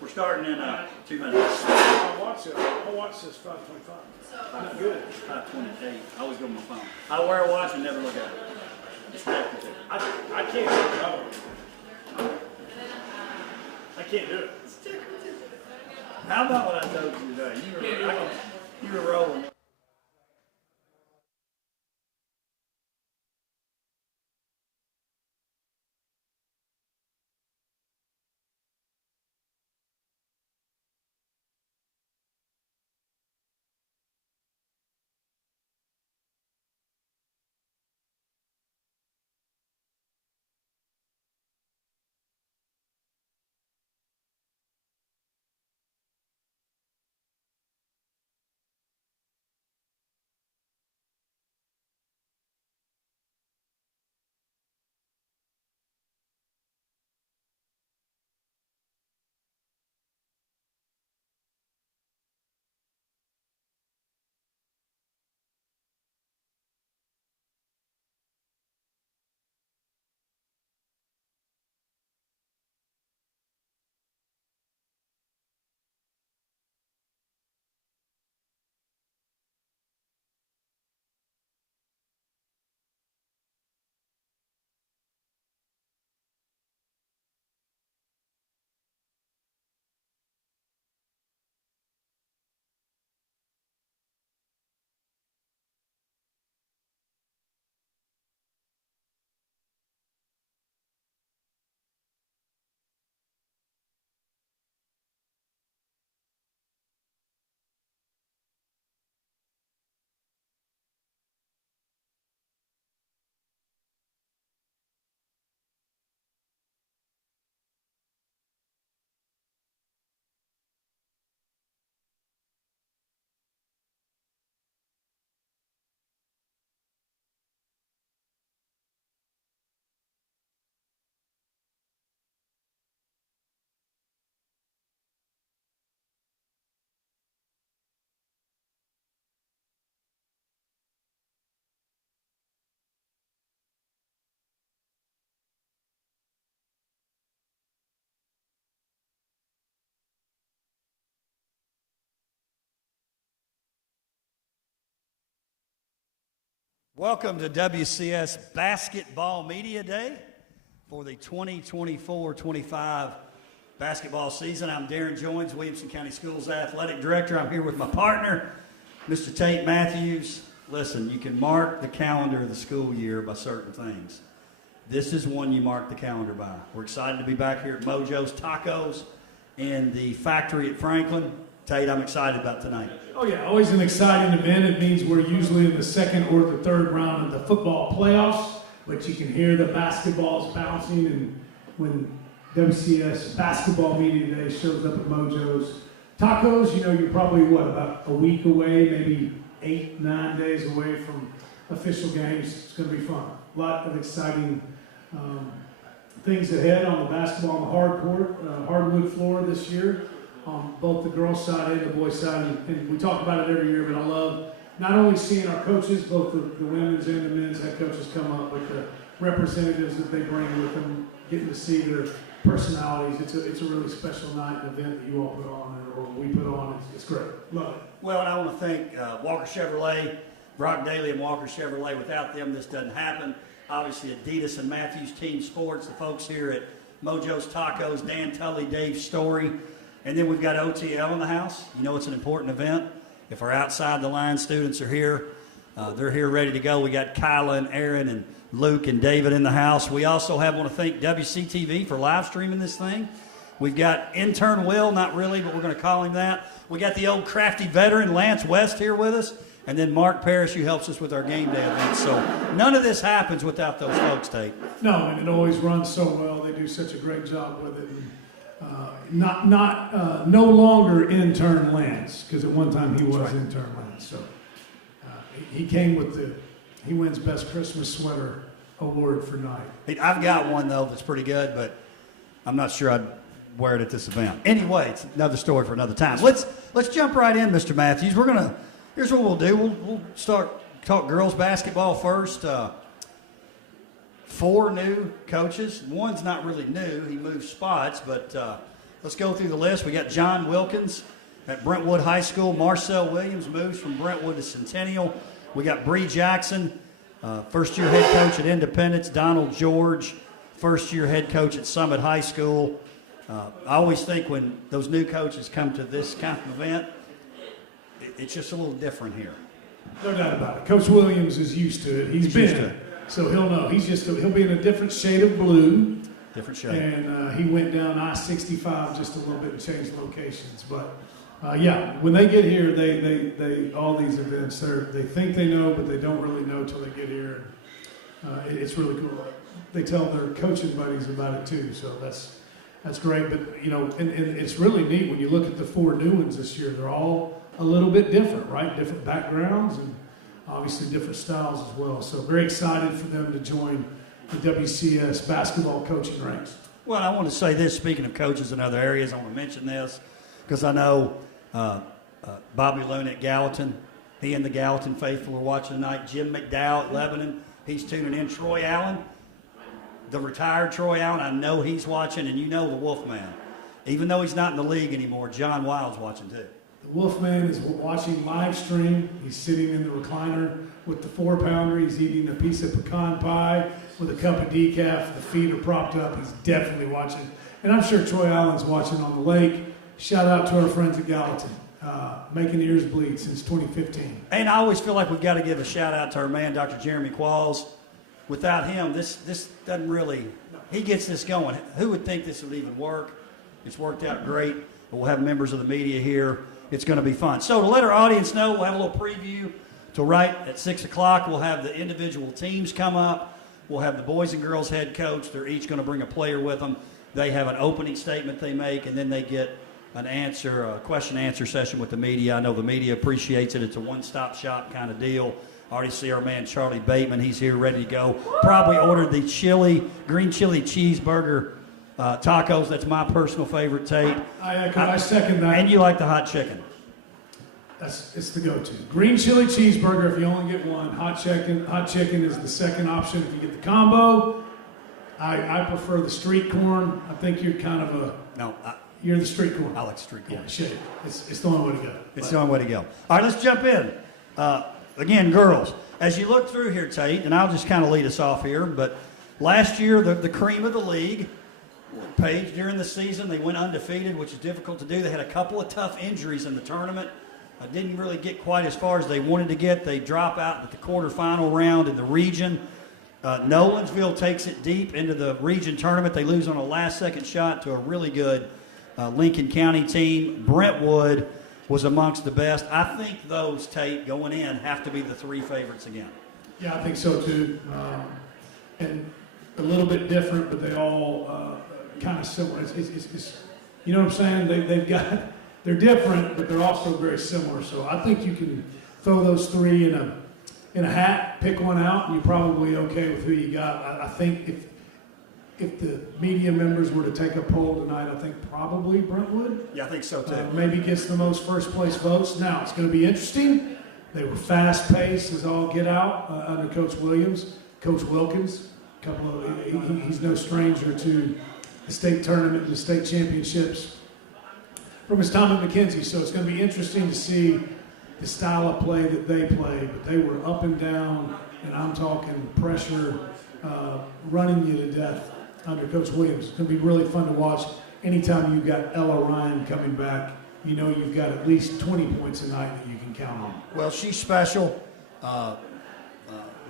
We're starting in 2 minutes. I'll watch this 5:25. Not good. 5:28. I always go on my phone. I wear a watch and never look at it. It's connected to it. I can't do it. I can't do it. How about what I told you today? You were rolling. Welcome to WCS Basketball Media Day for the 2024-25 basketball season. I'm Darren Joines, Williamson County Schools Athletic Director. I'm here with my partner, Mr. Tate Matthews. Listen, you can mark the calendar of the school year by certain things. This is one you mark the calendar by. We're excited to be back here at Mojos Tacos in the factory at Franklin. Tate, I'm excited about tonight. Oh yeah, always an exciting event. It means we're usually in the second or the third round of the football playoffs, but you can hear the basketballs bouncing, and when WCS Basketball Media Day shows up at Mojos Tacos, you know you're probably, about a week away, maybe 8-9 days away from official games. It's going to be fun. A lot of exciting things ahead on the basketball on the hard court, hardwood floor this year. On both the girls' side and the boys' side, and we talk about it every year, but I love not only seeing our coaches, both the women's and the men's head coaches come up, but the representatives that they bring with them, getting to see their personalities. It's a really special night and event that you all put on, or we put on. It's great. Love it. Well, and I want to thank Walker Chevrolet, Brock Daly and Walker Chevrolet. Without them, this doesn't happen. Obviously, Adidas and Matthews Team Sports, the folks here at Mojos Tacos, Dan Tully, Dave Story. And then we've got OTL in the house. You know it's an important event. If our outside the line students are here, they're here ready to go. We got Kyla and Aaron and Luke and David in the house. We also want to thank WCTV for live streaming this thing. We've got intern Will, not really, but we're going to call him that. We got the old crafty veteran Lance West here with us. And then Mark Parrish, who helps us with our game day events. So none of this happens without those folks, Tate. No, and it always runs so well. They do such a great job with it. No longer intern Lance, because at one time he was intern Lance. So he came with he wins Best Christmas Sweater Award for night. I've got one though that's pretty good, but I'm not sure I'd wear it at this event. Anyway, it's another story for another time. Let's jump right in, Mr. Matthews. Here's what we'll do. We'll start talk girls basketball first. 4 new coaches. One's not really new. He moved spots, but Let's go through the list. We got John Wilkins at Brentwood High School. Marcel Williams moves from Brentwood to Centennial. We got Bree Jackson, first-year head coach at Independence. Donald George, first-year head coach at Summit High School. I always think when those new coaches come to this kind of event, it's just a little different here. No doubt about it. Coach Williams is used to it. He's been used to it. So he'll know. He'll be in a different shade of blue. Different shade. And he went down I-65 just a little bit and changed locations. But yeah, when they get here, they all these events, they think they know, but they don't really know till they get here. It's really cool. They tell their coaching buddies about it too. So that's great. But and it's really neat when you look at the 4 new ones this year. They're all a little bit different, right? Different backgrounds and obviously different styles as well. So very excited for them to join the WCS basketball coaching ranks. Well, I want to say this, speaking of coaches in other areas, I want to mention this because I know Bobby Loon at Gallatin, he and the Gallatin faithful are watching tonight. Jim McDowell at Lebanon, he's tuning in. Troy Allen, the retired Troy Allen, I know he's watching, and the Wolfman. Even though he's not in the league anymore, John Wild's watching too. The Wolfman is watching live stream. He's sitting in the recliner with the 4-pounder. He's eating a piece of pecan pie with a cup of decaf. The feet are propped up. He's definitely watching. And I'm sure Troy Allen's watching on the lake. Shout out to our friends at Gallatin, making ears bleed since 2015. And I always feel like we've got to give a shout out to our man, Dr. Jeremy Qualls. Without him, this doesn't really, he gets this going. Who would think this would even work? It's worked out great. We'll have members of the media here. It's going to be fun. So to let our audience know, we'll have a little preview till right at 6 o'clock. We'll have the individual teams come up. We'll have the boys and girls head coach. They're each going to bring a player with them. They have an opening statement they make, and then they get a question-answer session with the media. I know the media appreciates it. It's a one-stop shop kind of deal. I already see our man Charlie Bateman. He's here ready to go. Probably ordered the green chili cheeseburger tacos. That's my personal favorite, Tate. I second that. And you like the hot chicken. It's the go-to. Green chili cheeseburger if you only get one. Hot chicken is the second option if you get the combo. I prefer the street corn. I think you're kind of you're the street corn. I like street corn. Yeah, shit. It's the only way to go. It's the only way to go. All right, let's jump in. Again, girls, as you look through here, Tate, and I'll just kind of lead us off here, but last year, the cream of the league, Paige, during the season, they went undefeated, which is difficult to do. They had a couple of tough injuries in the tournament. Didn't really get quite as far as they wanted to get. They drop out at the quarterfinal round in the region. Nolensville takes it deep into the region tournament. They lose on a last-second shot to a really good Lincoln County team. Brentwood was amongst the best. I think those, Tate, going in, have to be the 3 favorites again. Yeah, I think so too. And a little bit different, but they all kind of similar. It's you know what I'm saying? They're different, but they're also very similar. So I think you can throw those 3 in a hat, pick one out, and you're probably okay with who you got. I think if the media members were to take a poll tonight, I think probably Brentwood. Yeah, I think so too. Maybe gets the most first place votes. Now, it's going to be interesting. They were fast-paced as all get out under Coach Williams. Coach Wilkins, he's no stranger to the state tournament and the state championships from his time at McKenzie. So it's going to be interesting to see the style of play that they play. But they were up and down, and I'm talking pressure, running you to death under Coach Williams. It's going to be really fun to watch. Anytime you've got Ella Ryan coming back, you know you've got at least 20 points a night that you can count on. Well, she's special.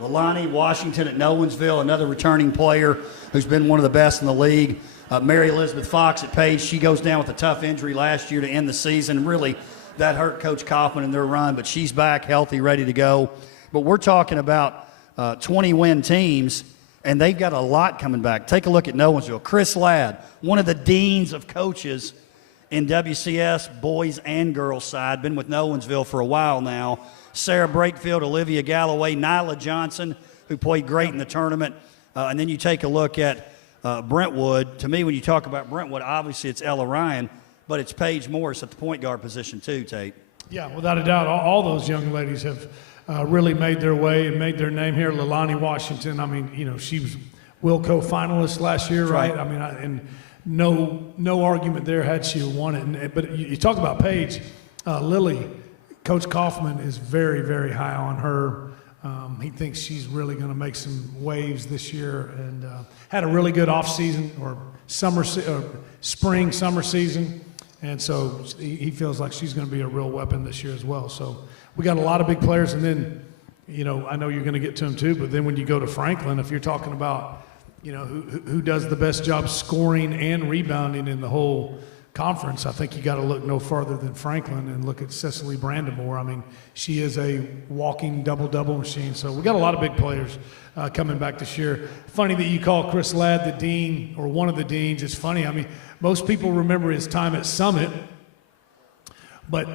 Lilani Washington at Nolensville, another returning player who's been one of the best in the league. Mary Elizabeth Fox at Page, she goes down with a tough injury last year to end the season. Really, that hurt Coach Kaufman in their run, but she's back, healthy, ready to go. But we're talking about 20-win teams, and they've got a lot coming back. Take a look at Nolensville. Chris Ladd, one of the deans of coaches in WCS, boys and girls side, been with Nolensville for a while now. Sarah Brakefield, Olivia Galloway, Nyla Johnson, who played great in the tournament. And then you take a look at Brentwood. To me, when you talk about Brentwood, obviously it's Ella Ryan, but it's Paige Morris at the point guard position too, Tate. Yeah, without a doubt, all those young ladies have really made their way and made their name here. Lilani Washington, I mean, you know, she was Wilco finalist last year, right? I mean, and no argument there had she won it. But you talk about Paige, Lily. Coach Kaufman is very, very high on her. He thinks she's really going to make some waves this year, and had a really good off season or spring, summer season, and so he feels like she's going to be a real weapon this year as well. So we got a lot of big players, and then, I know you're going to get to them too, but then when you go to Franklin, if you're talking about, who does the best job scoring and rebounding in the whole conference, I think you got to look no farther than Franklin and look at Cecily Brandamore. I mean, she is a walking double-double machine. So we got a lot of big players coming back this year. Funny that you call Chris Ladd the dean or one of the deans. It's funny. I mean, most people remember his time at Summit, but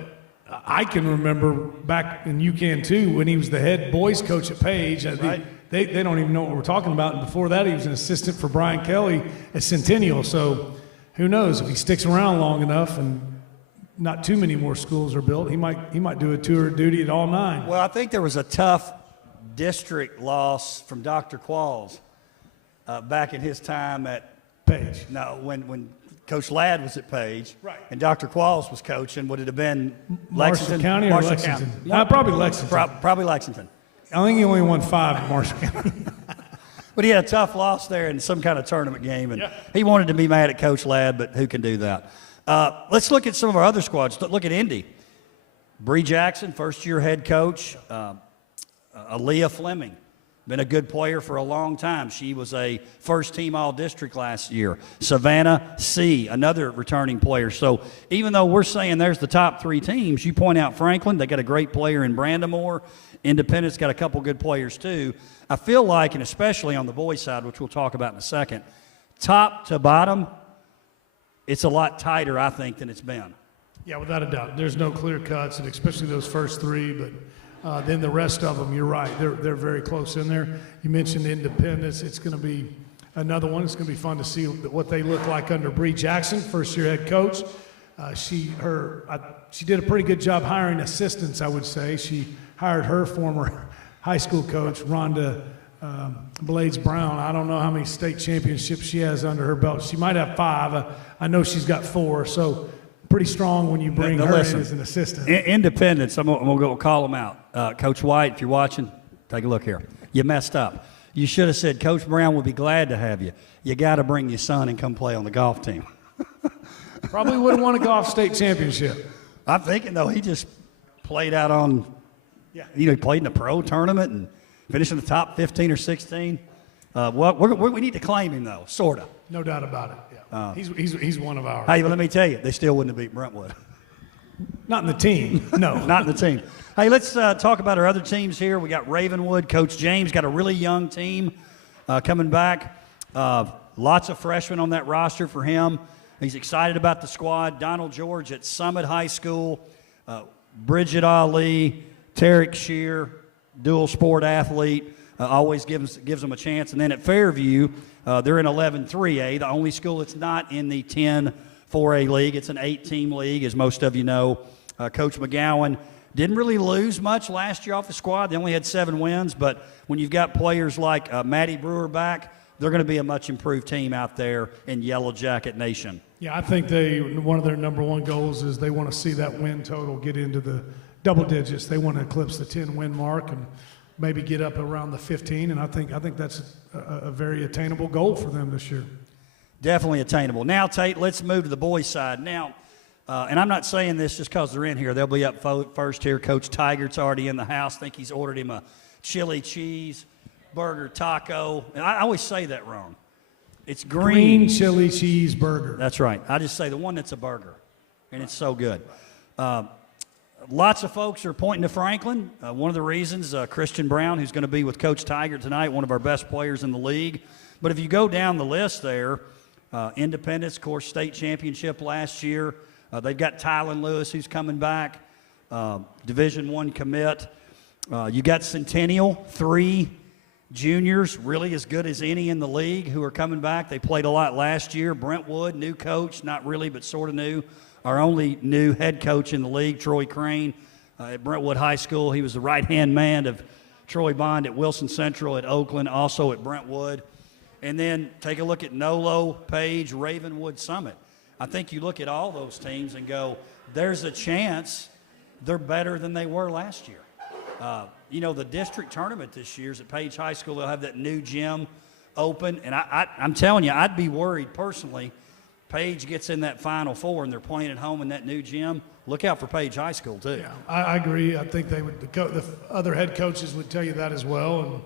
I can remember back, and you can too, when he was the head boys coach at Page. Right. They don't even know what we're talking about. And before that, he was an assistant for Brian Kelly at Centennial. So who knows, if he sticks around long enough and not too many more schools are built, he might do a tour of duty at all 9. Well, I think there was a tough district loss from Dr. Qualls back in his time at Page. No, when Coach Ladd was at Page, Right. and Dr. Qualls was coaching, would it have been Marshall Lexington? County or Marshall Lexington? County. Probably Lexington. Probably Lexington. I think he only won 5 at Marshall County. But he had a tough loss there in some kind of tournament game, and Yeah. he wanted to be mad at Coach Ladd, but who can do that? Let's look at some of our other squads. Look at Indy. Bree Jackson, first-year head coach. Aaliyah Fleming, been a good player for a long time. She was a first-team All-District last year. Savannah C., another returning player. So even though we're saying there's the top 3 teams, you point out Franklin, they got a great player in Brandamore. Independence got a couple good players too. I feel like, and especially on the boys' side, which we'll talk about in a second, top to bottom, it's a lot tighter, I think, than it's been. Yeah, without a doubt. There's no clear cuts, and especially those first 3, but then the rest of them, you're right, they're very close in there. You mentioned Independence. It's going to be another one. It's going to be fun to see what they look like under Bree Jackson, first-year head coach. She did a pretty good job hiring assistants, I would say. She hired her former high school coach, Rhonda Blades Brown. I don't know how many state championships she has under her belt. She might have 5. I know she's got 4, so pretty strong when you bring her in as an assistant. Independence, I'm going to go call them out. Coach White, if you're watching, take a look here. You messed up. You should have said, Coach Brown will be glad to have you. You got to bring your son and come play on the golf team. Probably would have won a golf state championship. I'm thinking, though, he just played out on, he played in a pro tournament and finished in the top 15 or 16. We need to claim him, though, sort of. No doubt about it. Yeah. He's one of ours. Hey, but let me tell you, they still wouldn't have beat Brentwood. Not in the team, no. Not in the team. Hey, let's talk about our other teams here. We got Ravenwood. Coach James got a really young team coming back. Lots of freshmen on that roster for him. He's excited about the squad. Donald George at Summit High School. Bridget Ali, Tarek Shear, dual sport athlete. Always gives them a chance. And then at Fairview, they're in 11-3A, the only school that's not in the 10-4A league. It's an 8-team league, as most of you know. Coach McGowan didn't really lose much last year off the squad. They only had 7 wins, but when you've got players like Maddie Brewer back, they're going to be a much improved team out there in Yellow Jacket Nation. Yeah, I think one of their number one goals is they want to see that win total get into the double digits. They want to eclipse the 10-win mark and maybe get up around the 15, and I think that's a very attainable goal for them this year. Definitely attainable. Now, Tate, let's move to the boys' side. Now, and I'm not saying this just because they're in here. They'll be up first here. Coach Tigert's already in the house. I think he's ordered him a chili cheese burger taco. And I always say that wrong. It's green chili cheese burger. That's right. I just say the one that's a burger, and it's so good. Lots of folks are pointing to Franklin. One of the reasons, Christian Brown, who's going to be with Coach Tiger tonight, one of our best players in the league. But if you go down the list there, Independence, of course, state championship last year. They've got Tylen Lewis, who's coming back, Division I commit. You got Centennial, 3 juniors, really as good as any in the league, who are coming back. They played a lot last year. Brentwood, new coach, not really, but sort of new. Our only new head coach in the league, Troy Crane, at Brentwood High School. He was the right-hand man of Troy Bond at Wilson Central, at Oakland, also at Brentwood. And then take a look at Nolo, Page, Ravenwood, Summit. I think you look at all those teams and go, there's a chance they're better than they were last year. The district tournament this year is at Page High School. They'll have that new gym open. And I'm telling you, I'd be worried personally. Page gets in that Final Four and they're playing at home in that new gym. Look out for Page High School, too. Yeah, I agree. I think they would. The other head coaches would tell you that as well.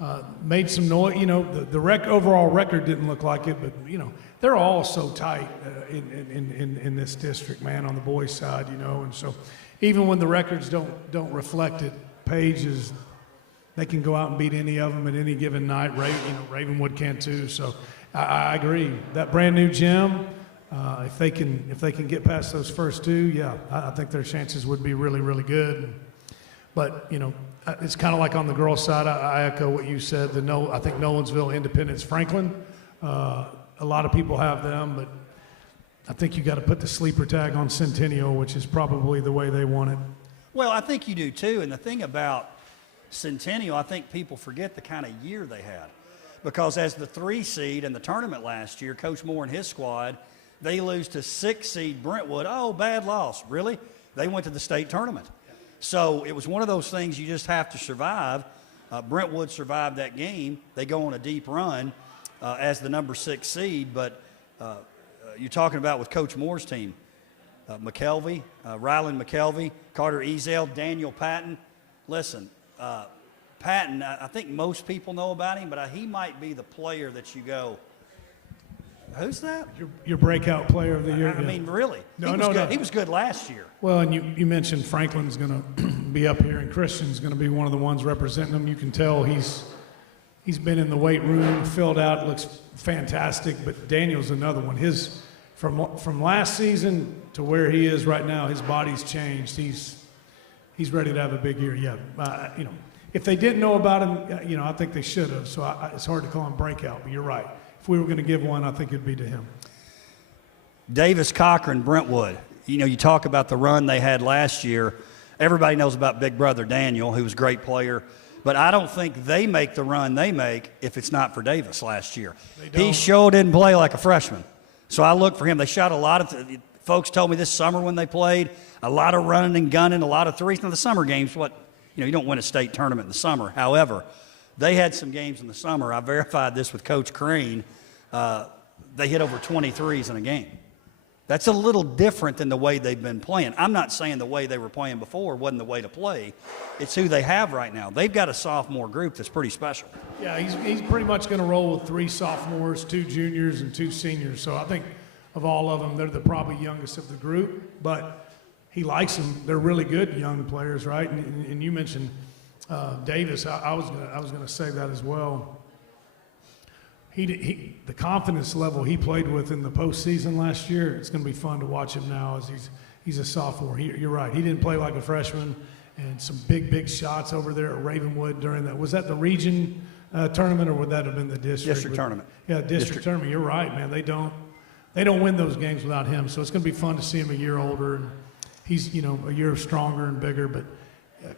And made some noise. The overall record didn't look like it, but they're all so tight in this district, man, on the boys' side, and so even when the records don't reflect it, they can go out and beat any of them at any given night. Ravenwood can too. So I agree. That brand new gym, if they can get past those first two, yeah, I think their chances would be really, really good. But it's kind of like on the girls' side. I echo what you said. I think Nolensville, Independence, Franklin. A lot of people have them, but I think you got to put the sleeper tag on Centennial, which is probably the way they want it. Well, I think you do too. And the thing about Centennial, I think people forget the kind of year they had, because as the 3 seed in the tournament last year, Coach Moore and his squad, they lose to 6 seed Brentwood. Oh, bad loss. Really? They went to the state tournament. So it was one of those things you just have to survive. Brentwood survived that game. They go on a deep run as the number 6 seed. But you're talking about with Coach Moore's team, McKelvey, Ryland McKelvey, Carter Ezel, Daniel Patton. Listen, Patton, I think most people know about him, but he might be the player that you go, who's that? Your breakout player of the year. I mean, really? No. He was good last year. Well, and you mentioned Franklin's going to be up here, and Christian's going to be one of the ones representing him. You can tell he's been in the weight room, filled out, looks fantastic. But Daniel's another one. From last season to where he is right now, his body's changed. He's ready to have a big year. Yeah, if they didn't know about him, I think they should have. So it's hard to call him breakout. But you're right. If we were going to give one, I think it'd be to him. Davis, Cochran, Brentwood. You talk about the run they had last year. Everybody knows about big brother Daniel, who was a great player. But I don't think they make the run they make if it's not for Davis last year. He sure didn't play like a freshman. So I look for him. They shot a lot of folks told me this summer when they played, a lot of running and gunning, a lot of threes. Now, the summer games, you don't win a state tournament in the summer. However, they had some games in the summer. I verified this with Coach Crane. They hit over 20 threes in a game. That's a little different than the way they've been playing. I'm not saying the way they were playing before wasn't the way to play. It's who they have right now. They've got a sophomore group that's pretty special. Yeah, he's pretty much going to roll with 3 sophomores, 2 juniors, and 2 seniors. So I think of all of them, they're the probably youngest of the group. But he likes them. They're really good young players, right? And you mentioned Davis. I was going to say that as well. The confidence level he played with in the postseason last year, it's going to be fun to watch him now as he's a sophomore. You're right. He didn't play like a freshman, and some big shots over there at Ravenwood during that. Was that the region tournament, or would that have been the district tournament? Yeah, district tournament. You're right, man. They don't win those games without him. So it's going to be fun to see him a year older, and he's a year stronger and bigger. But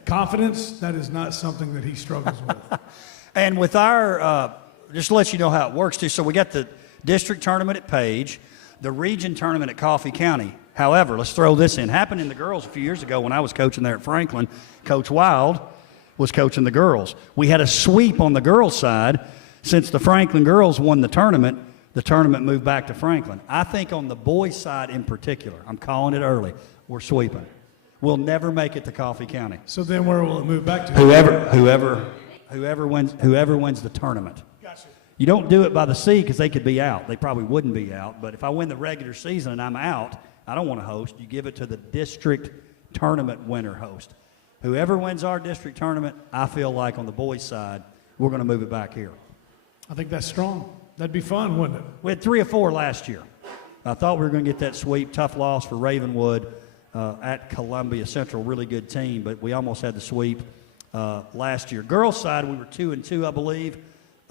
confidence, that is not something that he struggles with. And with our just to let you know how it works, too. So we got the district tournament at Page, the region tournament at Coffee County. However, let's throw this in. Happened in the girls a few years ago when I was coaching there at Franklin. Coach Wild was coaching the girls. We had a sweep on the girls' side. Since the Franklin girls won the tournament moved back to Franklin. I think on the boys' side in particular, I'm calling it early, we're sweeping. We'll never make it to Coffee County. So then where will it move back to? Whoever wins the tournament. You don't do it by the seed because they could be out. They probably wouldn't be out. But if I win the regular season and I'm out, I don't want to host. You give it to the district tournament winner host. Whoever wins our district tournament, I feel like on the boys' side, we're going to move it back here. I think that's strong. That'd be fun, wouldn't it? We had 3 or 4 last year. I thought we were going to get that sweep. Tough loss for Ravenwood at Columbia Central. Really good team, but we almost had the sweep last year. Girls' side, we were 2-2, I believe.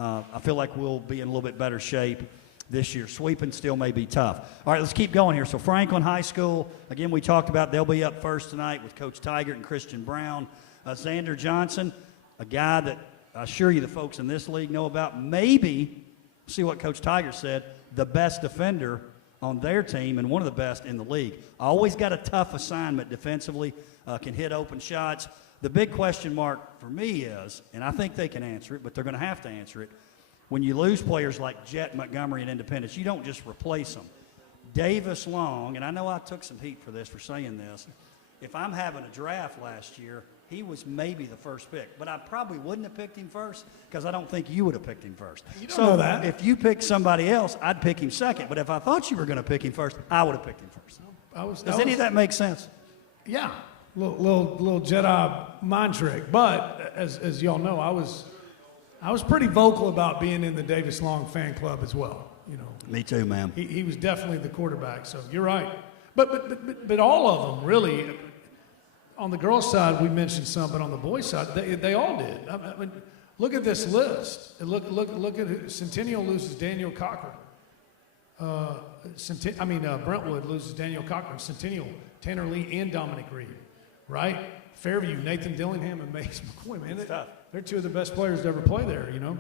I feel like we'll be in a little bit better shape this year. Sweeping still may be tough. All right, let's keep going here. So Franklin High School, again, we talked about they'll be up first tonight with Coach Tigert and Christian Brown. Xander Johnson, a guy that I assure you the folks in this league know about, maybe See what Coach Tiger said, the best defender on their team and one of the best in the league. Always got a tough assignment defensively, can hit open shots. The big question mark for me is, and I think they can answer it, but they're going to have to answer it, when you lose players like Jet, Montgomery, and Independence, you don't just replace them. Davis Long, and I know I took some heat for this, for saying this, if I'm having a draft last year, he was maybe the first pick, but I probably wouldn't have picked him first because I don't think you would have picked him first. You don't know that. If you picked somebody else, I'd pick him second, but if I thought you were going to pick him first, I would have picked him first. Does any of that make sense? Yeah, little Jedi mind trick. But as y'all know, I was pretty vocal about being in the Davis Long fan club as well. You know, Me too, man. he was definitely the quarterback. So you're right. But all of them really. On the girls' side, we mentioned some, but on the boys' side, they all did. I mean, look at this list. Look at who, Centennial loses Daniel Cochran. Brentwood loses Daniel Cochran. Centennial, Tanner Lee and Dominic Reed, right? Fairview, Nathan Dillingham and Mace McCoy, man. They're two of the best players to ever play there, you know.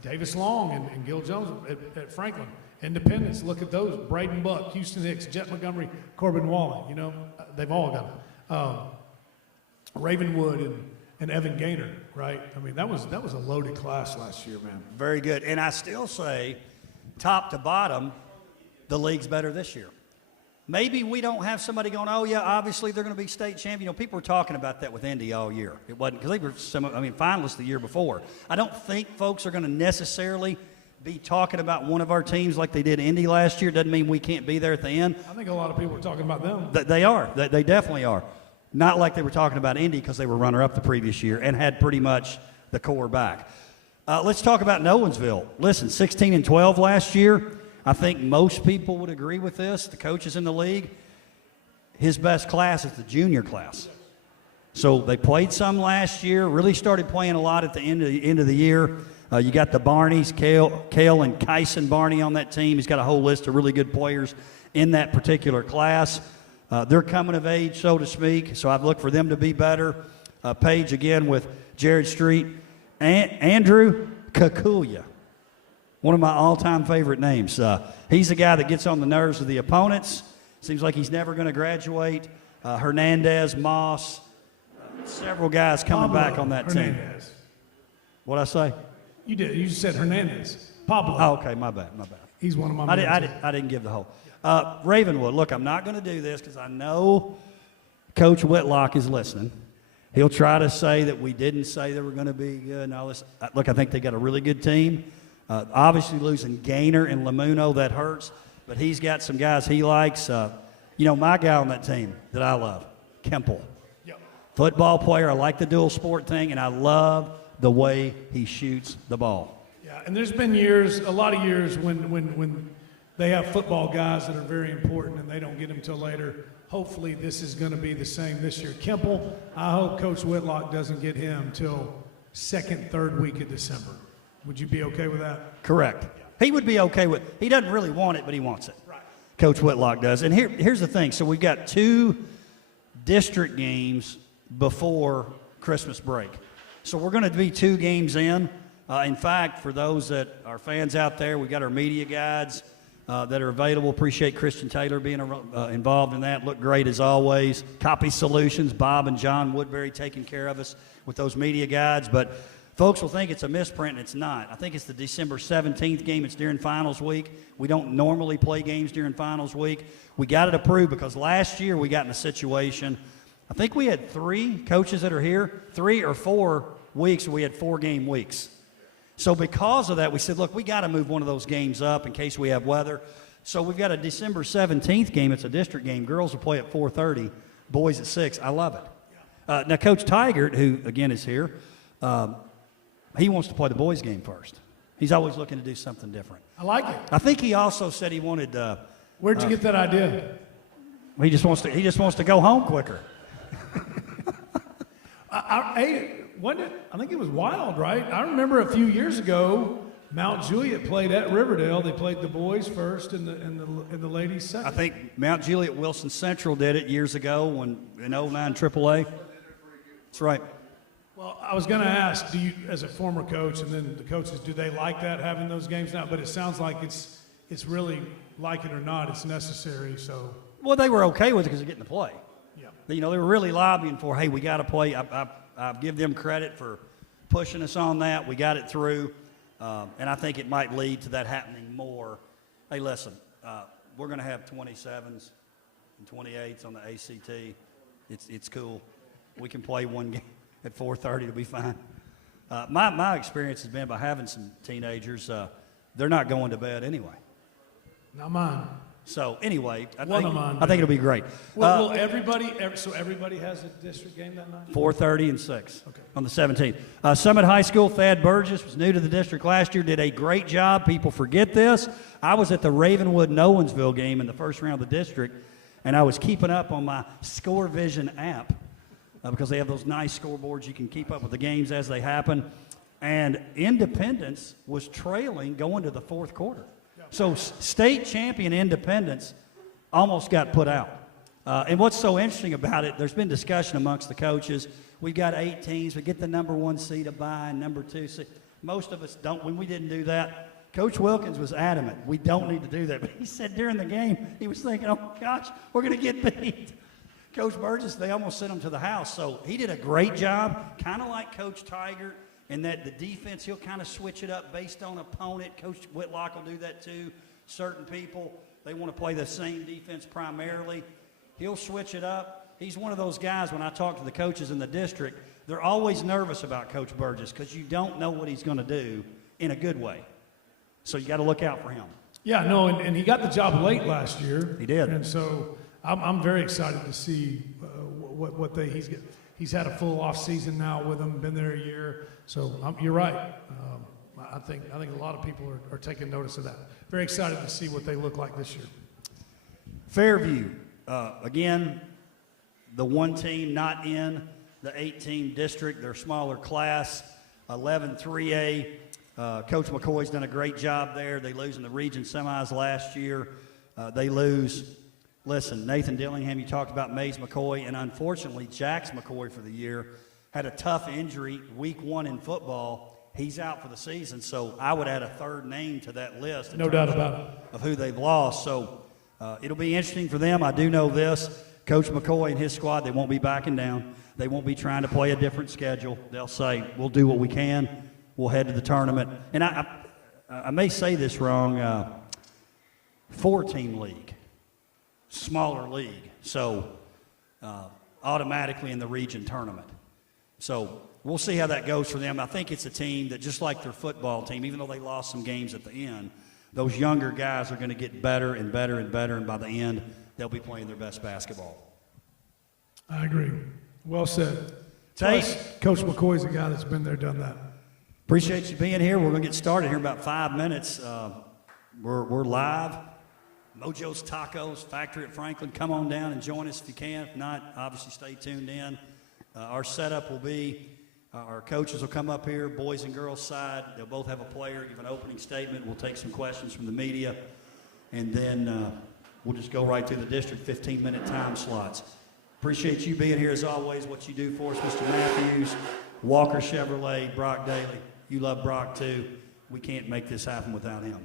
Davis Long and Gil Jones at Franklin. Independence, look at those. Braden Buck, Houston Hicks, Jet Montgomery, Corbin Wallen, you know. They've all got them. Ravenwood and Evan Gaynor, right? I mean, that was a loaded class last year, man. Very good. And I still say, top to bottom, the league's better this year. Maybe we don't have somebody going, oh, yeah, obviously they're going to be state champion. You know, people were talking about that with Indy all year. It wasn't because they were finalists the year before. I don't think folks are going to necessarily be talking about one of our teams like they did Indy last year. Doesn't mean we can't be there at the end. I think a lot of people are talking about them. They are. They definitely are. Not like they were talking about Indy because they were runner-up the previous year and had pretty much the core back. Let's talk about Nolensville. Listen, 16-12 last year. I think most people would agree with this. The coaches in the league, his best class is the junior class. So they played some last year, really started playing a lot at the end of the year. You got the Barneys, Kale and Kyson Barney on that team. He's got a whole list of really good players in that particular class. They're coming of age, so to speak, so I've looked for them to be better. Page, again, with Jared Street. Andrew Kakuya, one of my all-time favorite names. He's the guy that gets on the nerves of the opponents. Seems like he's never going to graduate. Hernandez, Moss, several guys coming back on that team. What'd I say? You did. You just said Hernandez. Pablo. Oh, okay, my bad. He's one of my men. I didn't give the whole. Ravenwood, look, I'm not going to do this because I know Coach Whitlock is listening. He'll try to say that we didn't say they were going to be good and all this. Look, I think they got a really good team. Obviously losing Gaynor and Lamuno, that hurts, but he's got some guys he likes. My guy on that team that I love, Kemple. Yep. Football player. I like the dual sport thing, and I love the way he shoots the ball. Yeah, and there's been a lot of years when they have football guys that are very important and they don't get them till later. Hopefully this is going to be the same this year. Kemple, I hope Coach Whitlock doesn't get him till second, third week of December. Would you be okay with that? Correct. He would be okay with it. He doesn't really want it, but he wants it. Right. Coach Whitlock does. And here's the thing. So we've got 2 district games before Christmas break. So we're going to be 2 games in. In fact, for those that are fans out there, we got our media guides that are available. Appreciate Christian Taylor being involved in that. Look great as always. Copy Solutions, Bob and John Woodbury taking care of us with those media guides. But folks will think it's a misprint, and it's not. I think it's the December 17th game. It's during finals week. We don't normally play games during finals week. We got it approved because last year we got in a situation, I think we had 3 coaches that are here, 3 or 4 weeks where we had 4-game weeks. So because of that, we said, look, we got to move one of those games up in case we have weather. So we've got a December 17th game. It's a district game. Girls will play at 4:30, boys at 6. I love it. Now, Coach Tigert, who, again, is here, he wants to play the boys' game first. He's always looking to do something different. I like it. I think he also said he wanted. Where'd you get that idea? He just wants to go home quicker. I think it was wild, right? I remember a few years ago, Mount Juliet played at Riverdale. They played the boys first and the ladies second. I think Mount Juliet Wilson Central did it years ago in 09 AAA. That's right. Well, I was going to ask, do you, as a former coach, and then the coaches, do they like that, having those games now? But it sounds like it's really, like it or not, it's necessary, so. Well, they were okay with it because they're getting to play. Yeah. You know, they were really lobbying for, hey, we got to play. I give them credit for pushing us on that. We got it through. And I think it might lead to that happening more. Hey, listen, we're going to have 27s and 28s on the ACT. It's cool. We can play one game at 4:30. It'll be fine. My experience has been by having some teenagers, they're not going to bed anyway. Not mine. So anyway, I Mine. think it'll be great. Well, so everybody has a district game that night? 4:30 and 6 Okay. on the 17th. Summit High School, Thad Burgess was new to the district last year, did a great job. People forget this. I was at the Ravenwood Nolensville game in the first round of the district, and I was keeping up on my Score Vision app because they have those nice scoreboards. You can keep up with the games as they happen. And Independence was trailing going to the fourth quarter. So state champion Independence almost got put out. And what's so interesting about it, there's been discussion amongst the coaches. We've got 8 teams. We get the number 1 seed a bye and number 2 seed. Most of us don't. When we didn't do that, Coach Wilkins was adamant. We don't need to do that. But he said during the game, he was thinking, oh, gosh, we're going to get beat. Coach Burgess, they almost sent him to the house. So he did a great job, kind of like Coach Tiger, in that the defense, he'll kind of switch it up based on opponent. Coach Whitlock will do that too. Certain people, they want to play the same defense primarily. He'll switch it up. He's one of those guys, when I talk to the coaches in the district, they're always nervous about Coach Burgess because you don't know what he's going to do in a good way. So you got to look out for him. Yeah, no, and he got the job late last year. He did. And so I'm very excited to see what he's had a full off season now with him, been there a year. So you're right. I think a lot of people are taking notice of that. Very excited to see what they look like this year. Fairview, again, the one team not in the 8-team district, their smaller class, 11-3A. Coach McCoy's done a great job there. They lose in the region semis last year. They lose. Listen, Nathan Dillingham, you talked about Mays McCoy, and unfortunately, Jax McCoy for the year had a tough injury week 1 in football. He's out for the season, so I would add a third name to that list. No doubt about it. Of who they've lost. So it'll be interesting for them. I do know this. Coach McCoy and his squad, they won't be backing down. They won't be trying to play a different schedule. They'll say, we'll do what we can. We'll head to the tournament. And I may say this wrong, 4-team league, smaller league. So automatically in the region tournament. So we'll see how that goes for them. I think it's a team that, just like their football team, even though they lost some games at the end, those younger guys are going to get better and better and better, and by the end, they'll be playing their best basketball. I agree. Well said. Tate. Plus, Coach McCoy's a guy that's been there, done that. Appreciate you being here. We're going to get started here in about 5 minutes. We're live. Mojos Tacos, factory at Franklin. Come on down and join us if you can. If not, obviously stay tuned in. Our setup will be, our coaches will come up here, boys and girls side. They'll both have a player, give an opening statement. We'll take some questions from the media. And then we'll just go right through the district, 15-minute time slots. Appreciate you being here as always, what you do for us, Mr. Matthews, Walker Chevrolet, Brock Daly. You love Brock too. We can't make this happen without him.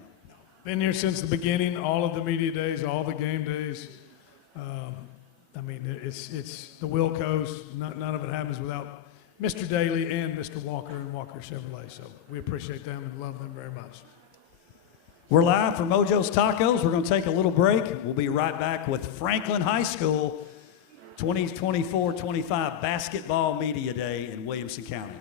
Been here since the beginning, all of the media days, all the game days. I mean, it's the Wilcos. None of it happens without Mr. Daly and Mr. Walker and Walker Chevrolet. So we appreciate them and love them very much. We're live from Mojos Tacos. We're going to take a little break. We'll be right back with Franklin High School 2024-25 Basketball Media Day in Williamson County.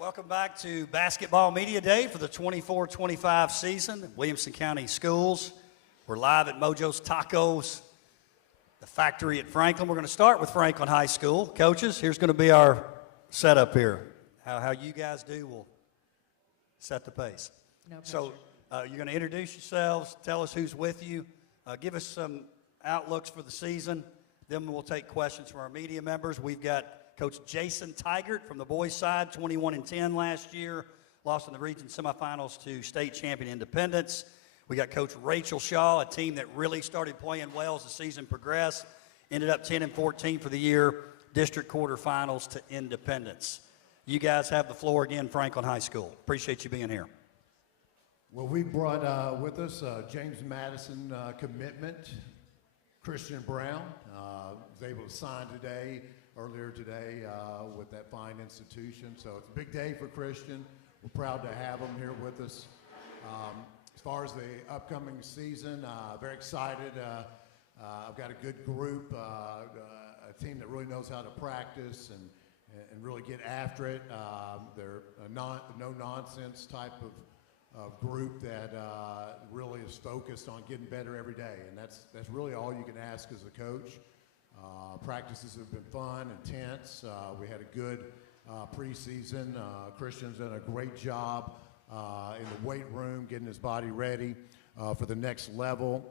Welcome back to Basketball Media Day for the 24-25 season at Williamson County Schools. We're live at Mojos Tacos, the factory at Franklin. We're going to start with Franklin High School. Coaches, here's going to be our setup here. How you guys do will set the pace. No pressure. So you're going to introduce yourselves, tell us who's with you, give us some outlooks for the season. Then we'll take questions from our media members. We've got Coach Jason Tigert from the boys' side, 21-10 last year, lost in the region semifinals to state champion Independence. We got Coach Rachel Shaw, a team that really started playing well as the season progressed, ended up 10-14 for the year, district quarterfinals to Independence. You guys have the floor again, Franklin High School. Appreciate you being here. Well, we brought with us James Madison commitment, Christian Brown, was able to sign earlier today with that fine institution. So it's a big day for Christian. We're proud to have him here with us. As far as the upcoming season, very excited. I've got a good group, a team that really knows how to practice and really get after it. They're a no-nonsense type of group that really is focused on getting better every day, and that's really all you can ask as a coach. Practices have been fun, intense. We had a good preseason. Christian's done a great job in the weight room, getting his body ready for the next level,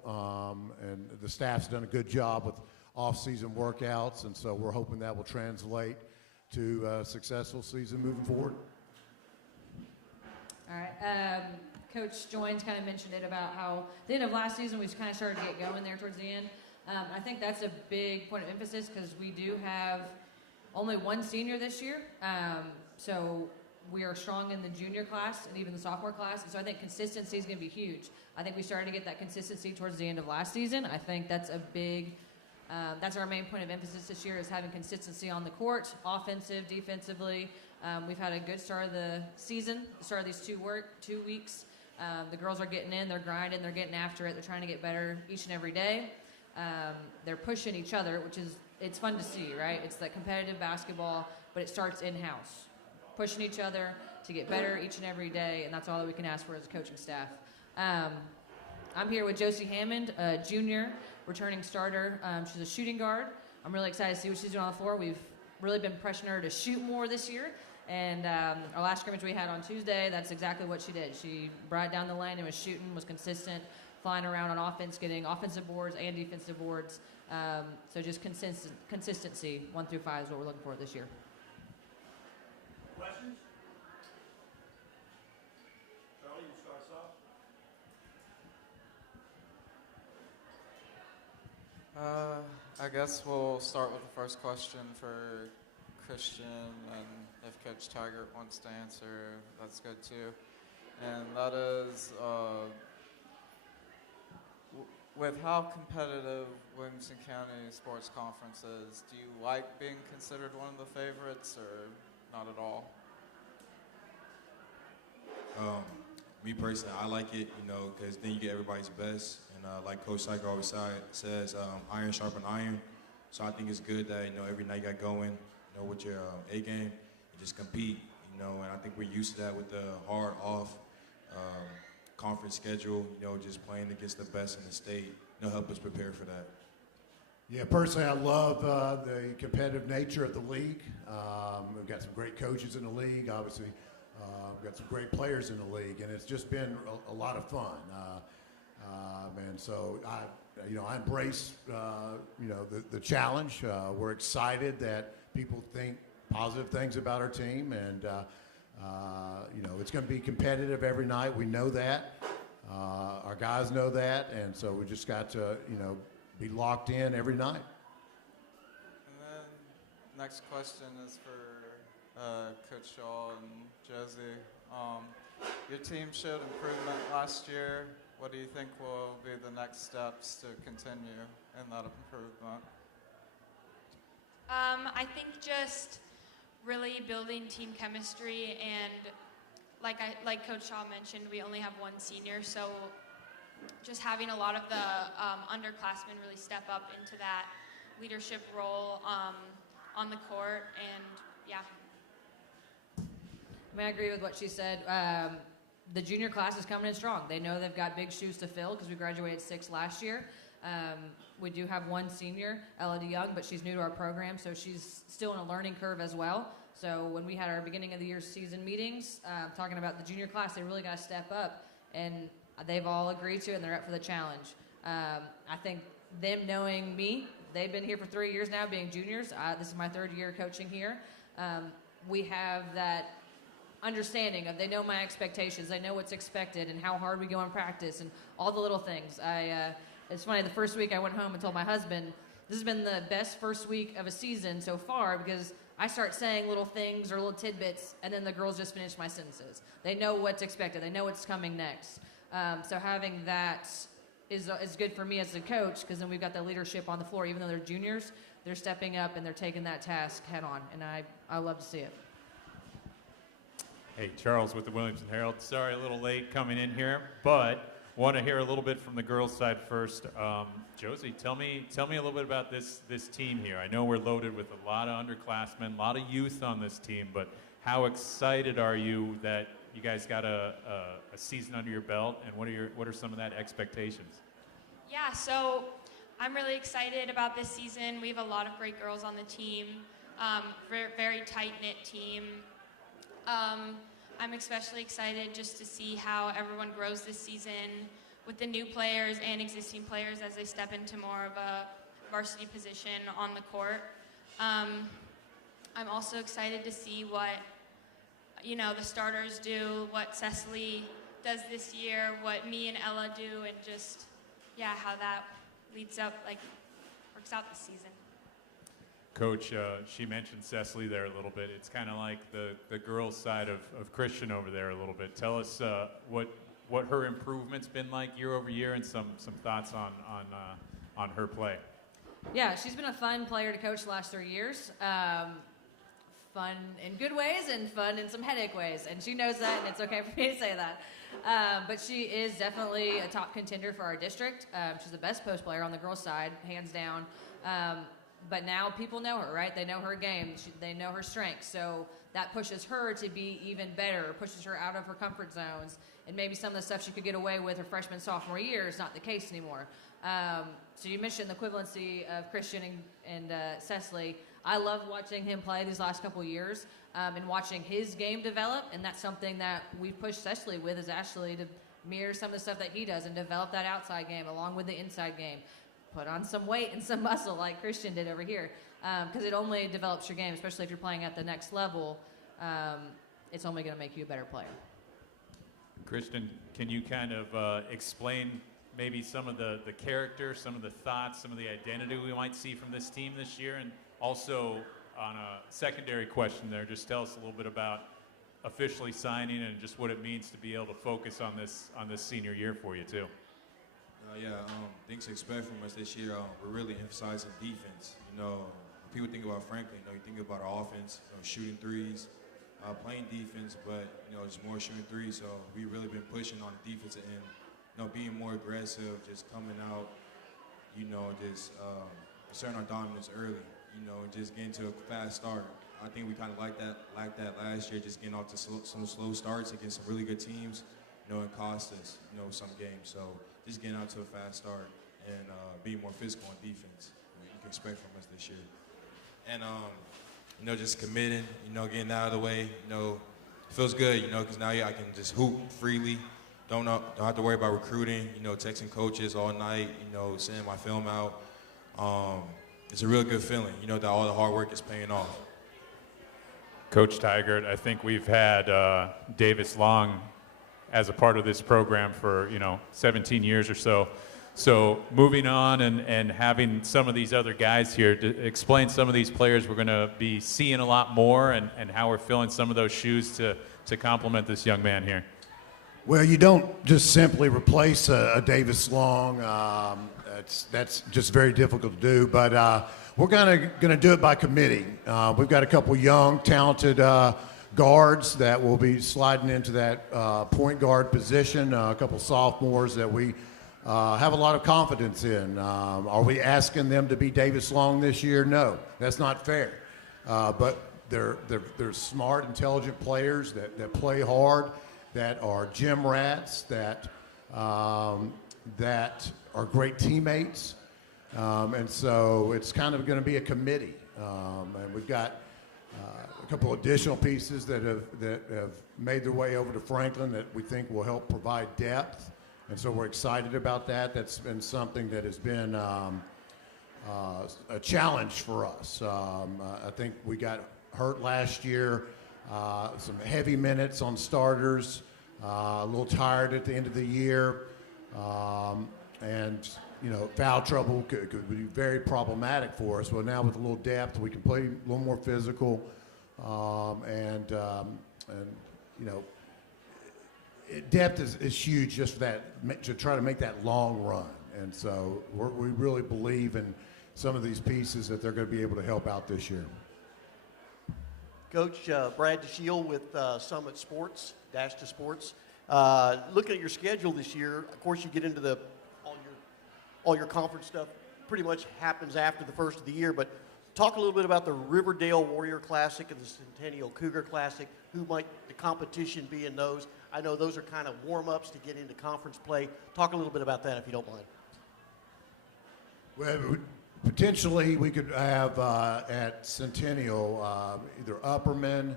and the staff's done a good job with off-season workouts, and so we're hoping that will translate to a successful season moving forward. All right. Coach Joins kind of mentioned it about how the end of last season we kind of started to get going there towards the end. I think that's a big point of emphasis because we do have only one senior this year. So we are strong in the junior class and even the sophomore class. And so I think consistency is going to be huge. I think we started to get that consistency towards the end of last season. I think that's a big that's our main point of emphasis this year is having consistency on the court, offensive, defensively. We've had a good start of the season, the start of these 2 weeks. The girls are getting in, they're grinding, they're getting after it, they're trying to get better each and every day. They're pushing each other, it's fun to see, right? It's that competitive basketball, but it starts in-house. Pushing each other to get better each and every day, and that's all that we can ask for as a coaching staff. I'm here with Josie Hammond, a junior, returning starter. She's a shooting guard. I'm really excited to see what she's doing on the floor. We've really been pressuring her to shoot more this year. And our last scrimmage we had on Tuesday, that's exactly what she did. She brought it down the lane and was shooting, was consistent, flying around on offense, getting offensive boards and defensive boards. So just consistency, 1 through 5 is what we're looking for this year. Questions? Charlie, you start us off. I guess we'll start with the first question for Christian, and if Coach Tigert wants to answer, that's good too. And that is, with how competitive Williamson County Sports Conference is, do you like being considered one of the favorites or not at all? Me personally, I like it, because then you get everybody's best. And like Coach Tigert always says, iron sharpen iron. So I think it's good that, every night you got going, with your A game, you just compete, and I think we're used to that with the hard off conference schedule, just playing against the best in the state, help us prepare for that. Yeah, personally, I love the competitive nature of the league. We've got some great coaches in the league, obviously. We've got some great players in the league, and it's just been a lot of fun. And so I embrace, the challenge. We're excited that people think positive things about our team, and it's going to be competitive every night. We know that. Our guys know that, and so we just got to, be locked in every night. And then next question is for Coach Shaw and Josie. Your team showed improvement last year. What do you think will be the next steps to continue in that improvement? I think just really building team chemistry, and like Coach Shaw mentioned, we only have one senior, so just having a lot of the underclassmen really step up into that leadership role on the court, and yeah. I mean, I agree with what she said. The junior class is coming in strong. They know they've got big shoes to fill because we graduated 6 last year. We do have one senior, Ella DeYoung, but she's new to our program, so she's still in a learning curve as well. So when we had our beginning of the year season meetings, talking about the junior class, they really got to step up, and they've all agreed to it, and they're up for the challenge. I think them knowing me, they've been here for 3 years now, being juniors. This is my 3rd year coaching here. We have that understanding of they know my expectations, they know what's expected, and how hard we go in practice, and all the little things. It's funny, the first week I went home and told my husband, this has been the best first week of a season so far because I start saying little things or little tidbits, and then the girls just finish my sentences. They know what's expected. They know what's coming next. So having that is good for me as a coach because then we've got the leadership on the floor. Even though they're juniors, they're stepping up and they're taking that task head on, and I love to see it. Hey, Charles with the Williamson Herald. Sorry, a little late coming in here, but want to hear a little bit from the girls' side first. Josie, tell me a little bit about this team here. I know we're loaded with a lot of underclassmen, a lot of youth on this team, but how excited are you that you guys got a season under your belt, and what are some of that expectations? Yeah, so I'm really excited about this season. We have a lot of great girls on the team, very tight-knit team. I'm especially excited just to see how everyone grows this season with the new players and existing players as they step into more of a varsity position on the court. I'm also excited to see what, the starters do, what Cecily does this year, what me and Ella do, and just, how that works out this season. Coach, she mentioned Cecily there a little bit. It's kind of like the girls' side of Christian over there a little bit. Tell us what her improvement's been like year over year, and some thoughts on her play. Yeah, she's been a fun player to coach the last 3 years. Fun in good ways and fun in some headache ways, and she knows that, and it's okay for me to say that. But she is definitely a top contender for our district. She's the best post player on the girls' side, hands down. But now people know her, right? They know her game. They know her strengths. So that pushes her to be even better, pushes her out of her comfort zones. And maybe some of the stuff she could get away with her freshman, sophomore year is not the case anymore. So you mentioned the equivalency of Christian and Cecily. I love watching him play these last couple years and watching his game develop. And that's something that we've pushed Cecily with, is Ashley to mirror some of the stuff that he does and develop that outside game along with the inside game. Put on some weight and some muscle like Christian did over here, because it only develops your game, especially if you're playing at the next level. It's only going to make you a better player. Christian, can you kind of explain maybe some of the character, some of the thoughts, some of the identity we might see from this team this year? And also, on a secondary question there, just tell us a little bit about officially signing and just what it means to be able to focus on this senior year for you too. Things to expect from us this year. We're really emphasizing defense. When people think about Franklin, you think about our offense, shooting threes, playing defense, but just more shooting threes. So we've really been pushing on the defensive end, being more aggressive, just coming out, just asserting our dominance early, and just getting to a fast start. I think we kind of like that last year, just getting off to some slow starts against some really good teams, it cost us, some games. So just getting out to a fast start and being more physical on defense, you can expect from us this year. And, just committing, getting out of the way, feels good, because now I can just hoop freely. Don't have to worry about recruiting, texting coaches all night, sending my film out. It's a real good feeling, that all the hard work is paying off. Coach Tigert, I think we've had Davis Long as a part of this program for 17 years or so. So moving on and having some of these other guys here to explain some of these players we're going to be seeing a lot more, and how we're filling some of those shoes to complement this young man here. Well, you don't just simply replace a Davis Long. That's just very difficult to do. But we're going to do it by committee. We've got a couple young, talented guards that will be sliding into that point guard position. A couple sophomores that we have a lot of confidence in. Are we asking them to be Davis Long this year? No, that's not fair. But they're smart, intelligent players that play hard, that are gym rats, that are great teammates. And so it's kind of going to be a committee. And we've got a couple additional pieces that have made their way over to Franklin that we think will help provide depth. And so we're excited about that. That's been something that has been a challenge for us. I think we got hurt last year, some heavy minutes on starters, a little tired at the end of the year, and foul trouble could be very problematic for us. Well, now with a little depth, we can play a little more physical, and depth is huge just for that, to try to make that long run. And so we really believe in some of these pieces that they're going to be able to help out this year. Coach, Brad DeShiel with Summit Sports, Dash to Sports. Looking at your schedule this year, of course you get into all your conference stuff pretty much happens after the first of the year, but talk a little bit about the Riverdale Warrior Classic and the Centennial Cougar Classic. Who might the competition be in those? I know those are kind of warm-ups to get into conference play. Talk a little bit about that if you don't mind. Well, potentially we could have at Centennial either Upperman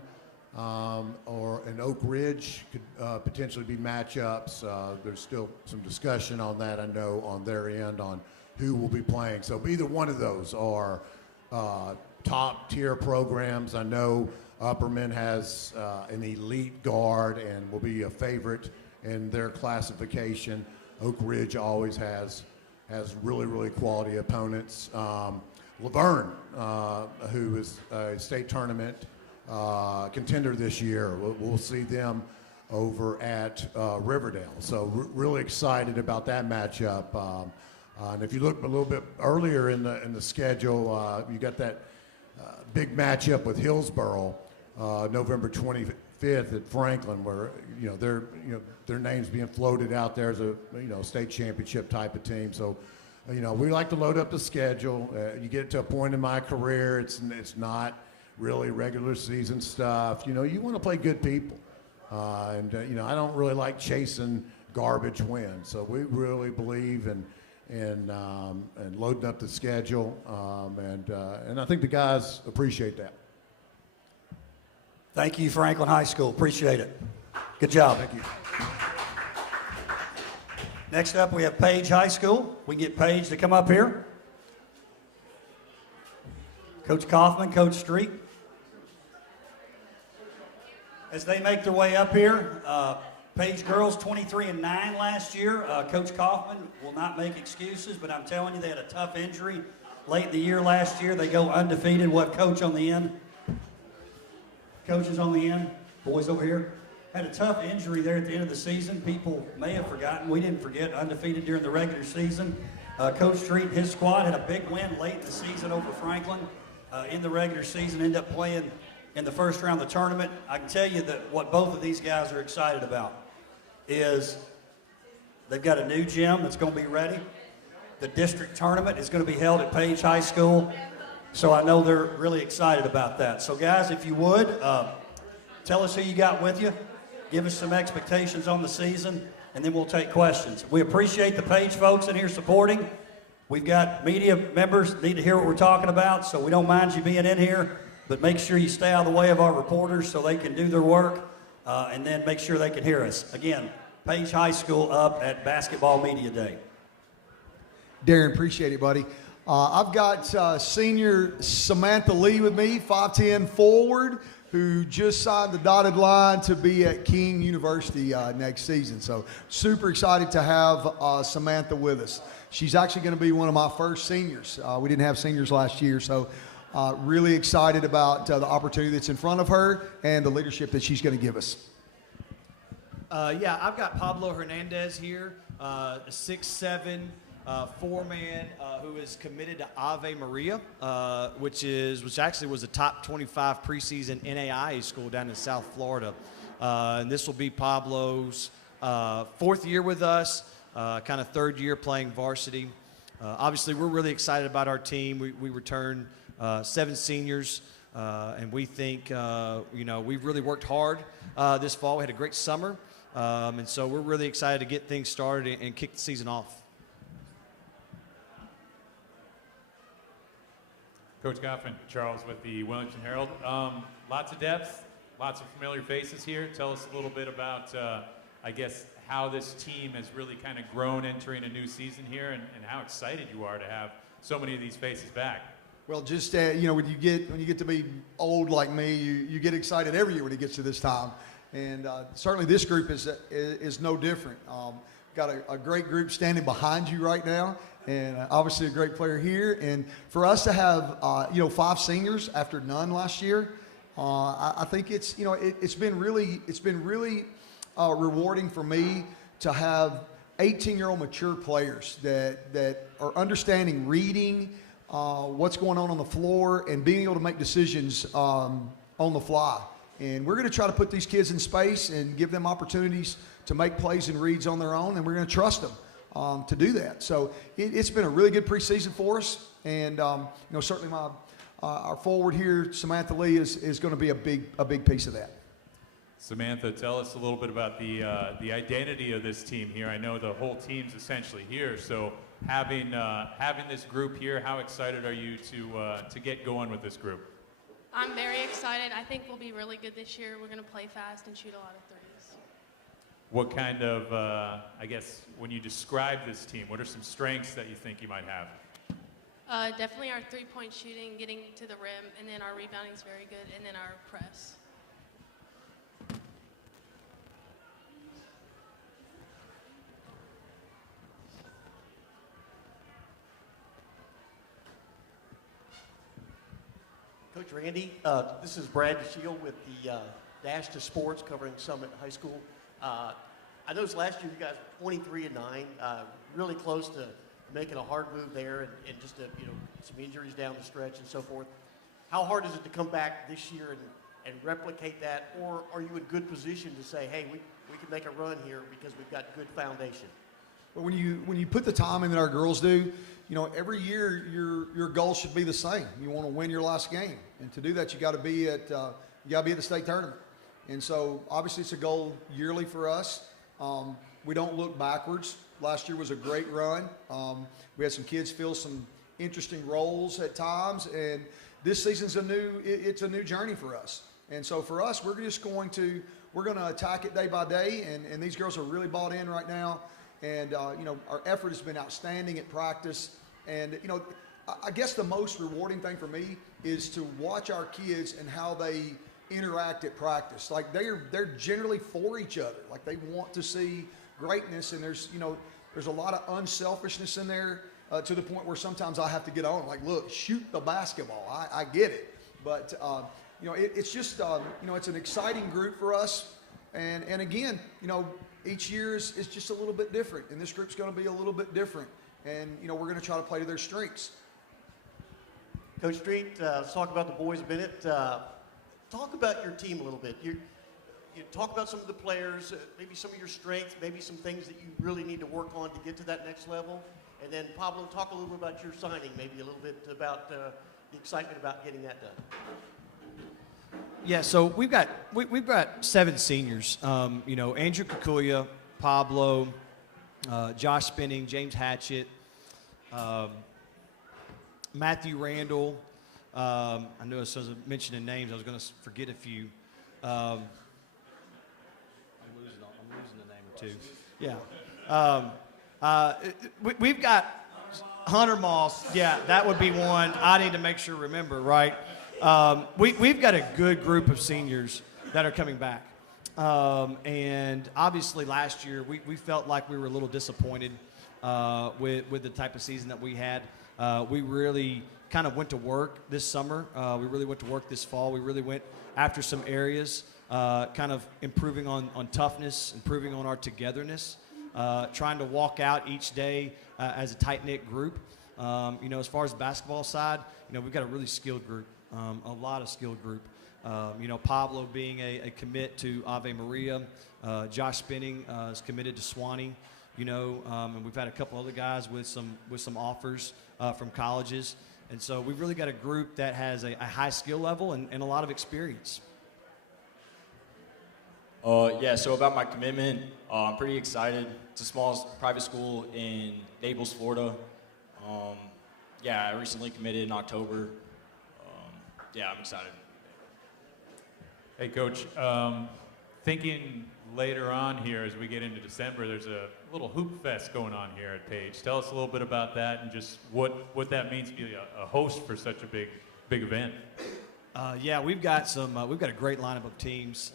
or an Oak Ridge could potentially be matchups. There's still some discussion on that, I know, on their end on who will be playing. So either one of those are top tier programs. I know Upperman has an elite guard and will be a favorite in their classification. Oak Ridge always has really, really quality opponents. Laverne, who is a state tournament contender this year, we'll see them over at Riverdale. So really excited about that matchup. And if you look a little bit earlier in the schedule, you got that big matchup with Hillsborough, November 25th at Franklin, where their names being floated out there as a state championship type of team. So we like to load up the schedule. You get to a point in my career, it's not really regular season stuff. You want to play good people, and I don't really like chasing garbage wins. So we really believe in loading up the schedule, and I think the guys appreciate that. Thank you, Franklin High School. Appreciate it. Good job. Thank you. Next up, we have Page High School. We get Page to come up here. Coach Kaufman, Coach Street. As they make their way up here, Page girls 23-9 last year. Coach Kaufman will not make excuses, but I'm telling you, they had a tough injury late in the year last year. They go undefeated. What, Coach on the end? Coaches on the end, boys over here. Had a tough injury there at the end of the season. People may have forgotten. We didn't forget, undefeated during the regular season. Coach Street and his squad had a big win late in the season over Franklin. In the regular season, ended up playing in the first round of the tournament. I can tell you that what both of these guys are excited about is they've got a new gym that's going to be ready. The district tournament is going to be held at Page High School. So I know they're really excited about that. So guys, if you would, tell us who you got with you. Give us some expectations on the season, and then we'll take questions. We appreciate the Page folks in here supporting. We've got media members that need to hear what we're talking about, so we don't mind you being in here, but make sure you stay out of the way of our reporters so they can do their work, and then make sure they can hear us. Again, Page High School up at Basketball Media Day. Darren, appreciate it, buddy. I've got senior Samantha Lee with me, 5'10" forward, who just signed the dotted line to be at King University next season. So super excited to have Samantha with us. She's actually going to be one of my first seniors. We didn't have seniors last year, so really excited about the opportunity that's in front of her and the leadership that she's going to give us. Yeah, I've got Pablo Hernandez here, a 6'7", four-man who is committed to Ave Maria, which actually was a top 25 preseason NAIA school down in South Florida. And this will be Pablo's fourth year with us, kind of third year playing varsity. Obviously, we're really excited about our team. We returned 7 seniors And we think, we've really worked hard this fall. We had a great summer. And so we're really excited to get things started and kick the season off. Coach Goffin, Charles with the Williamson Herald. Lots of depth, lots of familiar faces here. Tell us a little bit about, how this team has really kind of grown entering a new season here, and how excited you are to have so many of these faces back. Well, just when you get to be old like me, you get excited every year when it gets to this time, and certainly this group is no different. Got a great group standing behind you right now, and obviously a great player here. And for us to have 5 seniors after none last year, I think it's been really rewarding for me to have 18-year-old mature players that are understanding reading, what's going on the floor, and being able to make decisions on the fly. And we're going to try to put these kids in space and give them opportunities to make plays and reads on their own, and we're going to trust them to do that. So it's been a really good preseason for us, and certainly our forward here, Samantha Lee, is going to be a big piece of that. Samantha, tell us a little bit about the identity of this team here. I know the whole team's essentially here, so having this group here, how excited are you to get going with this group? I'm very excited. I think we'll be really good this year. We're going to play fast and shoot a lot of threes. What kind of, when you describe this team, what are some strengths that you think you might have? Definitely our three-point shooting, getting to the rim, and then our rebounding is very good, and then our press. Coach Randy, this is Brad DeShield with the Dash to Sports covering Summit High School. I noticed last year you guys were 23-9, really close to making a hard move there, and just some injuries down the stretch and so forth. How hard is it to come back this year and replicate that, or are you in good position to say, hey, we can make a run here because we've got good foundation? But when you put the time in that our girls do, every year your goal should be the same. You want to win your last game, and to do that, you got to be at the state tournament. And so obviously it's a goal yearly for us. We don't look backwards. Last year was a great run. We had some kids fill some interesting roles at times, and this season's a new journey for us. And so for us, we're going to attack it day by day, and these girls are really bought in right now. And, our effort has been outstanding at practice. And, I guess the most rewarding thing for me is to watch our kids and how they interact at practice. Like they're generally for each other. Like they want to see greatness, and there's a lot of unselfishness in there to the point where sometimes I have to get on. Like, look, shoot the basketball. I get it. But, it's just, it's an exciting group for us. And again, each year is just a little bit different, and this group's going to be a little bit different. And, we're going to try to play to their strengths. Coach Street, let's talk about the boys a minute. Talk about your team a little bit. You talk about some of the players, maybe some of your strengths, maybe some things that you really need to work on to get to that next level. And then, Pablo, talk a little bit about your signing, maybe a little bit about the excitement about getting that done. Yeah, so we've got 7 seniors. Andrew Kikuya, Pablo, Josh Spinning, James Hatchett, Matthew Randall. I know as soon as I mentioned names, I was going to forget a few. I'm losing a name or two. Yeah. We've got Hunter Moss. Yeah, that would be one. I need to make sure remember, right? We've got a good group of seniors that are coming back. And obviously last year we felt like we were a little disappointed with the type of season that we had. We really kind of went to work this summer. We really went to work this fall. We really went after some areas, kind of improving on toughness, improving on our togetherness, trying to walk out each day as a tight-knit group. As far as the basketball side, we've got a really skilled group. A lot of skilled group. Pablo being a commit to Ave Maria. Josh Spinning is committed to Swanee. And we've had a couple other guys with some offers from colleges. And so we've really got a group that has a high skill level and a lot of experience. Yeah, so about my commitment, I'm pretty excited. It's a small private school in Naples, Florida. Yeah, I recently committed in October. Yeah, I'm excited. Hey, Coach, thinking later on here as we get into December, there's a little hoop fest going on here at Page. Tell us a little bit about that and just what that means to be a host for such a big event. Yeah, we've got a great lineup of teams.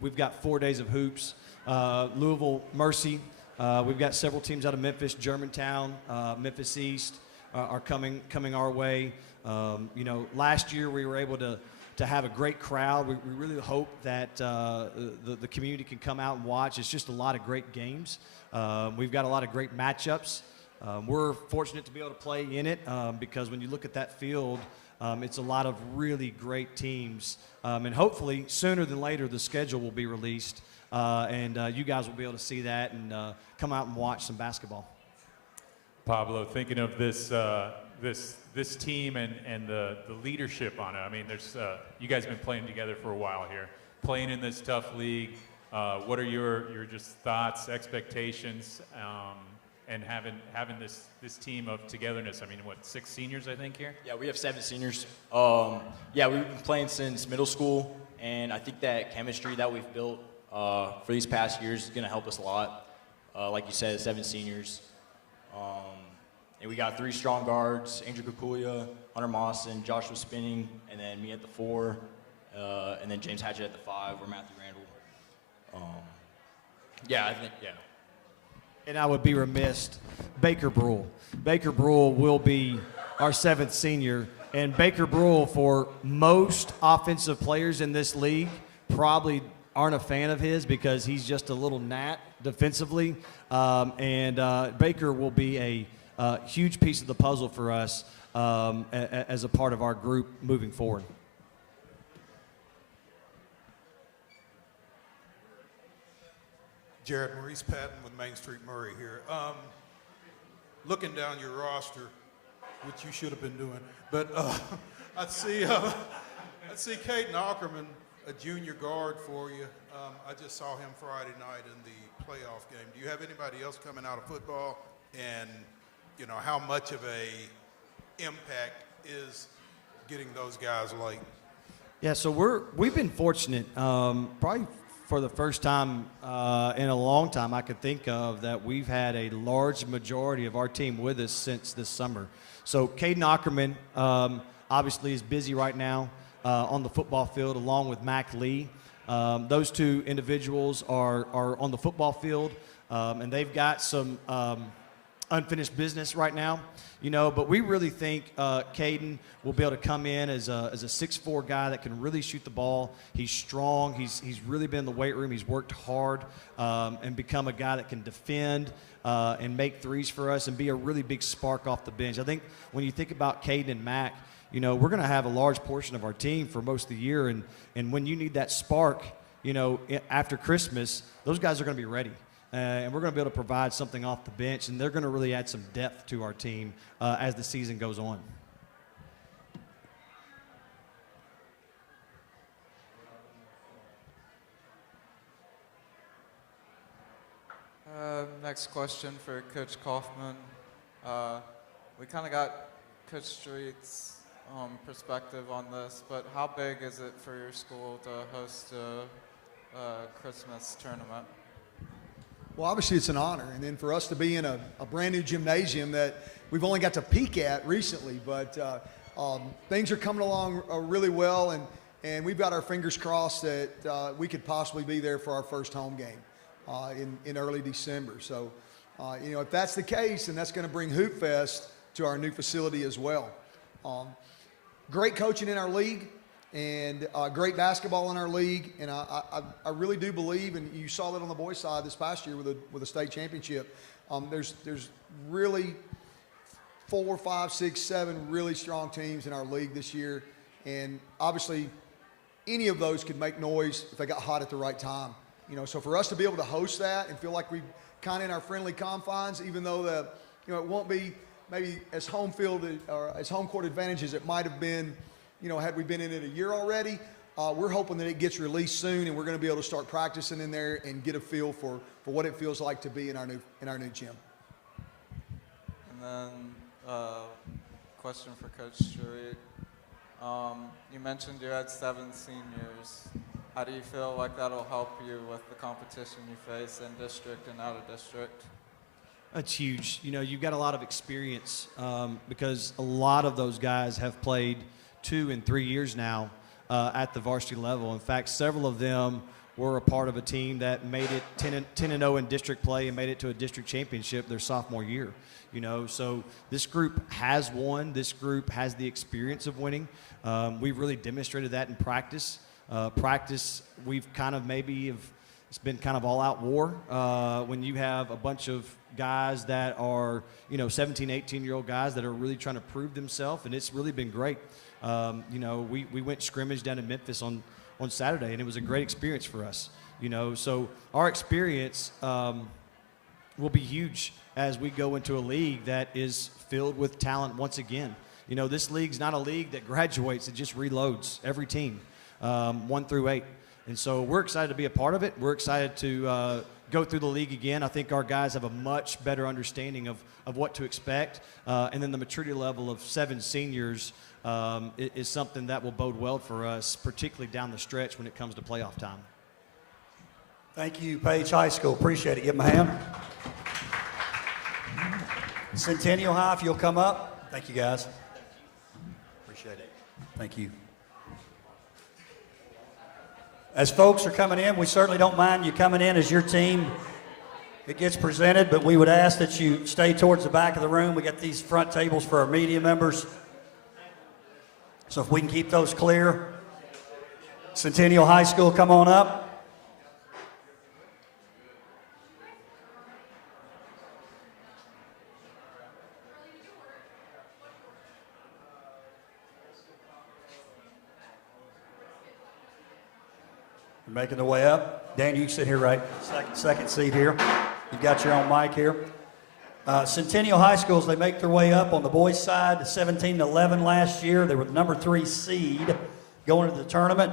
We've got 4 days of hoops. Louisville, Mercy. We've got several teams out of Memphis, Germantown, Memphis East are coming our way. Last year we were able to have a great crowd. We really hope that the community can come out and watch. It's just a lot of great games. We've got a lot of great matchups. We're fortunate to be able to play in it because when you look at that field, it's a lot of really great teams. And hopefully, sooner than later, the schedule will be released, and you guys will be able to see that and come out and watch some basketball. Pablo, thinking of this team and the leadership on it. I mean, there's you guys have been playing together for a while here, playing in this tough league. What are your just thoughts, expectations, and having this team of togetherness? I mean, what, 6 seniors I think here? Yeah, we have 7 seniors. Yeah, we've been playing since middle school, and I think that chemistry that we've built for these past years is going to help us a lot. Like you said, 7 seniors. And we got 3 strong guards: Angel Kukulia, Hunter Mawson, Joshua Spinning, and then me at the 4, and then James Hatchett at the 5, or Matthew Randall. Yeah, I think, yeah. And I would be remiss, Baker Brule. Baker Brule will be our 7th senior. And Baker Brule, for most offensive players in this league, probably aren't a fan of his because he's just a little gnat defensively. Baker will be a huge piece of the puzzle for us as a part of our group moving forward. Jared Maurice Patton with Main Street Murray here. Looking down your roster, which you should have been doing, but I see Caden Ackerman, a junior guard for you. I just saw him Friday night in the playoff game. Do you have anybody else coming out of football? And how much of a impact is getting those guys late? Yeah, so we've been fortunate, probably for the first time in a long time I could think of, that we've had a large majority of our team with us since this summer. So Caden Ackerman obviously is busy right now on the football field along with Mac Lee. Those 2 individuals are on the football field, and they've got some unfinished business right now, but we really think Caden will be able to come in as a 6'4" guy that can really shoot the ball. He's strong. He's really been in the weight room. He's worked hard and become a guy that can defend and make threes for us and be a really big spark off the bench. I think when you think about Caden and Mac, we're going to have a large portion of our team for most of the year, and when you need that spark, after Christmas, those guys are going to be ready. And we're going to be able to provide something off the bench, and they're going to really add some depth to our team as the season goes on. Next question for Coach Kaufman. We kind of got Coach Street's perspective on this, but how big is it for your school to host a Christmas tournament? Well, obviously it's an honor, and then for us to be in a brand new gymnasium that we've only got to peek at recently, but things are coming along really well, and we've got our fingers crossed that we could possibly be there for our first home game in early December. So, if that's the case, then that's going to bring Hoop Fest to our new facility as well. Great coaching in our league, and great basketball in our league, and I really do believe, and you saw that on the boys' side this past year with a state championship. There's really 4, 5, 6, 7 really strong teams in our league this year, and obviously any of those could make noise if they got hot at the right time. So for us to be able to host that and feel like we're kind of in our friendly confines, even though it won't be maybe as home field or as home court advantage as it might have been, had we been in it a year already. We're hoping that it gets released soon, and we're going to be able to start practicing in there and get a feel for what it feels like to be in our new gym. And then, question for Coach Street. You mentioned you had 7 seniors. How do you feel like that'll help you with the competition you face in district and out of district? That's huge. You've got a lot of experience because a lot of those guys have played 2 and 3 years now at the varsity level. In fact, several of them were a part of a team that made it 10-0 in district play and made it to a district championship their sophomore year. So this group has won. This group has the experience of winning. We've really demonstrated that in practice. We've kind of it's been kind of all-out war when you have a bunch of guys that are 17, 18-year-old guys that are really trying to prove themselves, and it's really been great. We went scrimmage down in Memphis on Saturday, and it was a great experience for us. So our experience will be huge as we go into a league that is filled with talent once again. This league's not a league that graduates; it just reloads every team, 1 through 8. And so we're excited to be a part of it. We're excited to go through the league again. I think our guys have a much better understanding of what to expect. And then the maturity level of 7 seniors is something that will bode well for us, particularly down the stretch when it comes to playoff time. Thank you, Page High School. Appreciate it. Give them a hand. Centennial High, if you'll come up. Thank you, guys. Appreciate it. Thank you. As folks are coming in, we certainly don't mind you coming in as your team. It gets presented, but we would ask that you stay towards the back of the room. We got these front tables for our media members. So if we can keep those clear. Centennial High School, come on up. Making their way up. Dan, you can sit here right, second seat here. You've got your own mic here. Centennial High Schools, they make their way up on the boys' side, 17-11 last year. They were the number 3 seed going into the tournament.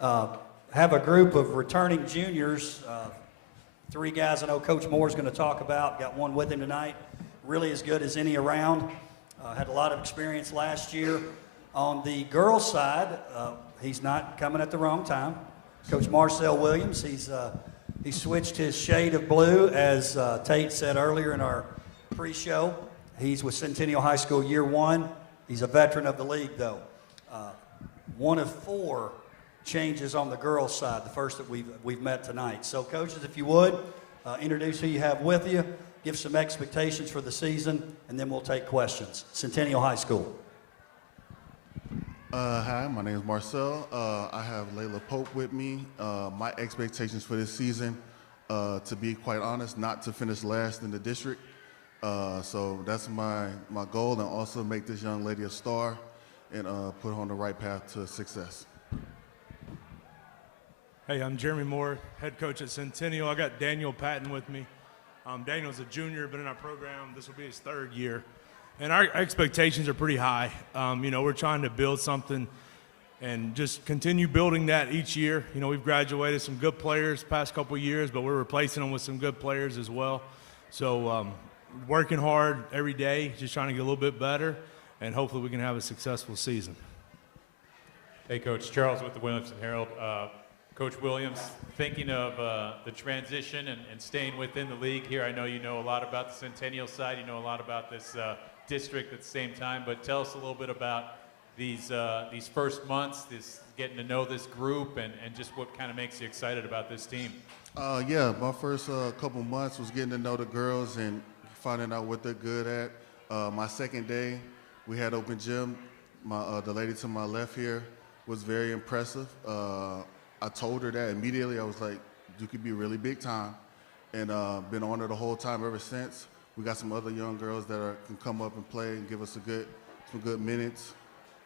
Have a group of returning juniors. 3 guys I know Coach Moore's going to talk about. Got one with him tonight. Really as good as any around. Had a lot of experience last year. On the girls' side, he's not coming at the wrong time. Coach Marcel Williams, he switched his shade of blue, as Tate said earlier in our pre-show. He's with Centennial High School year 1. He's a veteran of the league, though. 1 of 4 changes on the girls' side, the first that we've met tonight. So, coaches, if you would, introduce who you have with you, give some expectations for the season, and then we'll take questions. Centennial High School. Hi, my name is Marcel. I have Layla Pope with me. My expectations for this season, to be quite honest, not to finish last in the district. So that's my goal, and also make this young lady a star and put her on the right path to success. Hey, I'm Jeremy Moore, head coach at Centennial. I got Daniel Patton with me. Daniel's a junior, been in our program. This will be his 3rd year. And our expectations are pretty high. We're trying to build something and just continue building that each year. We've graduated some good players past couple of years, but we're replacing them with some good players as well. So working hard every day, just trying to get a little bit better, and hopefully we can have a successful season. Hey, Coach. Charles with the Williamson Herald. Coach Williams, thinking of the transition and staying within the league here, I know you know a lot about the Centennial side. You know a lot about this district at the same time, but tell us a little bit about these first months, getting to know this group, and just what kind of makes you excited about this team. Yeah, my first couple months was getting to know the girls and finding out what they're good at. My second day, we had open gym. The lady to my left here was very impressive. I told her that immediately. I was like, you could be really big time, and been on her the whole time ever since. We got some other young girls that can come up and play and give us some good minutes.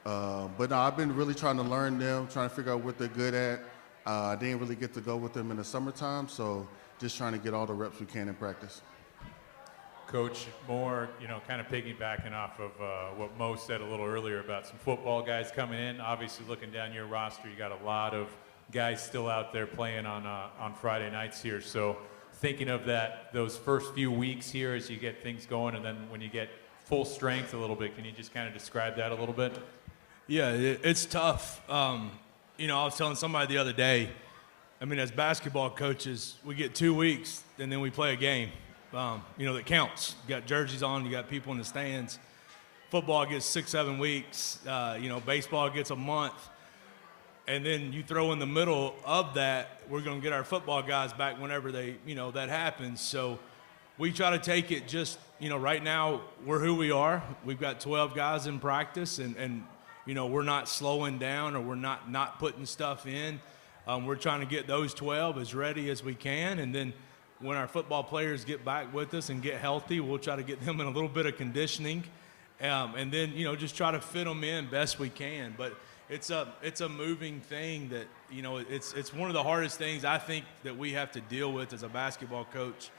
But no, I've been really trying to learn them, trying to figure out what they're good at. I didn't really get to go with them in the summertime, so just trying to get all the reps we can in practice. Coach, more, kind of piggybacking off of what Mo said a little earlier about some football guys coming in. Obviously, looking down your roster, you got a lot of guys still out there playing on Friday nights here. So thinking of those first few weeks here as you get things going, and then when you get full strength a little bit, can you just kind of describe that a little bit? Yeah, it's tough. I was telling somebody the other day, as basketball coaches, we get 2 weeks and then we play a game. That counts. You got jerseys on, you got people in the stands. Football gets 6-7 weeks. Baseball gets a month. And then you throw in the middle of that, we're going to get our football guys back whenever that happens. So we try to take it just, right now we're who we are. We've got 12 guys in practice and we're not slowing down or we're not putting stuff in. We're trying to get those 12 as ready as we can. And then when our football players get back with us and get healthy, we'll try to get them in a little bit of conditioning, and then just try to fit them in best we can. But it's a moving thing that it's one of the hardest things I think that we have to deal with as a basketball coach.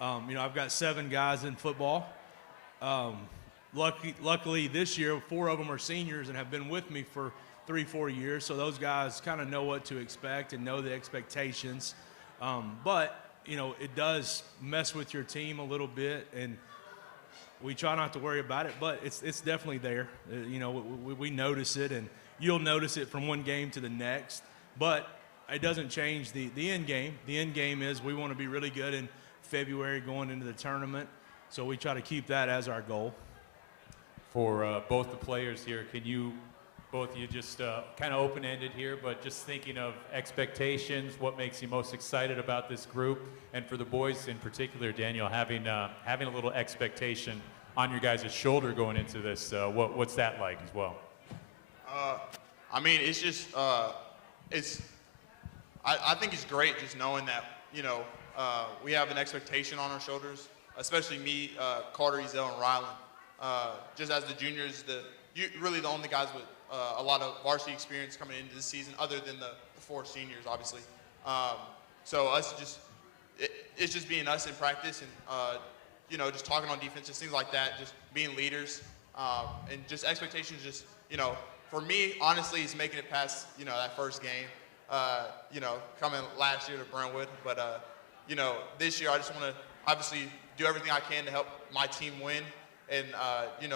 I've got 7 guys in football. Luckily this year 4 of them are seniors and have been with me for 3-4 years, so those guys kind of know what to expect and know the expectations. But it does mess with your team a little bit, and we try not to worry about it, but it's definitely there. We notice it, and you'll notice it from one game to the next, but it doesn't change the end game. The end game is we want to be really good in February going into the tournament, so we try to keep that as our goal. For both the players here, can you both of you just kind of open-ended here, but just thinking of expectations, what makes you most excited about this group, and for the boys in particular, Daniel, having a little expectation on your guys' shoulder going into this, what's that like as well? It's just, I think it's great just knowing that, we have an expectation on our shoulders, especially me, Carter, Ezel, and Rylan. Just as the juniors, really the only guys with a lot of varsity experience coming into this season, other than the 4 seniors, obviously. So us it's just being us in practice and, just talking on defense, just things like that, just being leaders, and just expectations, just, for me, honestly, it's making it past, that first game, coming last year to Brentwood. But, this year I just want to obviously do everything I can to help my team win. And,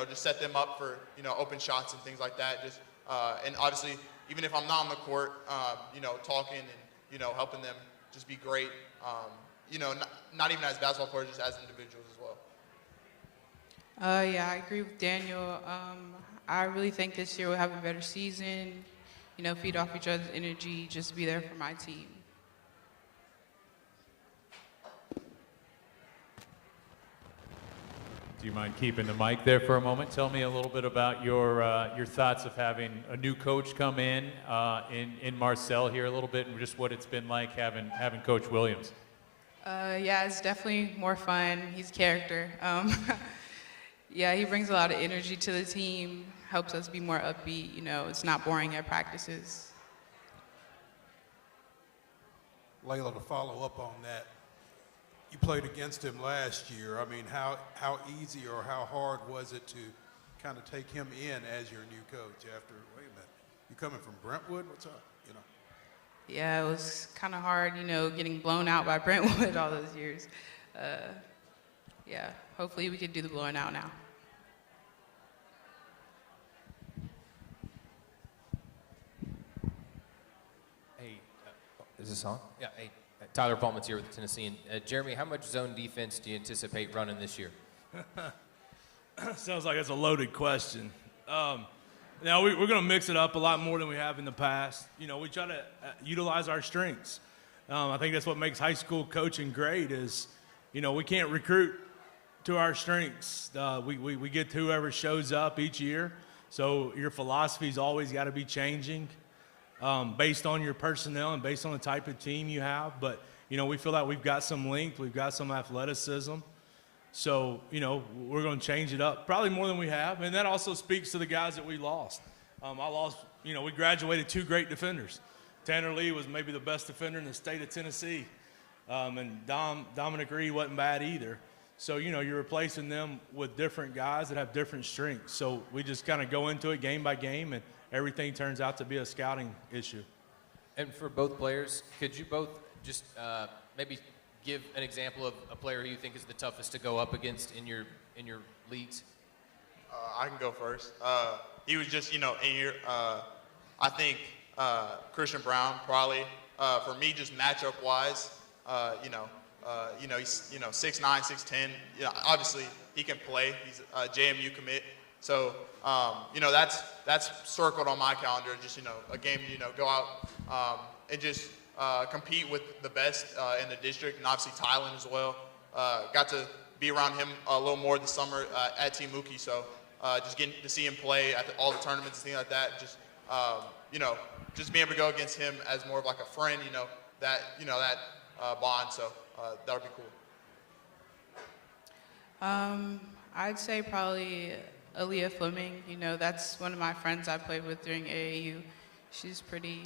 just set them up for, open shots and things like that. Just, and obviously, even if I'm not on the court, talking and, helping them just be great, not even as basketball players, just as individuals as well. Yeah, I agree with Daniel. I really think this year we'll have a better season, feed off each other's energy, just be there for my team. Do you mind keeping the mic there for a moment? Tell me a little bit about your thoughts of having a new coach come in Marcel here a little bit, and just what it's been like having Coach Williams. Yeah, it's definitely more fun. He's a character. Yeah, he brings a lot of energy to the team, helps us be more upbeat. It's not boring at practices. Layla, to follow up on that, you played against him last year. How easy or how hard was it to kind of take him in as your new coach after, wait a minute, you coming from Brentwood? What's up? Yeah, it was kind of hard, getting blown out by Brentwood all those years. Yeah, hopefully we could do the blowing out now. Hey, is this on? Yeah, hey. Tyler Palmer's here with Tennessee. And Jeremy, how much zone defense do you anticipate running this year? Sounds like that's a loaded question. Now, we're going to mix it up a lot more than we have in the past. We try to utilize our strengths. I think that's what makes high school coaching great is, we can't recruit to our strengths. We get to whoever shows up each year. So your philosophy's always got to be changing based on your personnel and based on the type of team you have. But, we feel like we've got some length, we've got some athleticism. So, we're going to change it up probably more than we have. And that also speaks to the guys that we lost. We graduated 2 great defenders. Tanner Lee was maybe the best defender in the state of Tennessee. And Dominic Reed wasn't bad either. So, you know, you're replacing them with different guys that have different strengths. So we just kind of go into it game by game, and everything turns out to be a scouting issue. And for both players, could you both just maybe give an example of a player who you think is the toughest to go up against in your leagues? I can go first. He was just, you know, in your, I think Christian Brown probably, for me, just matchup wise, you know, he's 6'9", 6'10". You know, obviously he can play. He's a JMU commit. So, you know, that's circled on my calendar. Just, you know, a game, you know, go out and just compete with the best in the district, and obviously Thailand as well. Got to be around him a little more this summer at Team Mookie. So just getting to see him play at all the tournaments and things like that. Just, you know, just being able to go against him as more of like a friend, you know, that bond. So that would be cool. I'd say probably Aaliyah Fleming. You know, that's one of my friends I played with during AAU. She's pretty,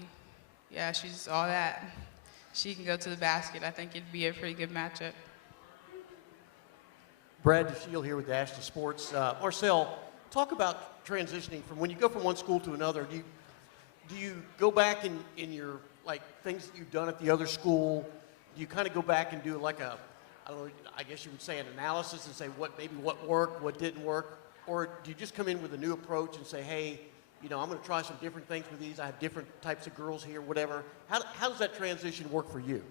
yeah, she's all that. She can go to the basket. I think it'd be a pretty good matchup. Brad DeShiel here with Dash to Sports. Marcel, talk about transitioning from when you go from one school to another. Do you go back in your, like, things that you've done at the other school? Do you kind of go back and do like a, I don't know, I guess you would say an analysis and say what worked, what didn't work? Or do you just come in with a new approach and say, hey, you know, I'm going to try some different things with these. I have different types of girls here, whatever. How does that transition work for you?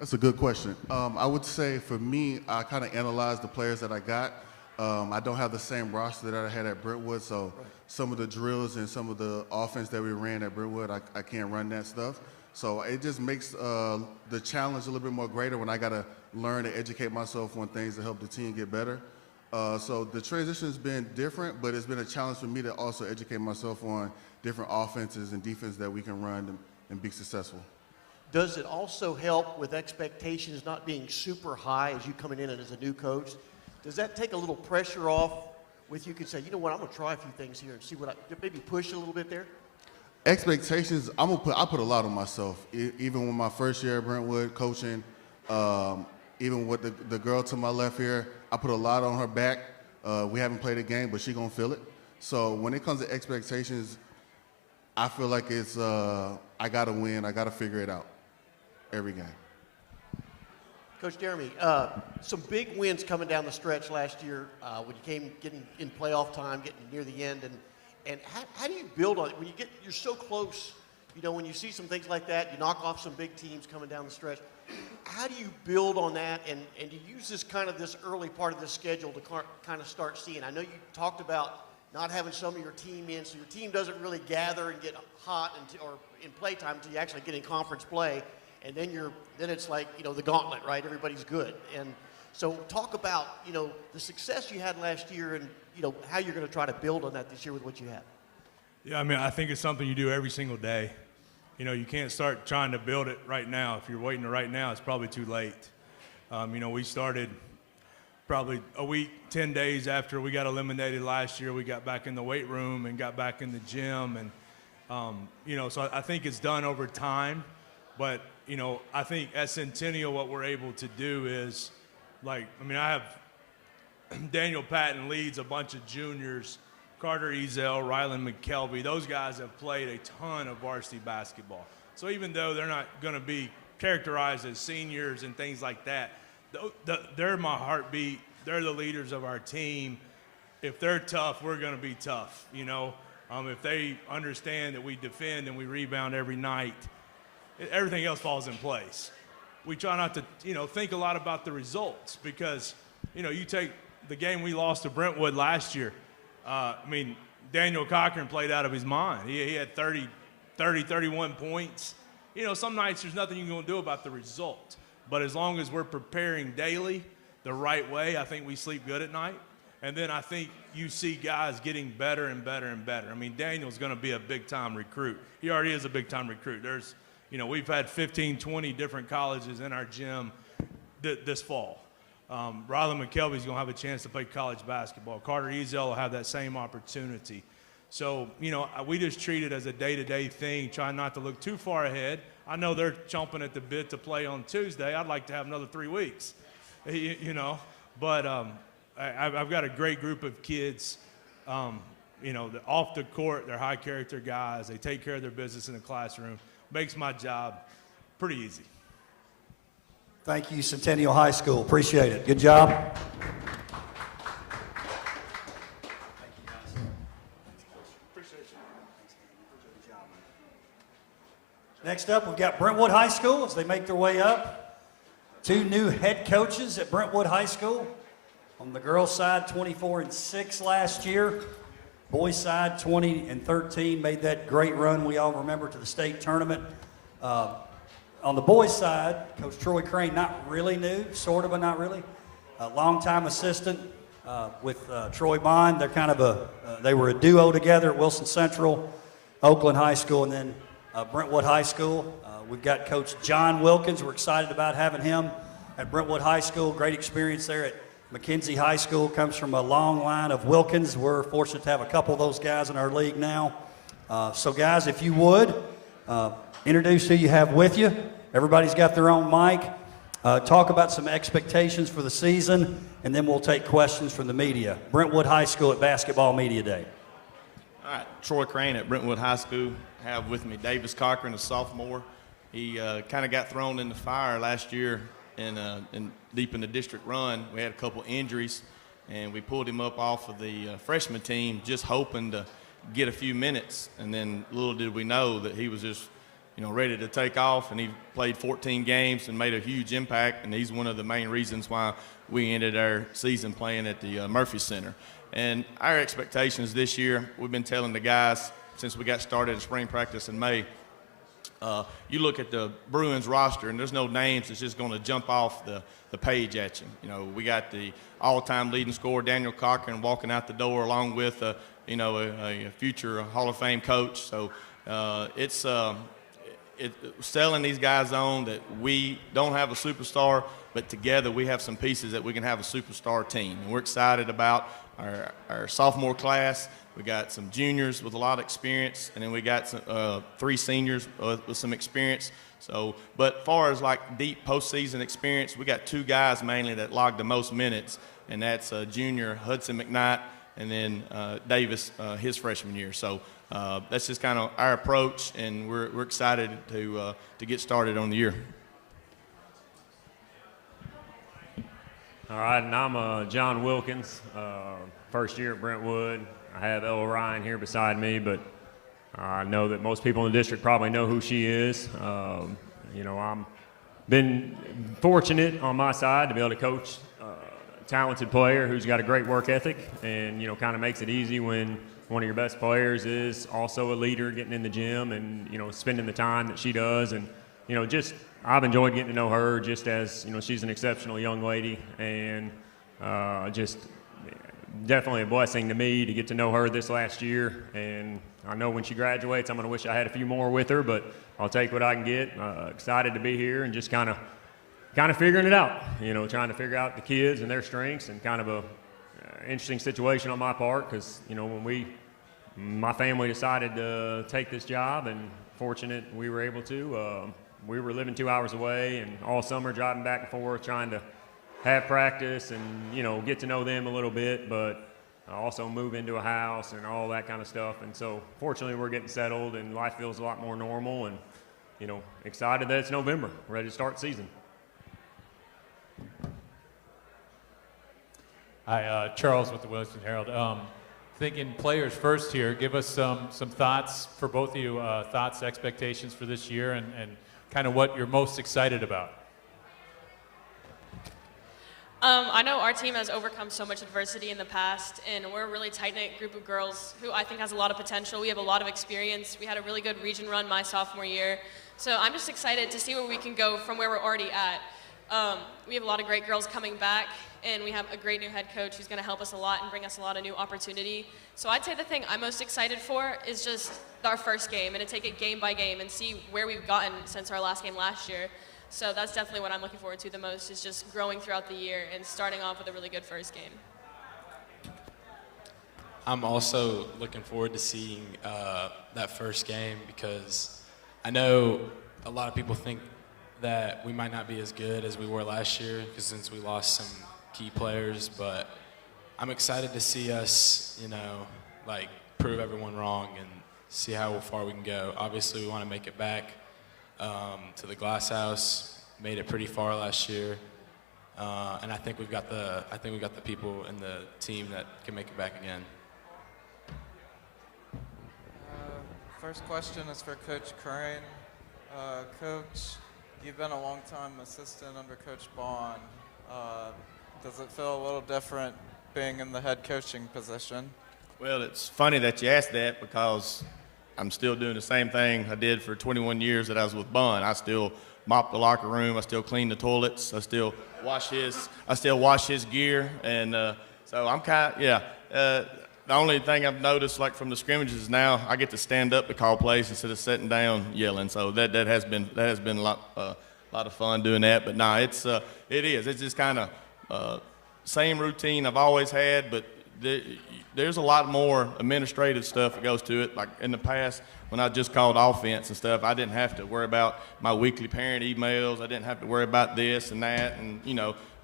That's a good question. I would say for me, I kind of analyzed the players that I got. I don't have the same roster that I had at Brentwood, so some of the drills and some of the offense that we ran at Brentwood, I can't run that stuff. So it just makes the challenge a little bit more greater when I got to learn and educate myself on things to help the team get better. So the transition has been different, but it's been a challenge for me to also educate myself on different offenses and defense that we can run and be successful. Does it also help with expectations not being super high as you coming in and as a new coach? Does that take a little pressure off with you can say, you know what, I'm going to try a few things here and see what maybe push a little bit there? Expectations, I put a lot on myself. Even with my first year at Brentwood coaching, even with the girl to my left here, I put a lot on her back. We haven't played a game, but she's going to feel it. So when it comes to expectations, I feel like it's, I got to win. I got to figure it out every game. Coach Jeremy, some big wins coming down the stretch last year when you getting in playoff time, getting near the end. And how do you build on it? When you're so close, you know, when you see some things like that, you knock off some big teams coming down the stretch. How do you build on that and you use this early part of the schedule to kind of start seeing? I know you talked about not having some of your team in, so your team doesn't really gather and get hot or in playtime until you actually get in conference play, and then it's like, you know, the gauntlet, right? Everybody's good. And so talk about, you know, the success you had last year and, you know, how you're going to try to build on that this year with what you have. Yeah, I mean, I think it's something you do every single day. You know, you can't start trying to build it right now. If you're waiting to right now, it's probably too late. You know, we started probably a week, 10 days after we got eliminated last year. We got back in the weight room and got back in the gym. And, you know, so I think it's done over time. But, you know, I think at Centennial what we're able to do is, like, I mean, I have Daniel Patton leads a bunch of juniors, Carter Ezel, Rylan McKelvey. Those guys have played a ton of varsity basketball. So even though they're not going to be characterized as seniors and things like that, they're my heartbeat. They're the leaders of our team. If they're tough, we're going to be tough, you know. If they understand that we defend and we rebound every night, everything else falls in place. We try not to, you know, think a lot about the results because, you know, you take the game we lost to Brentwood last year. I mean, Daniel Cochran played out of his mind. He had 31 points. You know, some nights there's nothing you can do about the result. But as long as we're preparing daily the right way, I think we sleep good at night. And then I think you see guys getting better and better and better. I mean, Daniel's going to be a big-time recruit. He already is a big-time recruit. There's, you know, we've had 15, 20 different colleges in our gym this fall. Rylan McKelvey's going to have a chance to play college basketball. Carter Ezel will have that same opportunity. So, you know, we just treat it as a day-to-day thing, trying not to look too far ahead. I know they're chomping at the bit to play on Tuesday. I'd like to have another 3 weeks, you know. But I've got a great group of kids. Off the court, they're high character guys. They take care of their business in the classroom. Makes my job pretty easy. Thank you, Centennial High School. Appreciate it. Good job. Next up, we've got Brentwood High School as they make their way up. 2 new head coaches at Brentwood High School. On the girls' side, 24-6 last year. Boys' side, 20-13. Made that great run we all remember to the state tournament. On the boys' side, Coach Troy Crane, not really new, sort of, but not really. A longtime assistant with Troy Bond. They're kind of they were a duo together at Wilson Central, Oakland High School, and then Brentwood High School. We've got Coach John Wilkins. We're excited about having him at Brentwood High School. Great experience there at McKenzie High School. Comes from a long line of Wilkins. We're fortunate to have a couple of those guys in our league now. So guys, if you would, introduce who you have with you. Everybody's got their own mic. Talk about some expectations for the season, and then we'll take questions from the media. Brentwood High School at Basketball Media Day. All right, Troy Crane at Brentwood High School. Have with me Davis Cochran, a sophomore. He kind of got thrown in the fire last year in deep in the district run. We had a couple injuries, and we pulled him up off of the freshman team just hoping to get a few minutes. And then little did we know that he was just, ready to take off, and he played 14 games and made a huge impact, and he's one of the main reasons why we ended our season playing at the Murphy Center. And our expectations this year, we've been telling the guys since we got started at spring practice in May, you look at the Bruins roster, and there's no names that's just going to jump off the page at you. We got the all-time leading scorer, Daniel Cochran, walking out the door along with a future Hall of Fame coach. So it's selling these guys on that we don't have a superstar, but together we have some pieces that we can have a superstar team. And we're excited about our sophomore class. We got some juniors with a lot of experience, and then we got some, 3 seniors with some experience. So, but as far as like deep postseason experience, we got 2 guys mainly that logged the most minutes, and that's junior Hudson McKnight and then Davis his freshman year. So that's just kind of our approach, and we're excited to get started on the year. All right, and I'm John Wilkins, first year at Brentwood. I have Elle Ryan here beside me, but I know that most people in the district probably know who she is. I'm been fortunate on my side to be able to coach a talented player who's got a great work ethic, and kind of makes it easy when one of your best players is also a leader, getting in the gym and spending the time that she does. And just I've enjoyed getting to know her, just as she's an exceptional young lady, and just definitely a blessing to me to get to know her this last year. And I know when she graduates, I'm going to wish I had a few more with her, but I'll take what I can get. Excited to be here and just kind of figuring it out, trying to figure out the kids and their strengths, and kind of a interesting situation on my part, because when my family decided to take this job, and fortunate we were able to, we were living 2 hours away, and all summer driving back and forth trying to have practice and get to know them a little bit, but also move into a house and all that kind of stuff. And so fortunately we're getting settled, and life feels a lot more normal, and excited that it's November, ready to start season. Hi, Charles with the Williamson Herald. Thinking players first here, give us some thoughts for both of you, thoughts, expectations for this year, and kind of what you're most excited about. I know our team has overcome so much adversity in the past, and we're a really tight-knit group of girls who I think has a lot of potential. We have a lot of experience. We had a really good region run my sophomore year. So I'm just excited to see where we can go from where we're already at. We have a lot of great girls coming back, and we have a great new head coach who's going to help us a lot and bring us a lot of new opportunity. So I'd say the thing I'm most excited for is just our first game, and to take it game by game and see where we've gotten since our last game last year. So that's definitely what I'm looking forward to the most, is just growing throughout the year and starting off with a really good first game. I'm also looking forward to seeing that first game, because I know a lot of people think that we might not be as good as we were last year, because since we lost some key players, but I'm excited to see us, like prove everyone wrong and see how far we can go. Obviously, we want to make it back to the Glass House. Made it pretty far last year, and I think we've got the people in the team that can make it back again. First question is for Coach Crane. Coach, you've been a long-time assistant under Coach Bond. Does it feel a little different being in the head coaching position? Well, it's funny that you asked that because I'm still doing the same thing I did for 21 years that I was with Bond. I still mop the locker room. I still clean the toilets. I still wash his gear. And so I'm the only thing I've noticed, like from the scrimmages now, I get to stand up to call plays instead of sitting down yelling. So that has been a lot of fun doing that. But no, it is. It's just kind of same routine I've always had, but there's a lot more administrative stuff that goes to it. Like in the past, when I just called offense and stuff, I didn't have to worry about my weekly parent emails. I didn't have to worry about this and that. And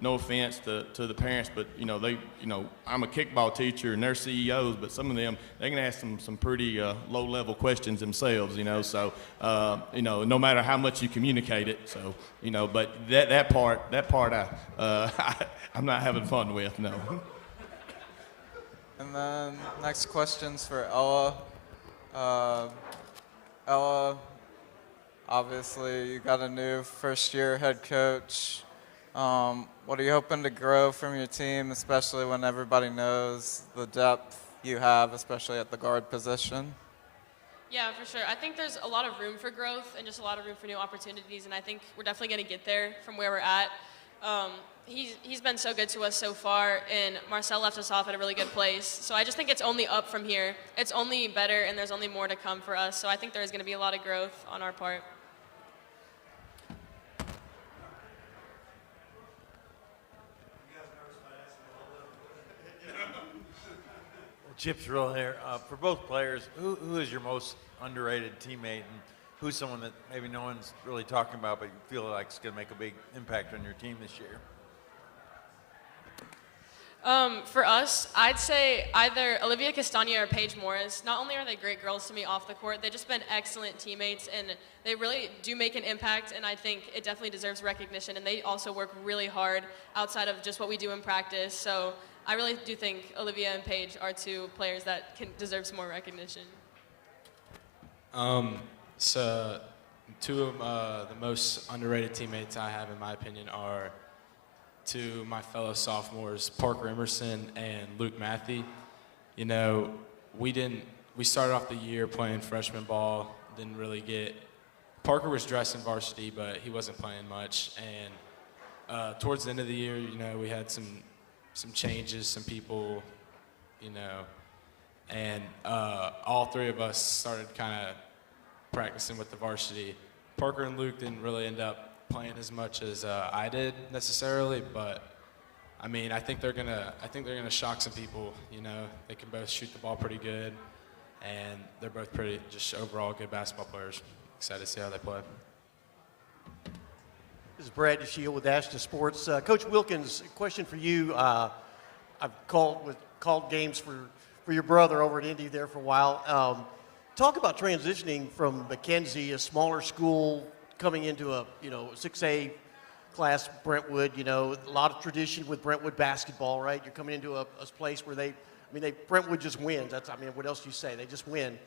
no offense to the parents, but I'm a kickball teacher and they're CEOs, but some of them they can ask some pretty low-level questions themselves. So no matter how much you communicate it. So but that part I'm not having fun with. No. And then next question's for Ella. Ella, obviously you got a new first-year head coach. What are you hoping to grow from your team, especially when everybody knows the depth you have, especially at the guard position? Yeah, for sure. I think there's a lot of room for growth and just a lot of room for new opportunities, and I think we're definitely going to get there from where we're at. He's been so good to us so far, and Marcel left us off at a really good place. So I just think it's only up from here. It's only better, and there's only more to come for us. So I think there's going to be a lot of growth on our part. Chip's real here. For both players, who is your most underrated teammate, and who's someone that maybe no one's really talking about, but you feel like it's going to make a big impact on your team this year? For us, I'd say either Olivia Castagna or Paige Morris. Not only are they great girls to me off the court, they've just been excellent teammates, and they really do make an impact, and I think it definitely deserves recognition, and they also work really hard outside of just what we do in practice. So I really do think Olivia and Paige are two players that deserve some more recognition. So two of the most underrated teammates I have, in my opinion, are two of my fellow sophomores, Parker Emerson and Luke Matthew. We started off the year playing freshman ball, didn't really get, Parker was dressed in varsity, but he wasn't playing much. And towards the end of the year, we had some changes, some people, and all three of us started kind of practicing with the varsity. Parker and Luke didn't really end up playing as much as I did necessarily, but I think they're gonna shock some people. They can both shoot the ball pretty good, and they're both pretty just overall good basketball players. Excited to see how they play. This is Brad DeShield with Dash to Sports. Coach Wilkins, question for you. I've called games for your brother over at Indy there for a while. Talk about transitioning from Mackenzie, a smaller school, coming into a 6A class Brentwood. A lot of tradition with Brentwood basketball, right? You're coming into a place where Brentwood just wins. What else do you say? They just win.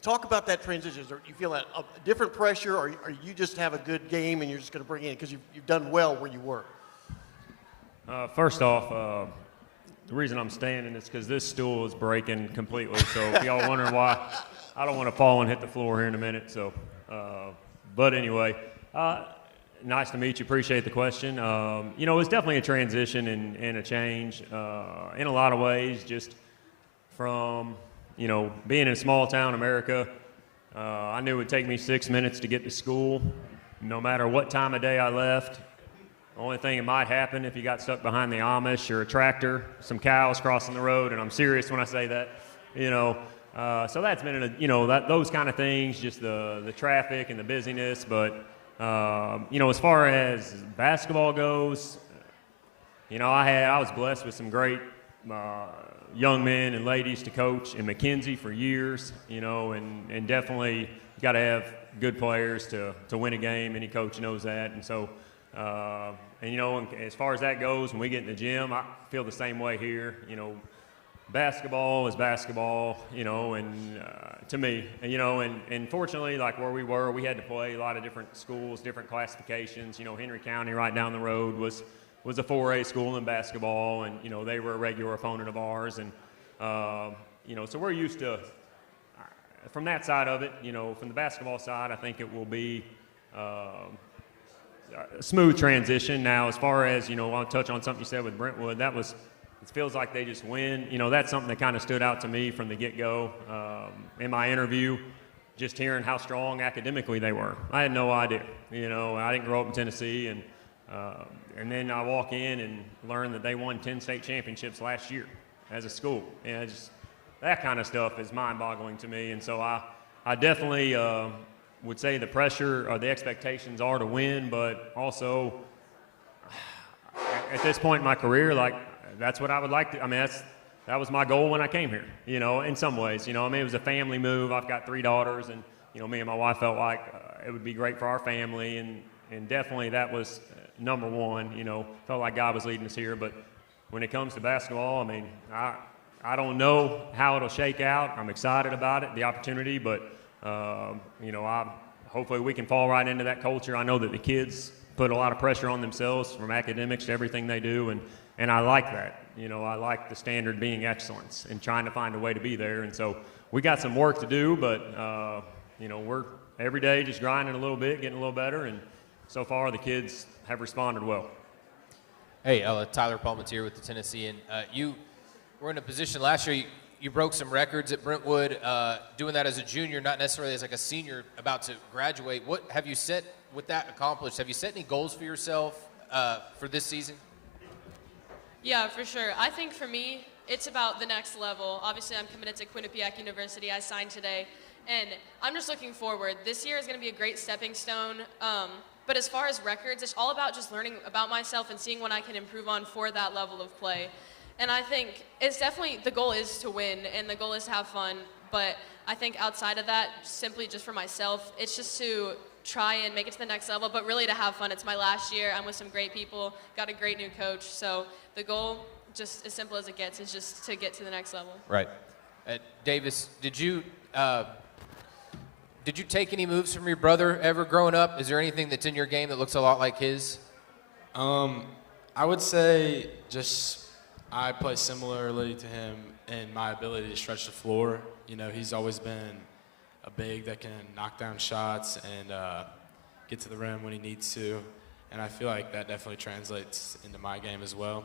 Talk about that transition. Do you feel a different pressure, or you just have a good game and you're just going to bring it in because you've done well where you were? First off, the reason I'm standing is because this stool is breaking completely. So if y'all wondering why, I don't want to fall and hit the floor here in a minute. So, but anyway, nice to meet you. Appreciate the question. It's definitely a transition and a change in a lot of ways. Just from being in a small town America, I knew it would take me 6 minutes to get to school, no matter what time of day I left. The only thing that might happen if you got stuck behind the Amish or a tractor, some cows crossing the road, and I'm serious when I say that, So that's been, those kind of things, just the traffic and the busyness. But, as far as basketball goes, I was blessed with some great young men and ladies to coach in McKenzie for years, and definitely you got to have good players to win a game. Any coach knows that. And so, and as far as that goes, when we get in the gym, I feel the same way here. Basketball is basketball, and to me, and fortunately, like where we were, we had to play a lot of different schools, different classifications. Henry County right down the road was a 4A school in basketball, and they were a regular opponent of ours, and so we're used to from that side of it. From the basketball side, I think it will be a smooth transition. Now, as far as I'll touch on something you said with Brentwood. It feels like they just win. That's something that kind of stood out to me from the get-go in my interview. Just hearing how strong academically they were, I had no idea. I didn't grow up in Tennessee, and then I walk in and learn that they won 10 state championships last year as a school. And that kind of stuff is mind-boggling to me. And so I definitely would say the pressure or the expectations are to win, but also at this point in my career, that's what I would like to. That was my goal when I came here. In some ways, it was a family move. I've got 3 daughters, and me and my wife felt like it would be great for our family, and definitely that was number one. Felt like God was leading us here. But when it comes to basketball, I don't know how it'll shake out. I'm excited about it, the opportunity, but hopefully we can fall right into that culture. I know that the kids put a lot of pressure on themselves from academics to everything they do, and I like that. I like the standard being excellence and trying to find a way to be there. And so we got some work to do, but we're every day just grinding a little bit, getting a little better, and so far the kids have responded well. Hey, Tyler Palmatier with the Tennessee, and you were in a position last year. You broke some records at Brentwood, doing that as a junior, not necessarily as like a senior about to graduate. What have you set with that accomplished? Have you set any goals for yourself for this season? Yeah, for sure. I think for me, it's about the next level. Obviously, I'm committed to Quinnipiac University. I signed today, and I'm just looking forward. This year is going to be a great stepping stone. But as far as records, it's all about just learning about myself and seeing what I can improve on for that level of play. And I think it's definitely, the goal is to win, and the goal is to have fun. But I think outside of that, simply just for myself, it's just to try and make it to the next level, but really to have fun. It's my last year. I'm with some great people, got a great new coach. So the goal, just as simple as it gets, is just to get to the next level. Right. Davis, did you take any moves from your brother ever growing up? Is there anything that's in your game that looks a lot like his? I would say just I play similarly to him in my ability to stretch the floor. He's always been a big that can knock down shots and get to the rim when he needs to. And I feel like that definitely translates into my game as well.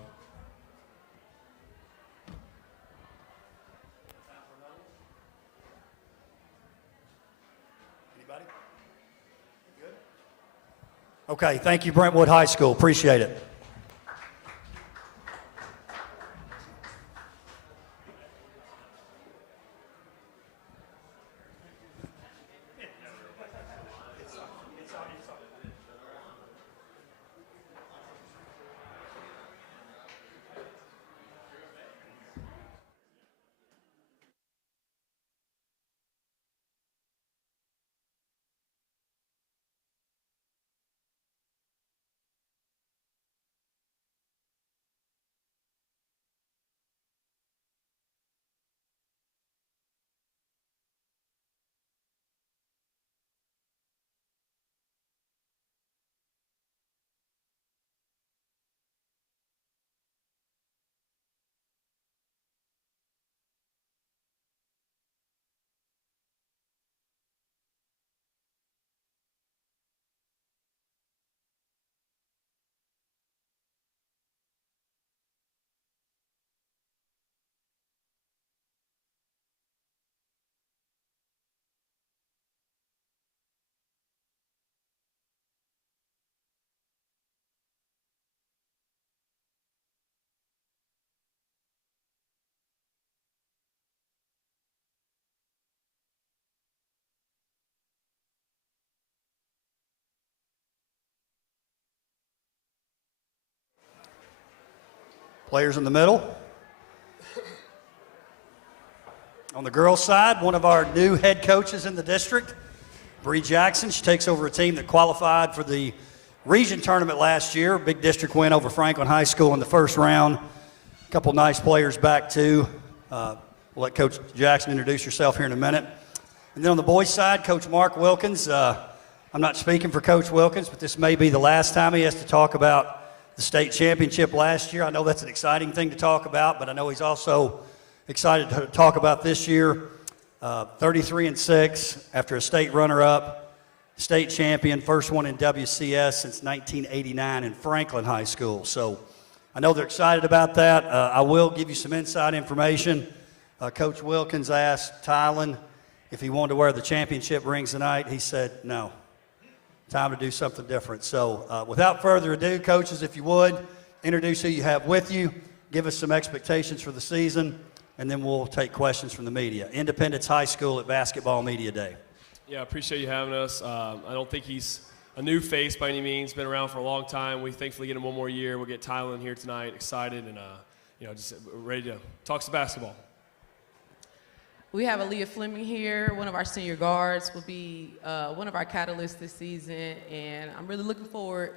Anybody? Good? Okay, thank you, Brentwood High School. Appreciate it. Players in the middle. On the girls' side, one of our new head coaches in the district, Bree Jackson. She takes over a team that qualified for the region tournament last year. Big district win over Franklin High School in the first round. A couple nice players back, too. We'll let Coach Jackson introduce herself here in a minute. And then on the boys' side, Coach Mark Wilkins. I'm not speaking for Coach Wilkins, but this may be the last time he has to talk about the state championship last year. I know that's an exciting thing to talk about, but I know he's also excited to talk about this year. 33-6 after a state runner-up, state champion, first one in WCS since 1989 in Franklin High School. So I know they're excited about that. I will give you some inside information. Coach Wilkins asked Tylen if he wanted to wear the championship rings tonight. He said no. Time to do something different. So without further ado, coaches, if you would, introduce who you have with you, give us some expectations for the season, and then we'll take questions from the media. Independence High School at Basketball Media Day. Yeah, I appreciate you having us. I don't think he's a new face by any means. Been around for a long time. We thankfully get him one more year. We'll get Tylen here tonight, excited and just ready to talk some basketball. We have Aaliyah Fleming here. One of our senior guards will be one of our catalysts this season, and I'm really looking forward.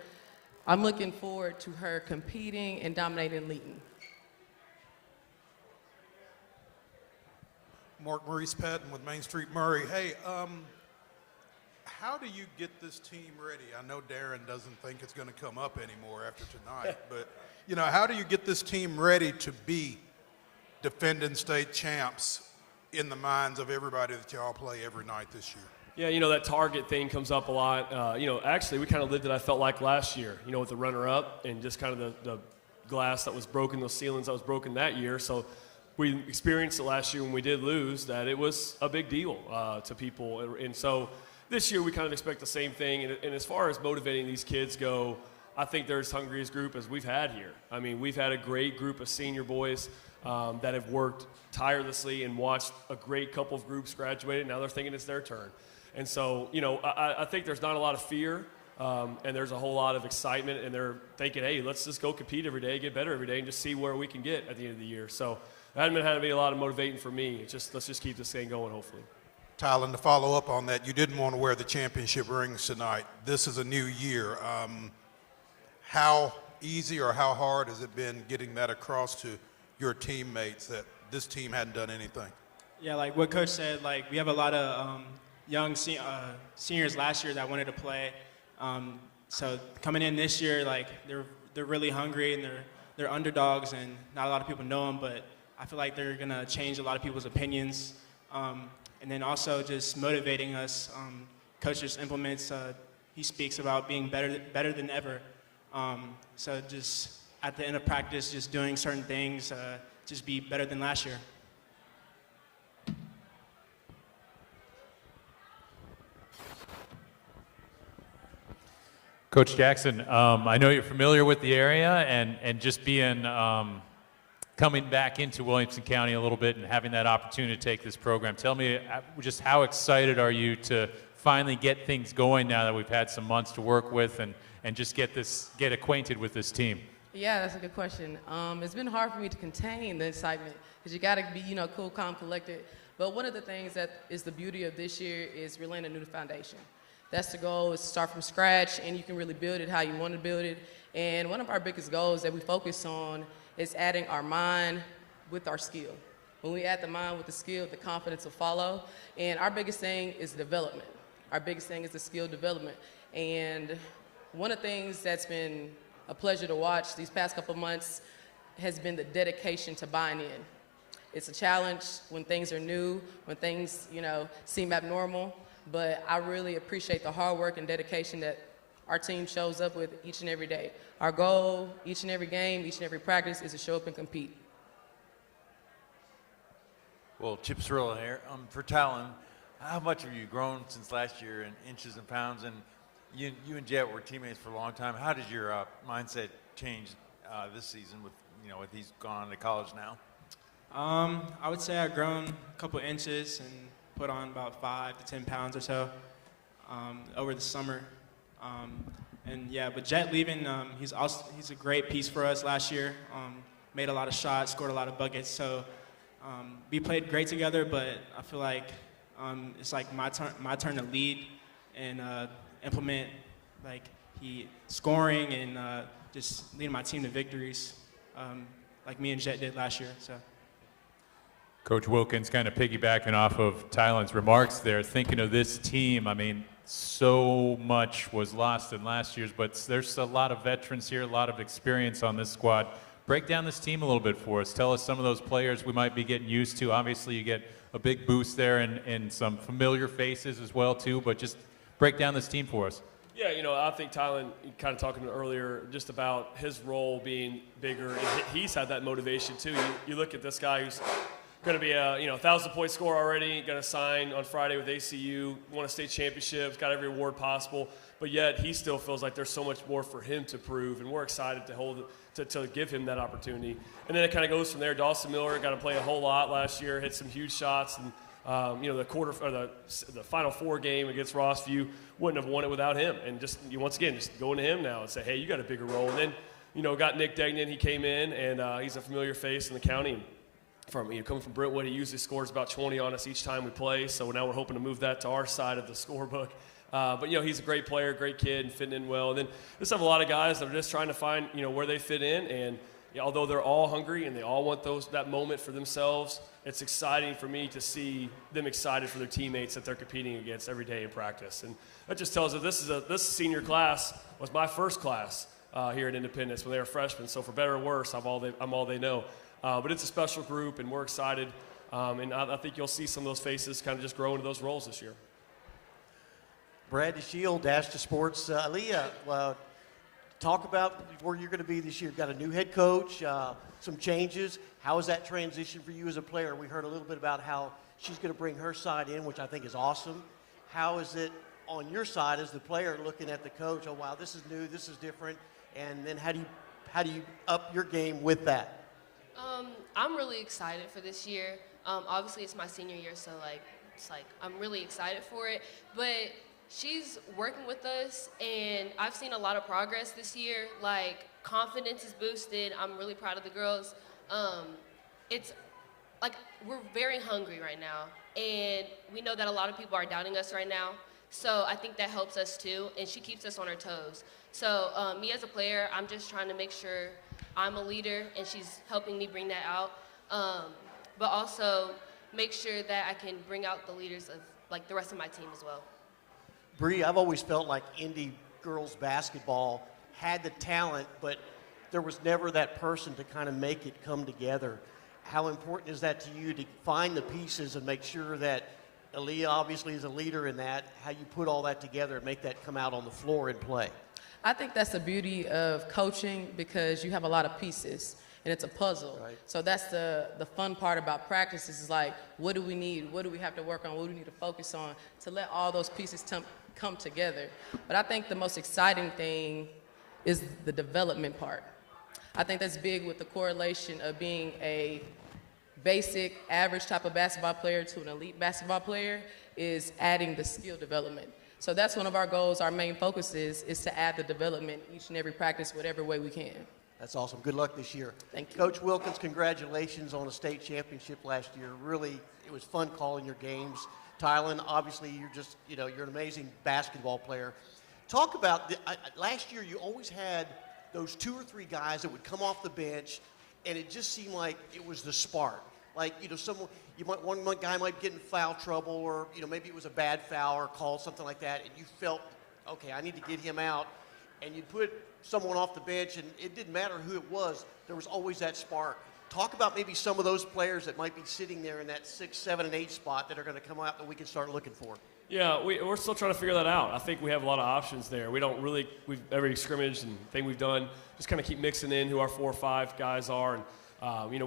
I'm looking forward to her competing and dominating and leading. Mark Maurice Patton with Main Street Murray. Hey, how do you get this team ready? I know Darren doesn't think it's going to come up anymore after tonight, but how do you get this team ready to be defending state champs in the minds of everybody that y'all play every night this year? Yeah, that target thing comes up a lot. Actually, we kind of lived it, I felt like, last year, with the runner-up and just kind of the glass that was broken, those ceilings that was broken that year. So we experienced it last year when we did lose, that it was a big deal to people. And so this year we kind of expect the same thing. And as far as motivating these kids go, I think they're as hungry a group as we've had here. I mean, we've had a great group of senior boys that have worked tirelessly and watched a great couple of groups graduate. Now they're thinking it's their turn. And so, I think there's not a lot of fear, and there's a whole lot of excitement, and they're thinking, hey, let's just go compete every day, get better every day, and just see where we can get at the end of the year. So that hasn't been having to be a lot of motivating for me. It's just, let's just keep this thing going, hopefully. Tylen, to follow up on that, you didn't want to wear the championship rings tonight. This is a new year. How easy or how hard has it been getting that across to your teammates that this team hadn't done anything? Yeah, like what Coach said, we have a lot of young seniors last year that wanted to play. So coming in this year, they're really hungry and they're underdogs and not a lot of people know them, but I feel like they're gonna change a lot of people's opinions. And then also just motivating us. Coach just implements, he speaks about being better than ever. So just at the end of practice, just doing certain things, just be better than last year. Coach Jackson, I know you're familiar with the area and just being coming back into Williamson County a little bit and having that opportunity to take this program. Tell me just how excited are you to finally get things going now that we've had some months to work with and just get acquainted with this team? Yeah, that's a good question. It's been hard for me to contain the excitement because you got to be, cool, calm, collected. But one of the things that is the beauty of this year is we're laying a new foundation. That's the goal, is to start from scratch, and you can really build it how you want to build it. And one of our biggest goals that we focus on is adding our mind with our skill. When we add the mind with the skill, the confidence will follow. And our biggest thing is development. Our biggest thing is the skill development. And one of the things that's been a pleasure to watch these past couple months has been the dedication to buying in. It's a challenge when things are new, when things, seem abnormal. But I really appreciate the hard work and dedication that our team shows up with each and every day. Our goal, each and every game, each and every practice, is to show up and compete. Well, Chip Cirillo here. For Tylen, how much have you grown since last year in inches and pounds? And you and Jet were teammates for a long time. How did your mindset change this season with he's gone on to college now? I would say I've grown a couple inches and put on about 5 to 10 pounds or so over the summer. But Jet leaving, he's a great piece for us last year. made a lot of shots, scored a lot of buckets. So we played great together, but I feel like it's like my turn to lead and implement like scoring and just leading my team to victories, like me and Jet did last year. So. Coach Wilkins, kind of piggybacking off of Tylen's remarks there, thinking of this team, I mean, so much was lost in last year's, but there's a lot of veterans here, a lot of experience on this squad. Break down this team a little bit for us. Tell us some of those players we might be getting used to. Obviously, you get a big boost there and some familiar faces as well, too, but just break down this team for us. Yeah, you know, I think Tylen, kind of talking earlier just about his role being bigger, and he's had that motivation, too. You look at this guy who's going to be a 1,000-point scorer already, going to sign on Friday with ACU, won a state championship, got every award possible, but yet he still feels like there's so much more for him to prove, and we're excited to give him that opportunity. And then it kind of goes from there. Dawson Miller got to play a whole lot last year, hit some huge shots, and the Final Four game against Rossview wouldn't have won it without him. And just once again, just going to him now and say, hey, you got a bigger role. And then got Nick Degnan. He came in, and he's a familiar face in the county. Coming from Brentwood, he usually scores about 20 on us each time we play. So now we're hoping to move that to our side of the scorebook. But he's a great player, great kid, and fitting in well. And then just have a lot of guys that are just trying to find where they fit in. And although they're all hungry and they all want that moment for themselves, it's exciting for me to see them excited for their teammates that they're competing against every day in practice. And that just tells us this senior class was my first class here at Independence when they were freshmen. So for better or worse, I'm all they know. But it's a special group, and we're excited. And I think you'll see some of those faces kind of just grow into those roles this year. Brad DeShield, Dash to Sports. Aaliyah, talk about where you're going to be this year. You've got a new head coach, some changes. How is that transition for you as a player? We heard a little bit about how she's going to bring her side in, which I think is awesome. How is it on your side as the player looking at the coach? Oh, wow, this is new, this is different. And then how do you up your game with that? I'm really excited for this year. Obviously, it's my senior year, so I'm really excited for it. But she's working with us, and I've seen a lot of progress this year. Like, confidence is boosted. I'm really proud of the girls. It's like we're very hungry right now, and we know that a lot of people are doubting us right now. So I think that helps us too, and she keeps us on our toes. So me as a player, I'm just trying to make sure I'm a leader, and she's helping me bring that out. But also make sure that I can bring out the leaders of the rest of my team as well. Bree, I've always felt like Indy girls basketball had the talent, but there was never that person to kind of make it come together. How important is that to you to find the pieces and make sure that Aaliyah obviously is a leader in that, how you put all that together and make that come out on the floor and play? I think that's the beauty of coaching because you have a lot of pieces and it's a puzzle. Right. So that's the fun part about practice is like, what do we need? What do we have to work on? What do we need to focus on to let all those pieces come together? But I think the most exciting thing is the development part. I think that's big with the correlation of being a basic, average type of basketball player to an elite basketball player is adding the skill development. So that's one of our goals, our main focus is to add the development each and every practice, whatever way we can. That's awesome. Good luck this year. Thank you. Coach Wilkins, congratulations on a state championship last year. Really, it was fun calling your games. Tylen, obviously, you're an amazing basketball player. Talk about, last year you always had those 2 or 3 guys that would come off the bench, and it just seemed like it was the spark. Like, one guy might get in foul trouble, or, maybe it was a bad foul or call, something like that, and you felt, okay, I need to get him out. And you'd put someone off the bench, and it didn't matter who it was. There was always that spark. Talk about maybe some of those players that might be sitting there in that 6, 7, and 8 spot that are going to come out that we can start looking for. Yeah, we're still trying to figure that out. I think we have a lot of options there. Every scrimmage and thing we've done, just kind of keep mixing in who our 4 or 5 guys are. And,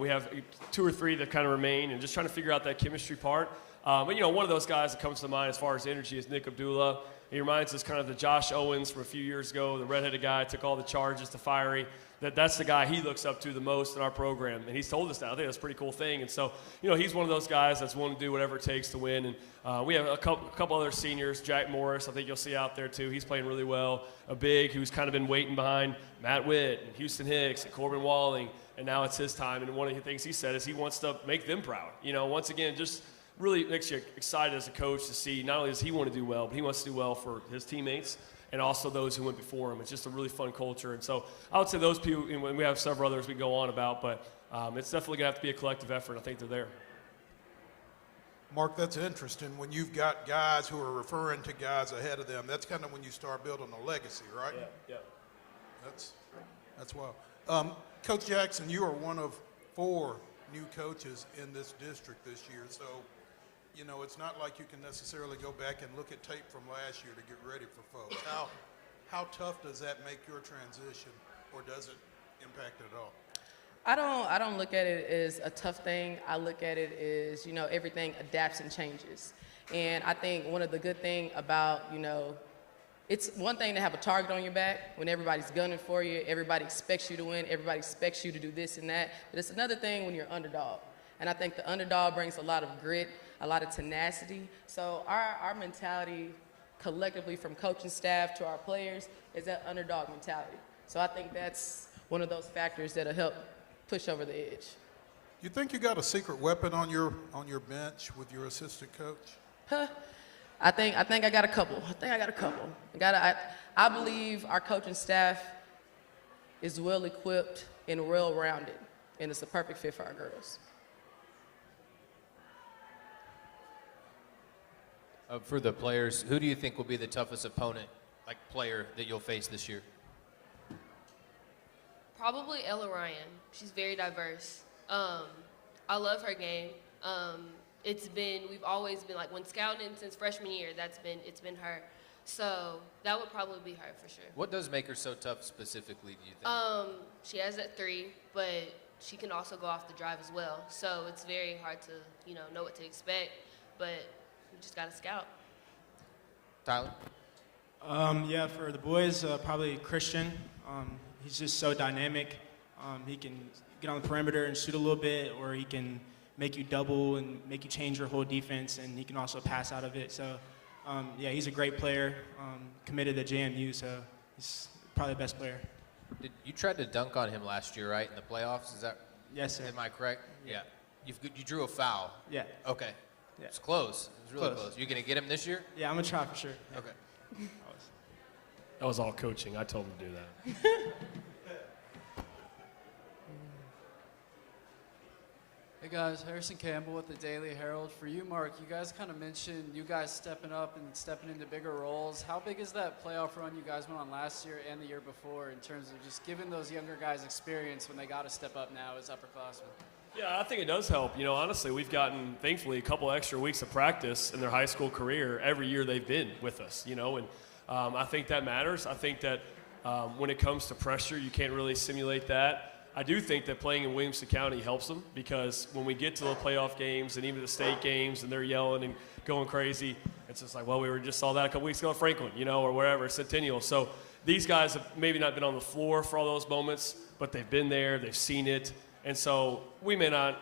we have 2 or 3 that kind of remain and just trying to figure out that chemistry part. But, one of those guys that comes to mind as far as energy is Nick Abdullah. He reminds us kind of the Josh Owens from a few years ago, the redheaded guy, took all the charges to Fiery. That's the guy he looks up to the most in our program. And he's told us that. I think that's a pretty cool thing. And so, he's one of those guys that's willing to do whatever it takes to win. And we have a couple other seniors. Jack Morris, I think you'll see out there too. He's playing really well. A big who's kind of been waiting behind Matt Witt and Houston Hicks and Corbin Walling. and now it's his time. And one of the things he said is he wants to make them proud. Once again, just really makes you excited as a coach to see not only does he want to do well, but he wants to do well for his teammates and also those who went before him. It's just a really fun culture. And so I would say those people, and we have several others we go on about, but it's definitely going to have to be a collective effort. I think they're there. Mark, that's interesting. When you've got guys who are referring to guys ahead of them, that's kind of when you start building a legacy, right? Yeah. That's wild. Coach Jackson, you are one of 4 new coaches in this district this year, so it's not like you can necessarily go back and look at tape from last year to get ready for folks. How tough does that make your transition, or does it impact it at all? I don't look at it as a tough thing. I look at it as, everything adapts and changes. And I think one of the good thing about, it's one thing to have a target on your back when everybody's gunning for you, everybody expects you to win, everybody expects you to do this and that. But it's another thing when you're underdog. And I think the underdog brings a lot of grit, a lot of tenacity. So our mentality collectively from coaching staff to our players is that underdog mentality. So I think that's one of those factors that'll help push over the edge. You think you got a secret weapon on your bench with your assistant coach? I think I got a couple. I believe our coaching staff is well equipped and well rounded, and it's a perfect fit for our girls. For the players, who do you think will be the toughest opponent, like player, that you'll face this year? Probably Ella Ryan. She's very diverse. I love her game. We've always been like, when scouting since freshman year, it's been her. So that would probably be her for sure. What does make her so tough specifically, do you think? She has that 3, but she can also go off the drive as well. So it's very hard to, know what to expect, but we just got to scout. Tyler? Yeah, for the boys, probably Christian. He's just so dynamic. He can get on the perimeter and shoot a little bit, or he can make you double and make you change your whole defense, and he can also pass out of it. So, yeah, he's a great player, committed to JMU, so he's probably the best player. You tried to dunk on him last year, right, in the playoffs? Is that? Yes, sir. Am I correct? Yeah. You drew a foul. Yeah. Okay. Yeah. It's close. It was really close. You going to get him this year? Yeah, I'm going to try for sure. Yeah. Okay. That was all coaching. I told him to do that. Hey guys, Harrison Campbell with the Daily Herald. For you, Mark, you guys kind of mentioned you guys stepping up and stepping into bigger roles. How big is that playoff run you guys went on last year and the year before in terms of just giving those younger guys experience when they got to step up now as upperclassmen? Yeah, I think it does help. Honestly, we've gotten, thankfully, a couple extra weeks of practice in their high school career every year they've been with us, and I think that matters. I think that when it comes to pressure, you can't really simulate that. I do think that playing in Williamson County helps them, because when we get to the playoff games and even the state games and they're yelling and going crazy, it's just like, well, we just saw that a couple weeks ago at Franklin, or wherever, Centennial. So these guys have maybe not been on the floor for all those moments, but they've been there, they've seen it. And so we got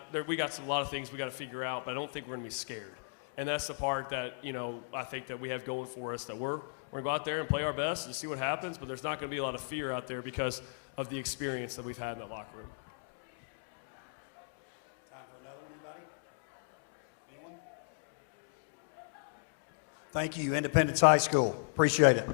a lot of things we got to figure out, but I don't think we're going to be scared. And that's the part that, I think that we have going for us, that we're going to go out there and play our best and see what happens, but there's not going to be a lot of fear out there because of the experience that we've had in that locker room. Time for another one, anybody? Anyone? Thank you, Independence High School. Appreciate it.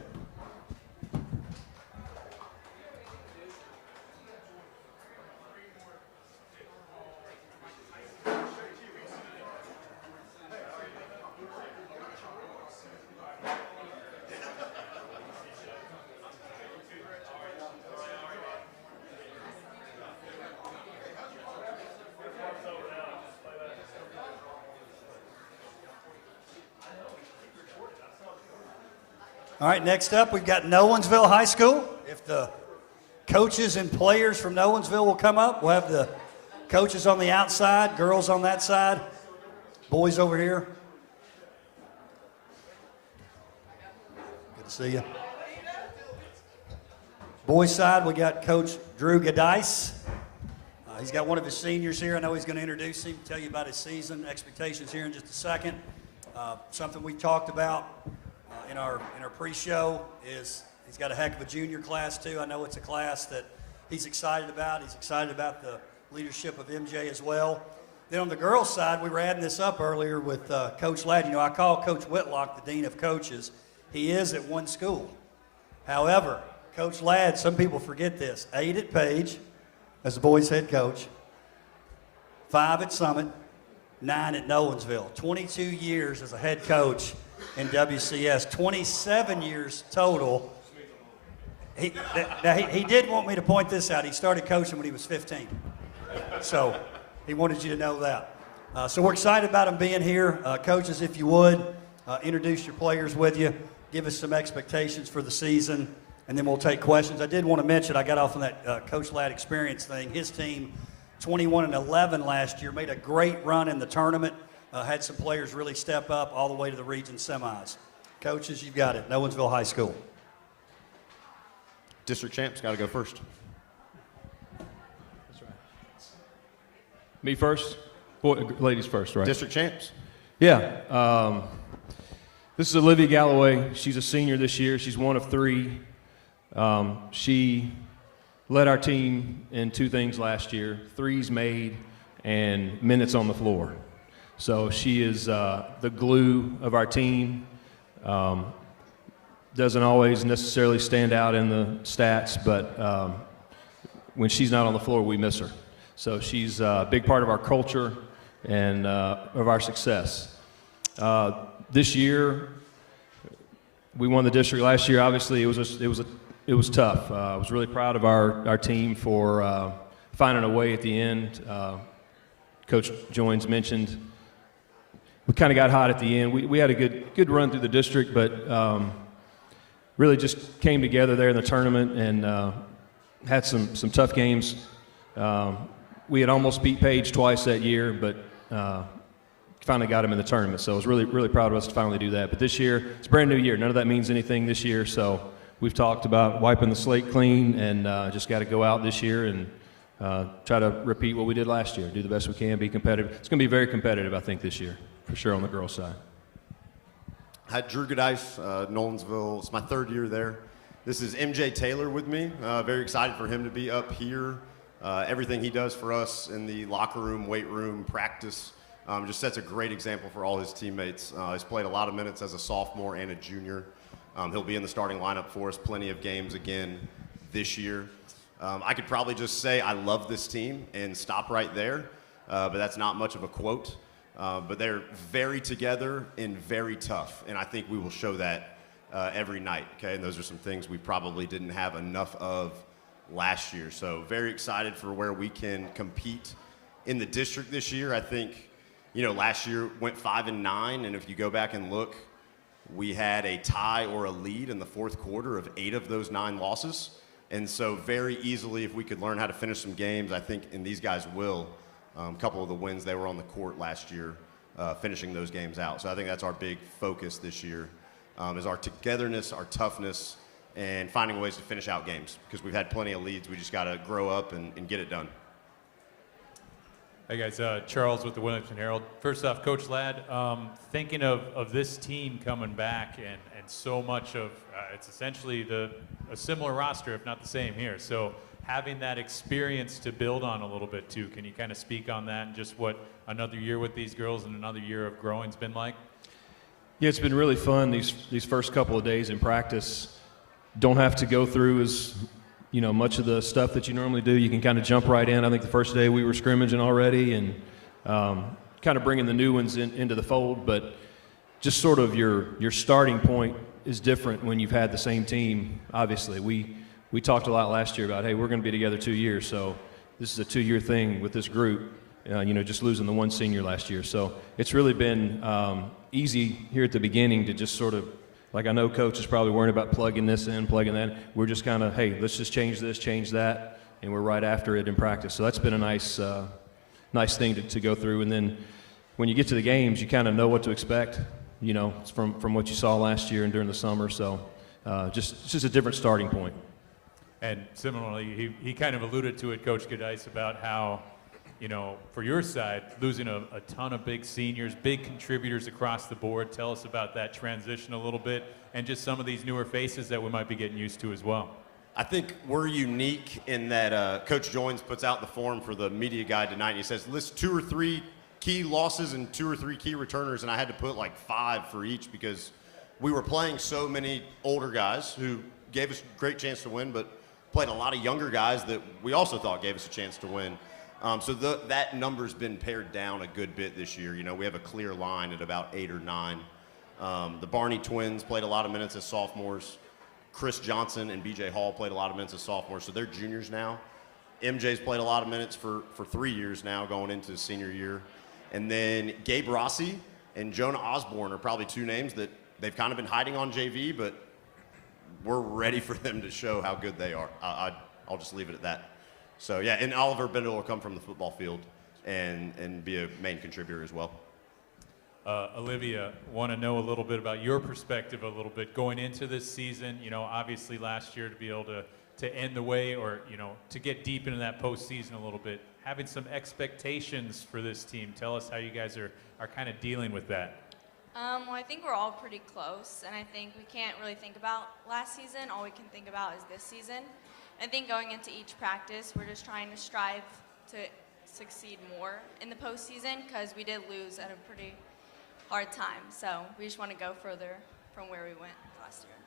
All right, next up, we've got Nolensville High School. If the coaches and players from Nolensville will come up, we'll have the coaches on the outside, girls on that side, boys over here. Good to see you. Boys side, we got Coach Drew Gadice. He's got one of his seniors here. I know he's going to introduce him, tell you about his season expectations here in just a second. Something we talked about in our pre-show is he's got a heck of a junior class too. I know it's a class that he's excited about. He's excited about the leadership of MJ as well. Then on the girls' side, we were adding this up earlier with Coach Ladd. You know, I call Coach Whitlock the dean of coaches. He is at one school. However, Coach Ladd, some people forget this, 8 at Page as the boys' head coach, 5 at Summit, 9 at Nolensville. 22 years as a head coach in WCS, 27 years total. He did want me to point this out. He started coaching when he was 15. So he wanted you to know that. So we're excited about him being here. Coaches, if you would, introduce your players with you. Give us some expectations for the season, and then we'll take questions. I did want to mention, I got off on that Coach Ladd experience thing. His team, 21-11 last year, made a great run in the tournament. Had some players really step up all the way to the region semis. Coaches, you've got it. Nolensville High School. District champs got to go first. Me first? Ladies first, right? District champs. Yeah. This is Olivia Galloway. She's a senior this year. She's one of 3. She led our team in 2 things last year, threes made and minutes on the floor. So she is the glue of our team. Doesn't always necessarily stand out in the stats, but when she's not on the floor, we miss her. So she's a big part of our culture and of our success. This year, we won the district. Last year, obviously, it was tough. I was really proud of our team for finding a way at the end. Coach Joines mentioned we kind of got hot at the end. We had a good run through the district, but really just came together there in the tournament and had some tough games. We had almost beat Page twice that year, but finally got him in the tournament. So I was really proud of us to finally do that. But this year, it's a brand new year. None of that means anything this year. So we've talked about wiping the slate clean and just got to go out this year and try to repeat what we did last year. Do the best we can, be competitive. It's going to be very competitive, I think, this year, for sure on the girls' side. I had Drew Goodice, Nolensville. It's my 3rd year there. This is MJ Taylor with me. Very excited for him to be up here. Everything he does for us in the locker room, weight room, practice, just sets a great example for all his teammates. He's played a lot of minutes as a sophomore and a junior. He'll be in the starting lineup for us plenty of games again this year. I could probably just say I love this team and stop right there, but that's not much of a quote. But they're very together and very tough, and I think we will show that every night, okay? And those are some things we probably didn't have enough of last year. So very excited for where we can compete in the district this year. I think, last year went 5-9, and if you go back and look, we had a tie or a lead in the 4th quarter of 8 of those 9 losses. And so very easily, if we could learn how to finish some games, I think, and these guys will, a couple of the wins, they were on the court last year, finishing those games out. So I think that's our big focus this year, is our togetherness, our toughness, and finding ways to finish out games, because we've had plenty of leads. We just got to grow up and get it done. Hey guys, Charles with the Williamson Herald. First off, Coach Ladd, thinking of this team coming back and so much of, it's essentially a similar roster, if not the same here. So having that experience to build on a little bit too, can you kind of speak on that and just what another year with these girls and another year of growing's been like? Yeah, it's been really fun these first couple of days in practice. Don't have to go through as much of the stuff that you normally do. You can kind of jump right in. I think the first day we were scrimmaging already and kind of bringing the new ones into the fold, but just sort of your starting point is different when you've had the same team. Obviously, we talked a lot last year about, hey, we're going to be together 2 years, so this is a 2-year thing with this group. Just losing the one senior last year, so it's really been easy here at the beginning to just sort of, like, I know Coach is probably worrying about plugging this in, plugging that in. We're just kind of, hey, let's just change this, change that, and we're right after it in practice. So that's been a nice thing to go through. And then when you get to the games, you kind of know what to expect, from what you saw last year and during the summer. So it's just a different starting point. And similarly, he kind of alluded to it, Coach Goodice, about how, for your side, losing a ton of big seniors, big contributors across the board. Tell us about that transition a little bit and just some of these newer faces that we might be getting used to as well. I think we're unique in that Coach Joins puts out the form for the media guide tonight, and he says list 2 or 3 key losses and 2 or 3 key returners, and I had to put like 5 for each because we were playing so many older guys who gave us a great chance to win, but played a lot of younger guys that we also thought gave us a chance to win. So that number's been pared down a good bit this year. You know, we have a clear line at about 8 or 9. The Barney twins played a lot of minutes as sophomores. Chris Johnson and BJ Hall played a lot of minutes as sophomores, so they're juniors now. MJ's played a lot of minutes for 3 years now, going into his senior year. And then Gabe Rossi and Jonah Osborne are probably 2 names that they've kind of been hiding on JV, but we're ready for them to show how good they are. I'll just leave it at that. So, yeah, and Oliver Bendel will come from the football field and be a main contributor as well. Olivia, want to know a little bit about your perspective a little bit going into this season. You know, obviously last year to be able to end the way or, you know, to get deep into that postseason a little bit, having some expectations for this team. Tell us how you guys are kind of dealing with that. Well, I think we're all pretty close, and I think we can't really think about last season. All we can think about is this season. I think going into each practice, we're just trying to strive to succeed more in the postseason because we did lose at a pretty hard time. So we just want to go further from where we went last year.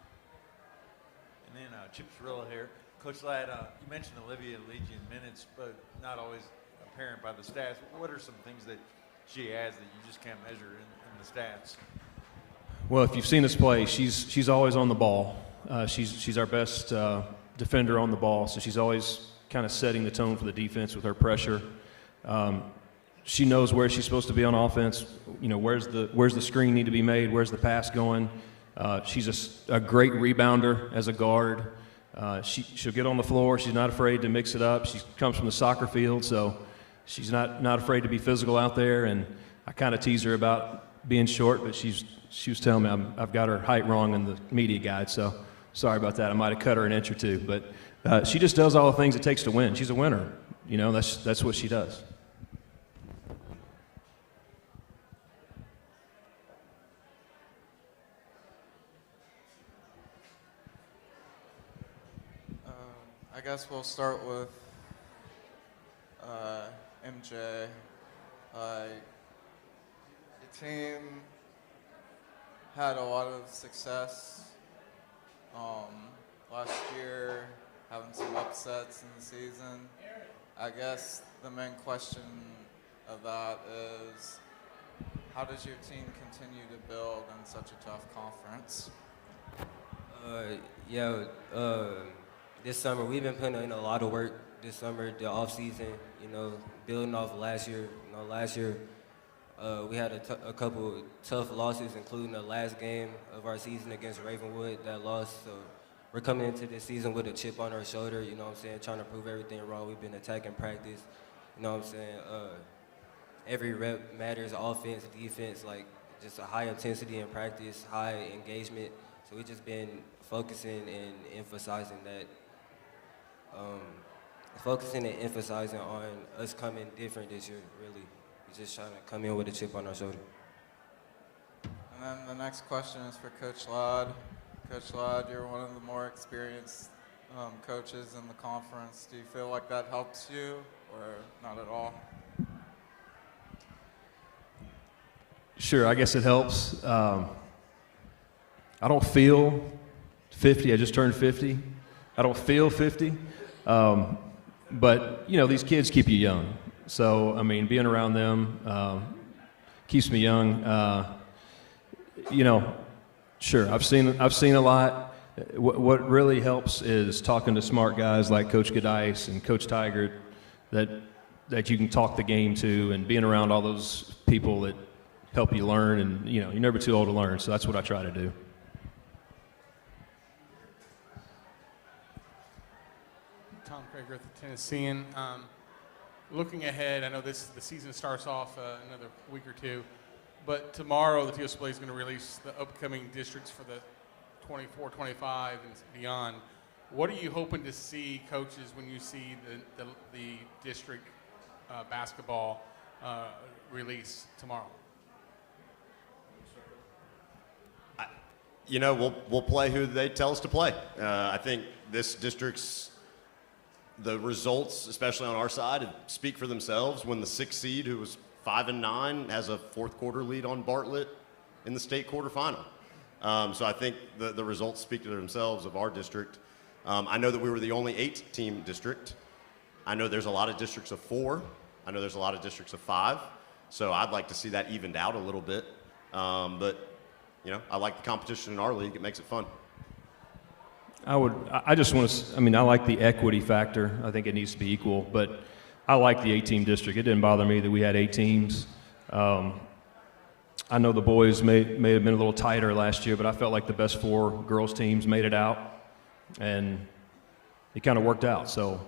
And then Chip Cirillo here. Coach Ladd, you mentioned Olivia Legion minutes, but not always apparent by the stats. What are some things that she has that you just can't measure in the stats? Well, if you've seen us play, she's always on the ball. She's our best defender on the ball, so she's always kind of setting the tone for the defense with her pressure. She knows where she's supposed to be on offense. You know, where's the screen need to be made? Where's the pass going? She's a great rebounder as a guard. She'll get on the floor. She's not afraid to mix it up. She comes from the soccer field, so she's not afraid to be physical out there. And I kind of tease her about being short, but she was telling me I've got her height wrong in the media guide, so sorry about that. I might have cut her an inch or 2, but she just does all the things it takes to win. She's a winner. You know, that's what she does. I guess we'll start with MJ. The team had a lot of success last year, having some upsets in the season. I guess the main question of that is, how does your team continue to build in such a tough conference? This summer we've been putting in a lot of work this summer, the off season, you know, building off of last year. You know, last year we had a couple tough losses, including the last game of our season against Ravenwood that lost. So we're coming into this season with a chip on our shoulder, you know what I'm saying, trying to prove everything wrong. We've been attacking practice, you know what I'm saying. Every rep matters, offense, defense, like just a high intensity in practice, high engagement. So we've just been focusing and emphasizing that. Focusing and emphasizing on us coming different this year, really. We're just trying to come in with a chip on our shoulder. And then the next question is for Coach Ladd. Coach Ladd, you're one of the more experienced coaches in the conference. Do you feel like that helps you or not at all? Sure, I guess it helps. I don't feel 50. I just turned 50. I don't feel 50. But, you know, these kids keep you young. So, I mean, being around them keeps me young. You know, sure, I've seen a lot. What really helps is talking to smart guys like Coach Gadice and Coach Tigert that you can talk the game to, and being around all those people that help you learn. And, you know, you're never too old to learn, so that's what I try to do. With the Tennessean. Looking ahead, I know the season starts off another week or 2, but tomorrow the TSBA is going to release the upcoming districts for the 24, 25, and beyond. What are you hoping to see, coaches, when you see the district basketball release tomorrow? we'll play who they tell us to play. I think this district's the results, especially on our side, speak for themselves. When the 6th seed, who was 5-9, has a fourth quarter lead on Bartlett in the state quarterfinal. So I think the results speak to themselves of our district. I know that we were the only 8-team district. I know there's a lot of districts of 4. I know there's a lot of districts of 5. So I'd like to see that evened out a little bit. But I like the competition in our league. It makes it fun. I just want to, I like the equity factor. I think it needs to be equal, but I like the 8-team district. It didn't bother me that we had 8 teams. I know the boys may have been a little tighter last year, but I felt like the best 4 girls teams made it out, and it kind of worked out. So,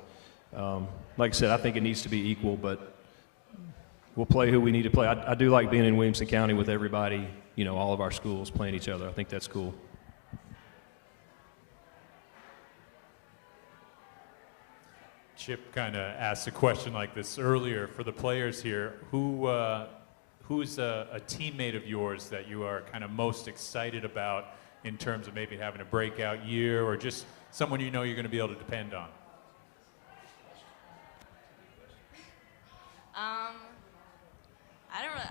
like I said, I think it needs to be equal, but we'll play who we need to play. I do like being in Williamson County with everybody, all of our schools playing each other. I think that's cool. Chip kind of asked a question like this earlier for the players here. Who's a teammate of yours that you are kind of most excited about in terms of maybe having a breakout year, or just someone you're going to be able to depend on?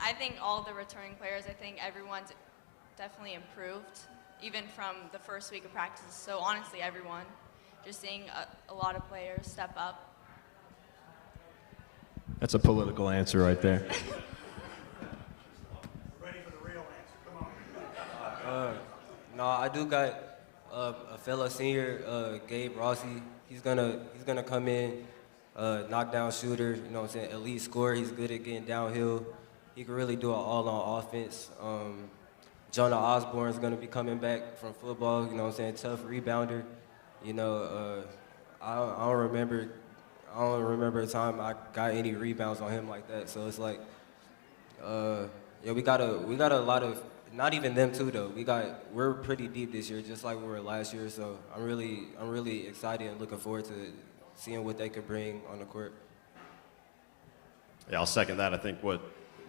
I think all the returning players, I think everyone's definitely improved, even from the first week of practice. So honestly, everyone. Just seeing a lot of players step up. That's a political answer right there. Ready for the real answer? Come on. No, I do got a fellow senior, Gabe Rossi. He's gonna come in, knockdown shooter. Elite scorer. He's good at getting downhill. He can really do it all on offense. Jonah Osborne's gonna be coming back from football. Tough rebounder. I don't remember a time I got any rebounds on him like that. So it's like, we got a lot of, not even them too though. We're pretty deep this year, just like we were last year. So I'm really excited and looking forward to seeing what they could bring on the court. Yeah, I'll second that. I think what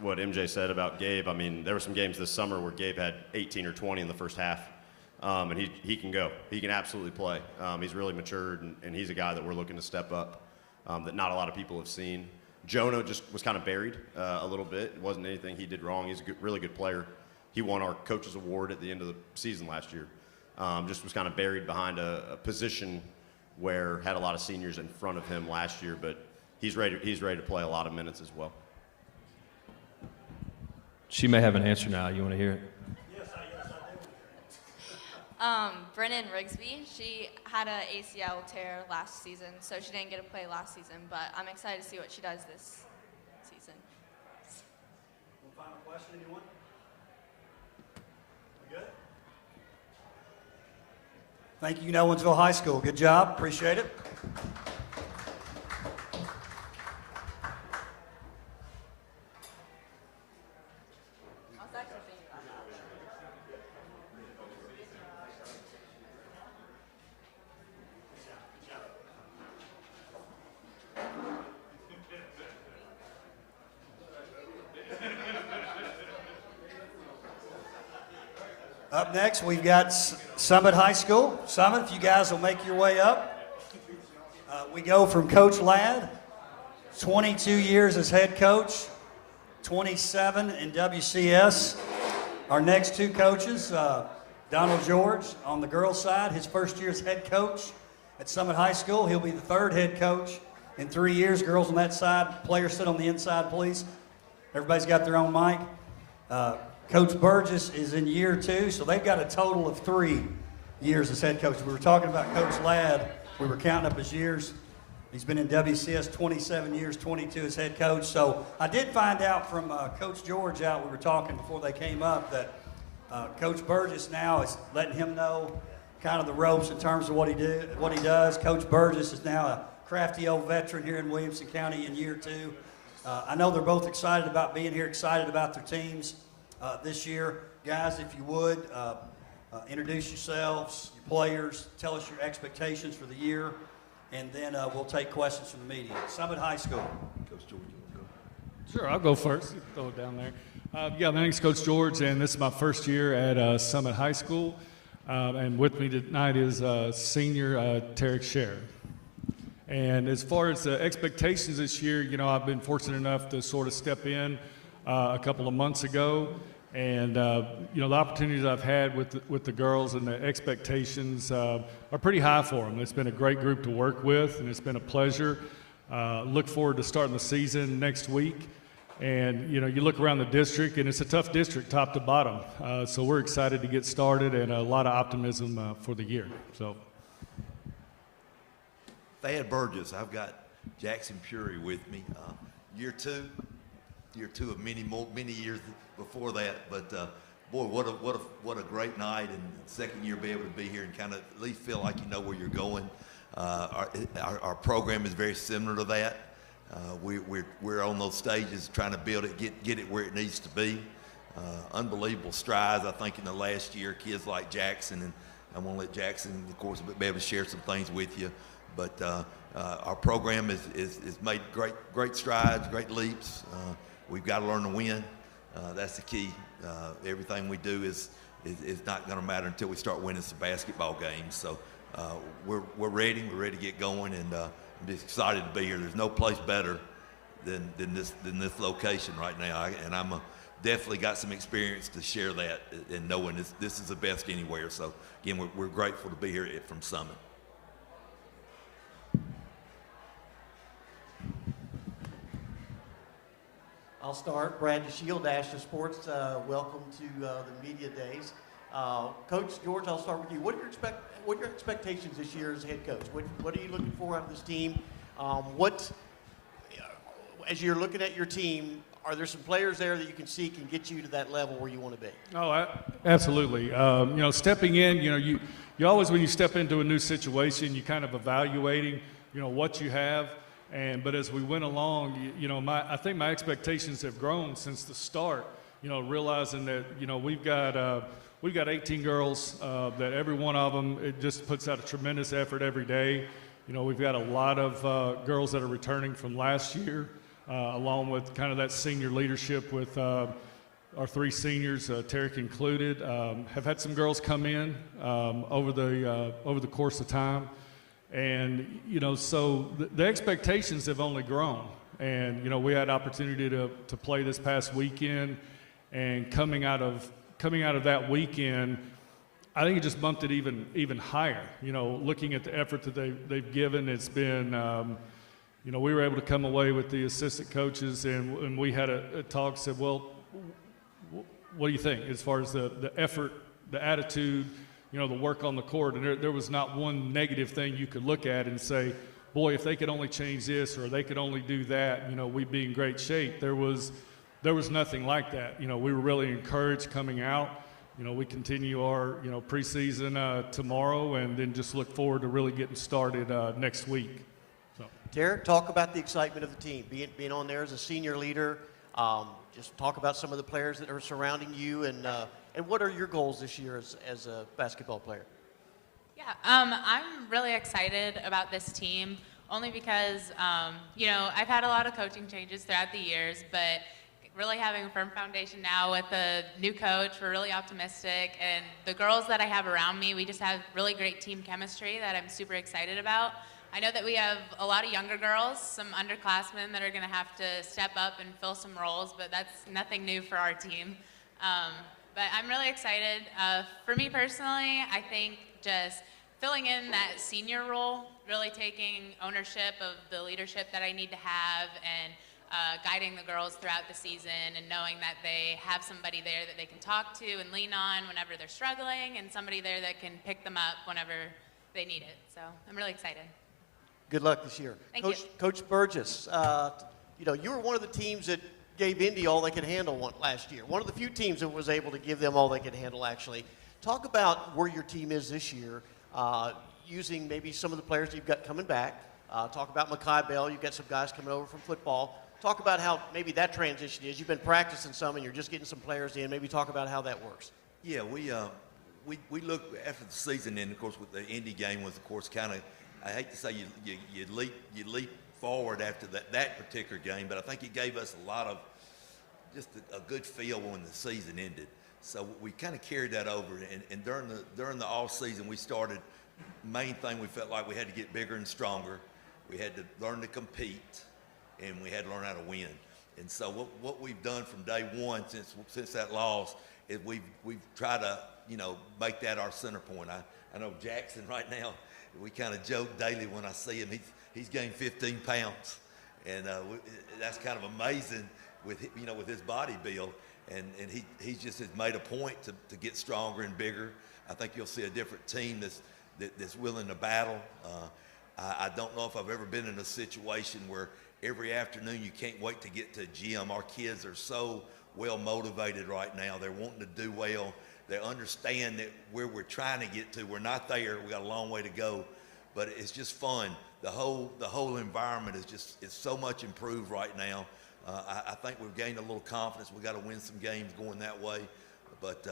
MJ said about Gabe. There were some games this summer where Gabe had 18 or 20 in the first half. And he can go. He can absolutely play. He's really matured, and he's a guy that we're looking to step up that not a lot of people have seen. Jonah just was kind of buried a little bit. It wasn't anything he did wrong. He's a really good player. He won our coach's award at the end of the season last year. Just was kind of buried behind a position where had a lot of seniors in front of him last year, but he's ready to play a lot of minutes as well. She may have an answer now. You want to hear it? Brennan Rigsby, she had an ACL tear last season, so she didn't get to play last season, but I'm excited to see what she does this season. One final question, anyone? We good? Thank you, Nolensville High School. Good job. Appreciate it. Up next, we've got Summit High School. Summit, if you guys will make your way up. We go from Coach Ladd, 22 years as head coach, 27 in WCS. Our next 2 coaches, Donald George on the girls' side, his first year as head coach at Summit High School. He'll be the 3rd head coach in 3 years. Girls on that side, players sit on the inside, please. Everybody's got their own mic. Coach Burgess is in year 2, so they've got a total of 3 years as head coach. We were talking about Coach Ladd. We were counting up his years. He's been in WCS 27 years, 22 as head coach. So I did find out from Coach George we were talking before they came up, that Coach Burgess now is letting him know kind of the ropes in terms of what he does. Coach Burgess is now a crafty old veteran here in Williamson County in year 2. I know they're both excited about being here, excited about their teams. This year. Guys, if you would, introduce yourselves, your players, tell us your expectations for the year, and then we'll take questions from the media. Summit High School. Coach George, you want to go? Sure, I'll go first. Throw it down there. My name's Coach George, and this is my first year at Summit High School. And with me tonight is senior Tarek Sher. And as far as the expectations this year, you know, I've been fortunate enough to sort of step in a couple of months ago. And, you know, the opportunities I've had with the girls and the expectations are pretty high for them. It's been a great group to work with, and it's been a pleasure. Look forward to starting the season next week. And, you know, you look around the district, and it's a tough district top to bottom. So we're excited to get started, and a lot of optimism for the year. So, Thad Burgess, I've got Jackson Puri with me. Year two of many years before that, but boy, what a great night, and second year be able to be here and kind of at least feel like you know where you're going. Our program is very similar to that. We're on those stages trying to build it, get it where it needs to be. Unbelievable strides, I think, in the last year. Kids like Jackson, and I want to let Jackson, of course, be able to share some things with you. But our program is made great strides, great leaps. We've got to learn to win. That's the key. Everything we do is not going to matter until we start winning some basketball games. So we're ready. We're ready to get going, and I'm just excited to be here. There's no place better than this location right now. And I'm definitely got some experience to share that and knowing this is the best anywhere. So again, we're grateful to be here from Summit. I'll start. Brad DeShield, Dash to Sports. Welcome to the media days. Coach George, I'll start with you. What are your expectations this year as head coach? What are you looking for out of this team? As you're looking at your team, are there some players there that you can see can get you to that level where you want to be? Oh, absolutely. You know, stepping in, you know, you always, when you step into a new situation, you kind of evaluating, you know, what you have. But as we went along, you know, I think my expectations have grown since the start. You know, realizing that, you know, we've got 18 girls that every one of them, it just puts out a tremendous effort every day. You know, we've got a lot of girls that are returning from last year, along with kind of that senior leadership with our three seniors, Tarek included. Have had some girls come in over the course of time. And, you know, so the expectations have only grown. And, you know, we had opportunity to play this past weekend, and coming out of that weekend, I think it just bumped it even higher. You know, looking at the effort that they've given, it's been, you know, we were able to come away with the assistant coaches, and we had a talk, said, well, what do you think as far as the effort, the attitude, you know, the work on the court? And there was not one negative thing you could look at and say, boy, if they could only change this or they could only do that, you know, we'd be in great shape. There was nothing like that. You know, we were really encouraged coming out. You know, we continue our, you know, preseason tomorrow, and then just look forward to really getting started next week. So, Tarek, talk about the excitement of the team, being on there as a senior leader. Just talk about some of the players that are surrounding you, and what are your goals this year as a basketball player? Yeah, I'm really excited about this team, only because, you know, I've had a lot of coaching changes throughout the years, but really having a firm foundation now with a new coach, we're really optimistic, and the girls that I have around me, we just have really great team chemistry that I'm super excited about. I know that we have a lot of younger girls, some underclassmen that are going to have to step up and fill some roles, but that's nothing new for our team. But I'm really excited. For me personally, I think just filling in that senior role, really taking ownership of the leadership that I need to have, and guiding the girls throughout the season, and knowing that they have somebody there that they can talk to and lean on whenever they're struggling, and somebody there that can pick them up whenever they need it. So I'm really excited. Good luck this year. Thank you. Coach Burgess, you know, you were one of the teams that gave Indy all they could handle last year. One of the few teams that was able to give them all they could handle, actually. Talk about where your team is this year, using maybe some of the players that you've got coming back. Talk about Makai Bell. You've got some guys coming over from football. Talk about how maybe that transition is. You've been practicing some, and you're just getting some players in. Maybe talk about how that works. Yeah, we look after the season, and of course with the Indy game was, of course, kind of, I hate to say you leap forward after that particular game, but I think it gave us a lot of just a good feel when the season ended. So we kind of carried that over, and during the off season, we started. Main thing, we felt like we had to get bigger and stronger. We had to learn to compete, and we had to learn how to win. And so what we've done from day one since that loss is we've tried to make that our center point. I know Jackson right now. We kind of joke daily when I see him. He's gained 15 pounds, and that's kind of amazing with his body build. And he just has made a point to get stronger and bigger. I think you'll see a different team that's willing to battle. I don't know if I've ever been in a situation where every afternoon you can't wait to get to gym. Our kids are so well motivated right now. They're wanting to do well. They understand that where we're trying to get to, we're not there. We got a long way to go, but it's just fun. The whole environment is so much improved right now. I think we've gained a little confidence. We got to win some games going that way. But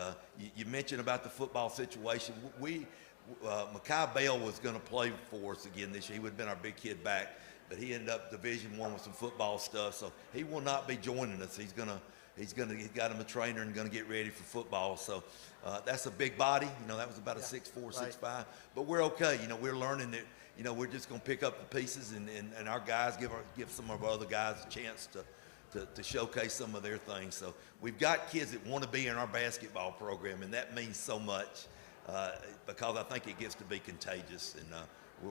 you mentioned about the football situation. Mekhi Bell was going to play for us again this year. He would have been our big kid back, but he ended up Division I with some football stuff, so he will not be joining us. He's got him a trainer and going to get ready for football. So that's a big body. That was about a 6'4", 6'5", but we're okay. We're learning that. We're just going to pick up the pieces, and our guys give some of our other guys a chance to showcase some of their things. So we've got kids that want to be in our basketball program, and that means so much because I think it gets to be contagious, and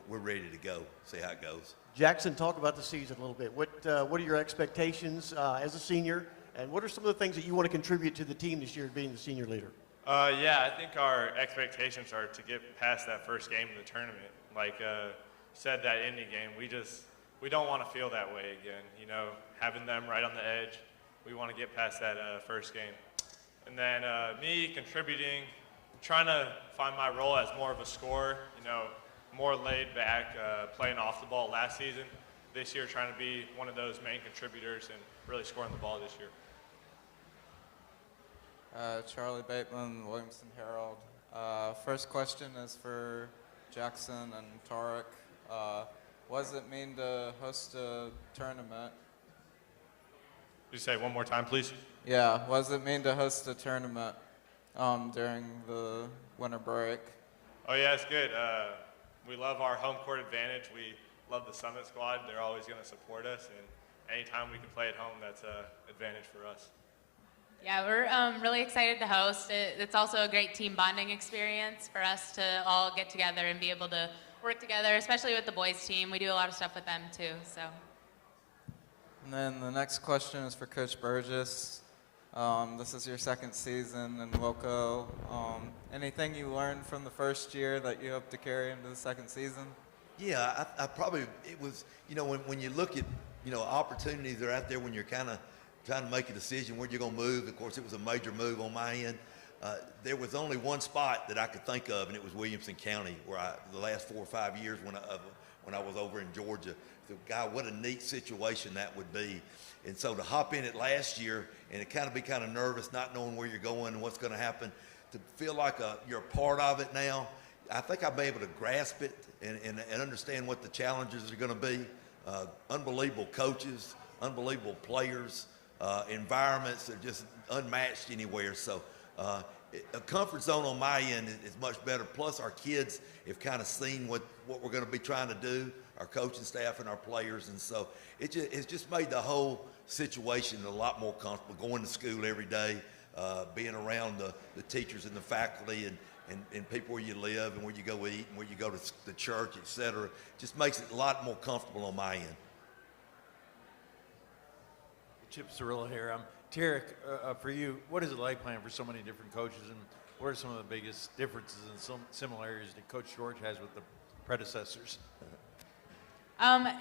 we're ready to go. See how it goes. Jackson, talk about the season a little bit. What are your expectations as a senior, and what are some of the things that you want to contribute to the team this year, being the senior leader? Yeah, I think our expectations are to get past that first game of the tournament. Like said, that Indy game, we don't want to feel that way again. Having them right on the edge, we want to get past that first game. And then me contributing, trying to find my role as more of a scorer, more laid back, playing off the ball last season. This year, trying to be one of those main contributors and really scoring the ball this year. Charlie Bateman, Williamson Herald. First question is for Jackson and Tarek. What does it mean to host a tournament? Could you say it one more time, please? Yeah, what does it mean to host a tournament during the winter break? Oh yeah, it's good. We love our home court advantage. We love the Summit squad. They're always going to support us, and anytime we can play at home, that's an advantage for us. Yeah, we're really excited to host. It's also a great team bonding experience for us to all get together and be able to work together, especially with the boys team. We do a lot of stuff with them too. So. And then the next question is for Coach Burgess. This is your second season in Wilco. Anything you learned from the first year that you hope to carry into the second season? Yeah, I probably, it was, when you look at, opportunities that are out there when you're kind of trying to make a decision where you're going to move. Of course, it was a major move on my end. There was only one spot that I could think of, and it was Williamson County, where the last 4 or 5 years when I was over in Georgia. So, God, what a neat situation that would be. And so to hop in it last year and to be kind of nervous, not knowing where you're going and what's going to happen, to feel like you're a part of it now, I think I'll be able to grasp it and understand what the challenges are going to be. Unbelievable coaches, unbelievable players, environments that are just unmatched anywhere. So a comfort zone on my end is much better. Plus our kids have kind of seen what we're going to be trying to do, our coaching staff and our players. And so it's just made the whole situation a lot more comfortable, going to school every day, being around the teachers and the faculty and people where you live and where you go eat and where you go to the church, et cetera. Just makes it a lot more comfortable on my end. Chip Cirillo here. Tarek, for you, what is it like playing for so many different coaches, and what are some of the biggest differences and some similarities that Coach George has with the predecessors?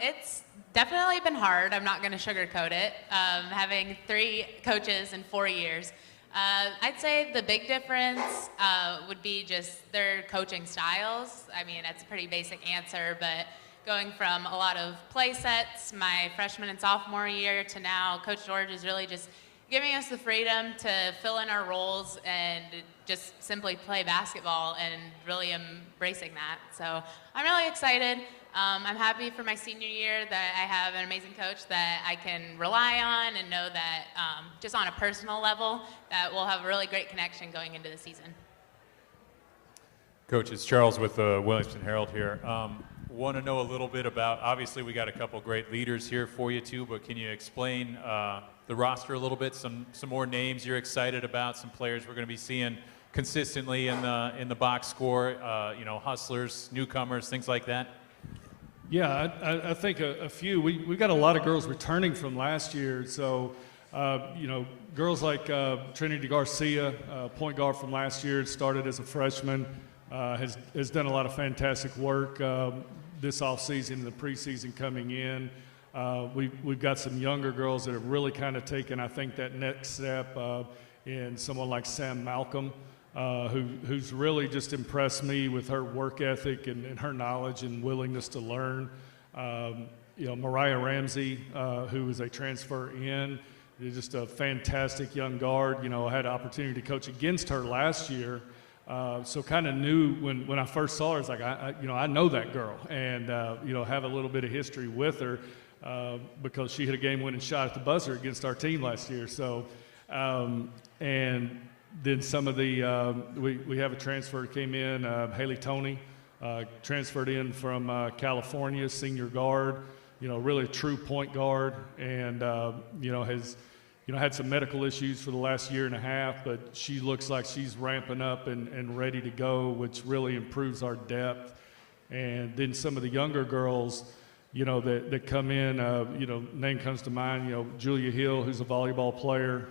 It's definitely been hard. I'm not going to sugarcoat it. Having 3 coaches in 4 years. I'd say the big difference would be just their coaching styles. I mean, that's a pretty basic answer, but going from a lot of play sets my freshman and sophomore year to now, Coach George is really just giving us the freedom to fill in our roles and just simply play basketball and really embracing that. So I'm really excited. I'm happy for my senior year that I have an amazing coach that I can rely on and know that just on a personal level that we'll have a really great connection going into the season. Coach, it's Charles with the Williamson Herald here. Want to know a little bit about, obviously we got a couple great leaders here for you too, but can you explain the roster a little bit, some more names you're excited about, some players we're going to be seeing consistently in the box score, hustlers, newcomers, things like that? Yeah, I think a few. We got a lot of girls returning from last year. So, girls like Trinity Garcia, point guard from last year, started as a freshman, has done a lot of fantastic work this offseason and the preseason coming in. We've got some younger girls that have really kind of taken, I think, that next step in someone like Sam Malcolm, who's really just impressed me with her work ethic and her knowledge and willingness to learn. Mariah Ramsey, who is a transfer in, is just a fantastic young guard. I had an opportunity to coach against her last year. So kind of knew when I first saw her, it's like, I know that girl and, have a little bit of history with her because she hit a game-winning shot at the buzzer against our team last year. So, and then some of the, we have a transfer that came in, Haley Toney, transferred in from California, senior guard, really a true point guard and, has, had some medical issues for the last year and a half, but she looks like she's ramping up and ready to go, which really improves our depth. And then some of the younger girls, that come in, name comes to mind, Julia Hill, who's a volleyball player,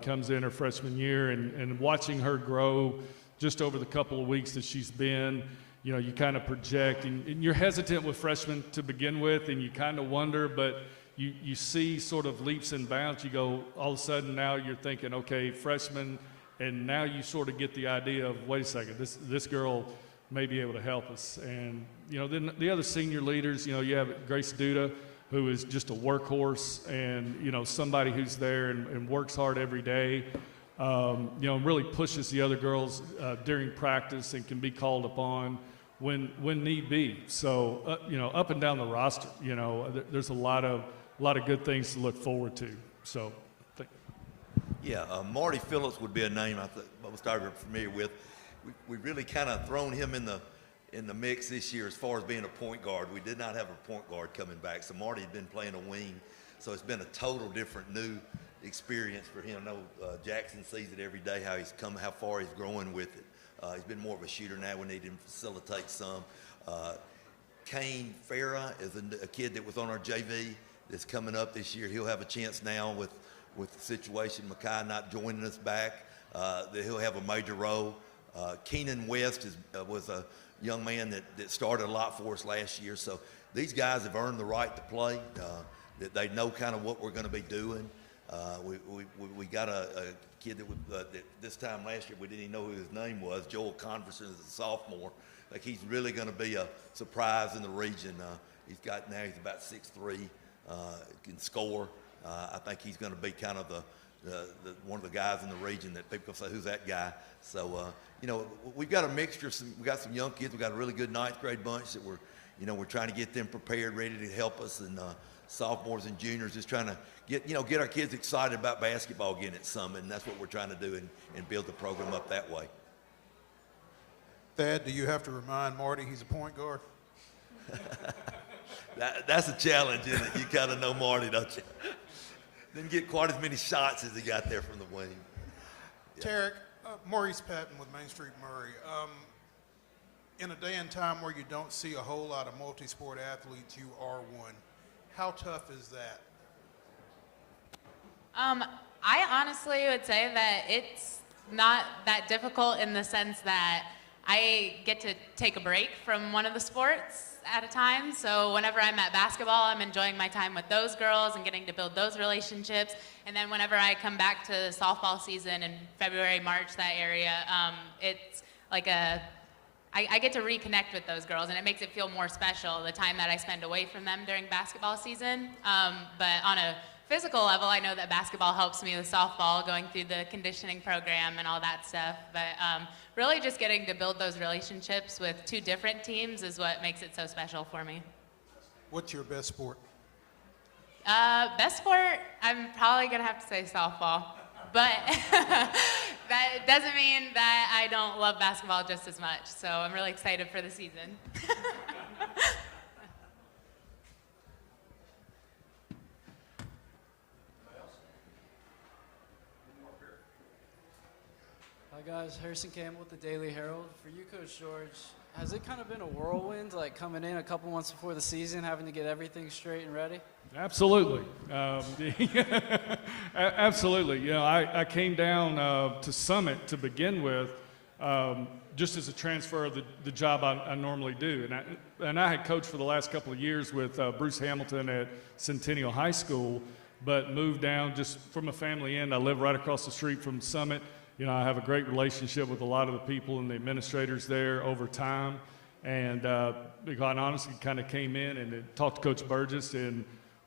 comes in her freshman year, and watching her grow just over the couple of weeks that she's been, you kind of project, and you're hesitant with freshmen to begin with, and you kind of wonder, but you see sort of leaps and bounds. You go, all of a sudden now you're thinking, okay, freshman, and now you sort of get the idea of, wait a second, this girl may be able to help us. And, then the other senior leaders, you have Grace Duda, who is just a workhorse and, somebody who's there and works hard every day, and really pushes the other girls during practice and can be called upon when need be. So, up and down the roster, there's a lot of good things to look forward to. So, yeah, Marty Phillips would be a name I was starting familiar with. We really kind of thrown him in the mix this year as far as being a point guard. We did not have a point guard coming back, so Marty had been playing a wing, so it's been a total different new experience for him. I know Jackson sees it every day, how far he's growing with it. He's been more of a shooter now. We need him to facilitate some. Kane Farah is a kid that was on our JV that's coming up this year. He'll have a chance now with the situation, Makai not joining us back, that he'll have a major role. Keenan West was a young man that started a lot for us last year. So these guys have earned the right to play, that they know kind of what we're going to be doing. We got a kid that this time last year we didn't even know who his name was. Joel Converson is a sophomore. Like he's really going to be a surprise in the region. He's about 6'3", can score. I think he's going to be kind of the one of the guys in the region that people say, who's that guy? So, we've got a mixture. We've got some young kids. We've got a really good ninth grade bunch that we're trying to get them prepared, ready to help us, and sophomores and juniors just trying to get our kids excited about basketball again at Summit, and that's what we're trying to do and build the program up that way. Thad, do you have to remind Marty he's a point guard? That's a challenge, isn't it? You kind of know Marty, don't you? Didn't get quite as many shots as he got there from the wing. Yeah. Tarek, Maurice Patton with Main Street Murray. In a day and time where you don't see a whole lot of multi-sport athletes, you are one. How tough is that? I honestly would say that it's not that difficult in the sense that I get to take a break from one of the sports at a time. So whenever I'm at basketball, I'm enjoying my time with those girls and getting to build those relationships. And then whenever I come back to the softball season in February, March, that area, it's like I get to reconnect with those girls, and it makes it feel more special, the time that I spend away from them during basketball season. But on a physical level, I know that basketball helps me with softball, going through the conditioning program and all that stuff. But really just getting to build those relationships with two different teams is what makes it so special for me. What's your best sport? Best sport, I'm probably going to have to say softball. But that doesn't mean that I don't love basketball just as much. So I'm really excited for the season. Hi guys, Harrison Campbell with the Daily Herald. For you, Coach George, has it kind of been a whirlwind, like coming in a couple months before the season, having to get everything straight and ready? Absolutely. Absolutely. You know, I came down to Summit to begin with just as a transfer of the job I normally do. And I had coached for the last couple of years with Bruce Hamilton at Centennial High School, but moved down just from a family end. I live right across the street from Summit. You know, I have a great relationship with a lot of the people and the administrators there over time. And to be quite honest, kind of came in and talked to Coach Burgess and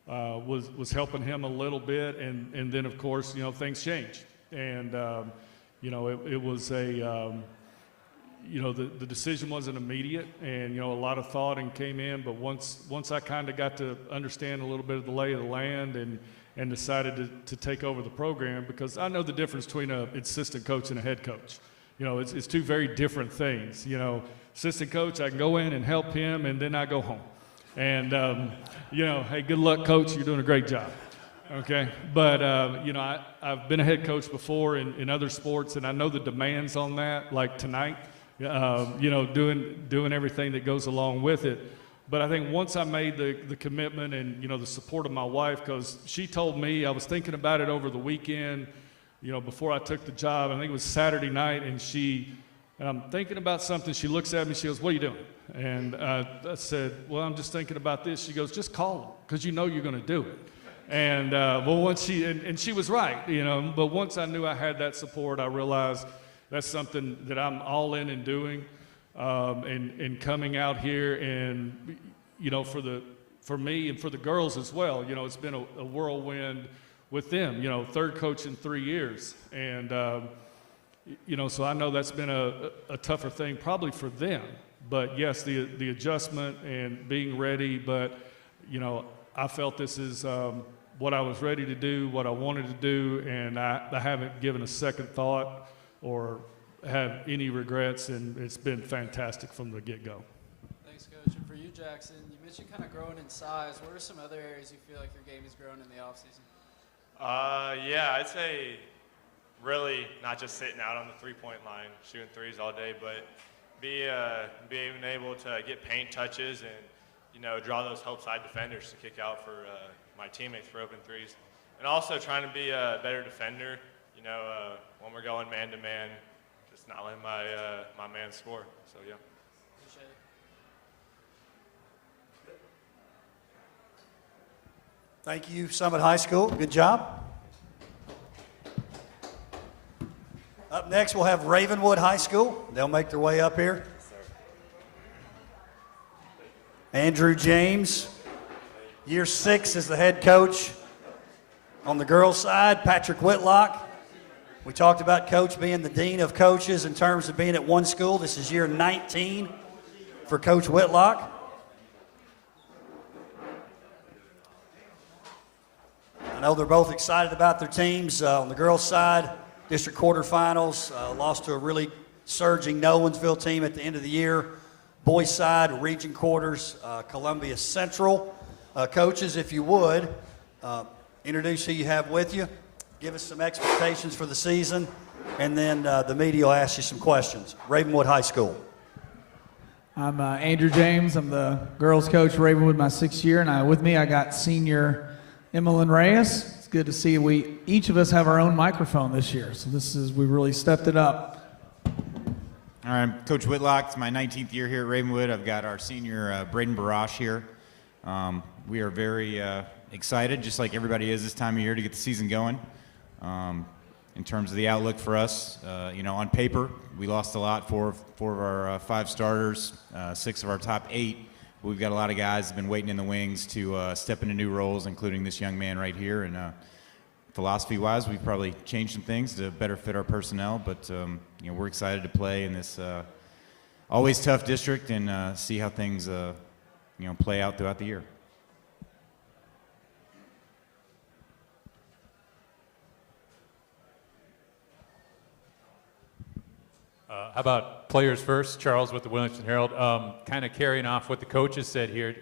was helping him a little bit, and then of course, you know, things change, and you know, it was a you know, the decision wasn't immediate, and you know, a lot of thought and came in, but once I kind of got to understand a little bit of the lay of the land and decided to take over the program, because I know the difference between an assistant coach and a head coach. You know, it's two very different things. You know, assistant coach, I can go in and help him, and then I go home. And, you know, hey, good luck, Coach. You're doing a great job. Okay? But, you know, I've been a head coach before in other sports, and I know the demands on that, like tonight, you know, doing everything that goes along with it. But I think once I made the commitment and, you know, the support of my wife, because she told me, I was thinking about it over the weekend, you know, before I took the job. I think it was Saturday night, and I'm thinking about something. She looks at me, she goes, "What are you doing?" And I said, "Well, I'm just thinking about this." She goes, "Just call them, because you know you're going to do it." And well, once she was right, you know. But once I knew I had that support, I realized that's something that I'm all in and doing, and coming out here, and you know, for me and for the girls as well. You know, it's been a whirlwind with them. You know, third coach in 3 years, and you know, so I know that's been a tougher thing probably for them. But yes, the adjustment and being ready, but, you know, I felt this is what I was ready to do, what I wanted to do, and I haven't given a second thought or have any regrets, and it's been fantastic from the get-go. Thanks, Coach. And for you, Jackson, you mentioned kind of growing in size. What are some other areas you feel like your game has grown in the offseason? Yeah, I'd say really not just sitting out on the three-point line, shooting threes all day, but being able to get paint touches and, you know, draw those help side defenders to kick out for my teammates for open threes. And also trying to be a better defender, you know, when we're going man-to-man, just not letting my man score. So, yeah. Appreciate it. Thank you, Summit High School. Good job. Up next, we'll have Ravenwood High School. They'll make their way up here. Andrew James, year 6 as the head coach. On the girls' side, Patrick Whitlock. We talked about Coach being the dean of coaches in terms of being at one school. This is year 19 for Coach Whitlock. I know they're both excited about their teams. On the girls' side, district quarterfinals, lost to a really surging Nolensville team at the end of the year. Boys' side, region quarters, Columbia Central. Coaches, if you would, introduce who you have with you. Give us some expectations for the season, and then the media will ask you some questions. Ravenwood High School. I'm Andrew James. I'm the girls' coach for Ravenwood, my 6th year, and with me I got senior Emmeline Reyes. It's good to see each of us have our own microphone this year, so we really stepped it up. All right, I'm Coach Whitlock. It's my 19th year here at Ravenwood. I've got our senior Braden Barash here. We are very excited, just like everybody is this time of year, to get the season going. In terms of the outlook for us, you know, on paper, we lost a lot. Four of our 5 starters, 6 of our top 8 we've got a lot of guys who've been waiting in the wings to step into new roles, including this young man right here. And philosophy-wise, we've probably changed some things to better fit our personnel, but we're excited to play in this always tough district and see how things play out throughout the year. How about players first? Charles with the Williamson Herald. Kind of carrying off what the coaches said here,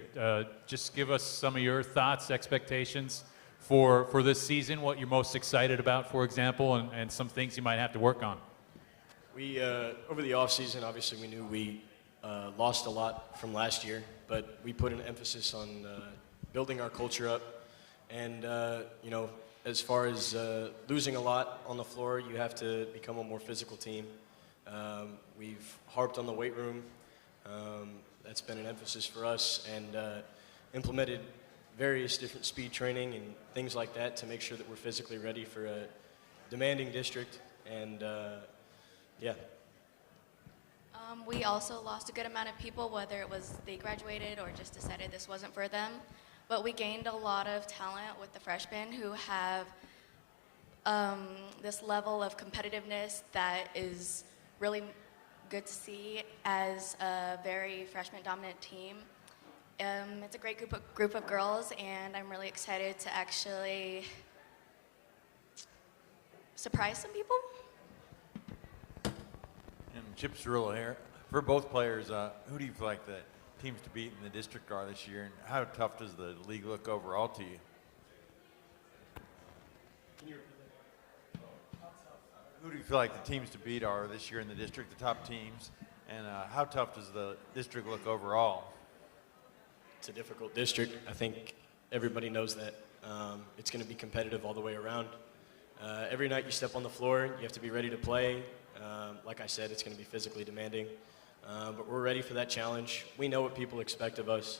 just give us some of your thoughts, expectations for this season, what you're most excited about, for example, and some things you might have to work on. We, over the offseason, obviously we knew we lost a lot from last year, but we put an emphasis on building our culture up. And, as far as losing a lot on the floor, you have to become a more physical team. We've harped on the weight room. That's been an emphasis for us, and implemented various different speed training and things like that to make sure that we're physically ready for a demanding district. And we also lost a good amount of people, whether it was they graduated or just decided this wasn't for them. But we gained a lot of talent with the freshmen who have this level of competitiveness that is really good to see as a very freshman-dominant team. It's a great group of girls, and I'm really excited to actually surprise some people. And Chip Cirillo here. For both players, who do you feel like the teams to beat in the district are this year, and how tough does the league look overall to you? Who do you feel like the teams to beat are this year in the district, the top teams, and how tough does the district look overall? It's a difficult district. I think everybody knows that. It's going to be competitive all the way around. Every night you step on the floor, you have to be ready to play. Like I said, it's going to be physically demanding. But we're ready for that challenge. We know what people expect of us.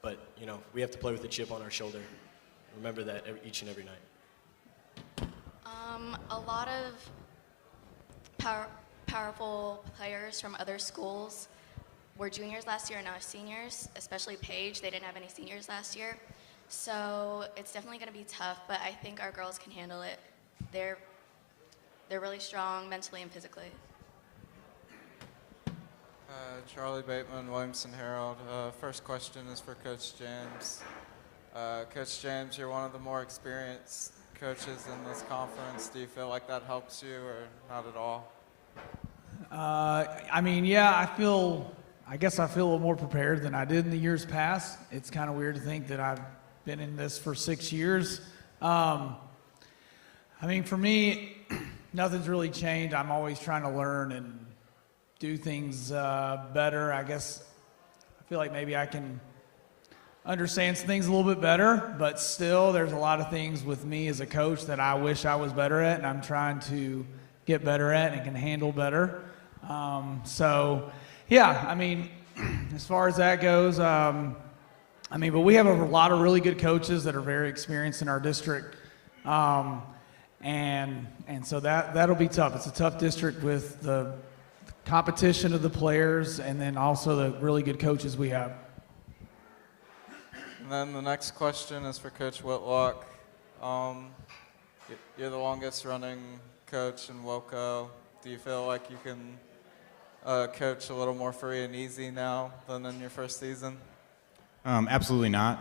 But, we have to play with a chip on our shoulder. Remember that each and every night. A lot of powerful players from other schools were juniors last year and now seniors, especially Paige. They didn't have any seniors last year. So it's definitely going to be tough, but I think our girls can handle it. They're really strong mentally and physically. Charlie Bateman, Williamson Herald. First question is for Coach James. Coach James, you're one of the more experienced coaches in this conference. Do you feel like that helps you or not at all? I guess I feel a little more prepared than I did in the years past. It's kind of weird to think that I've been in this for 6 years. For me, nothing's really changed. I'm always trying to learn and do things better. I guess I feel like maybe I can understand some things a little bit better, but still there's a lot of things with me as a coach that I wish I was better at, and I'm trying to get better at and can handle better. As far as that goes, but we have a lot of really good coaches that are very experienced in our district. And so that'll be tough. It's a tough district with the competition of the players and then also the really good coaches we have. And then the next question is for Coach Whitlock. You're the longest running coach in WOCO. Do you feel like you can coach a little more free and easy now than in your first season? Absolutely not.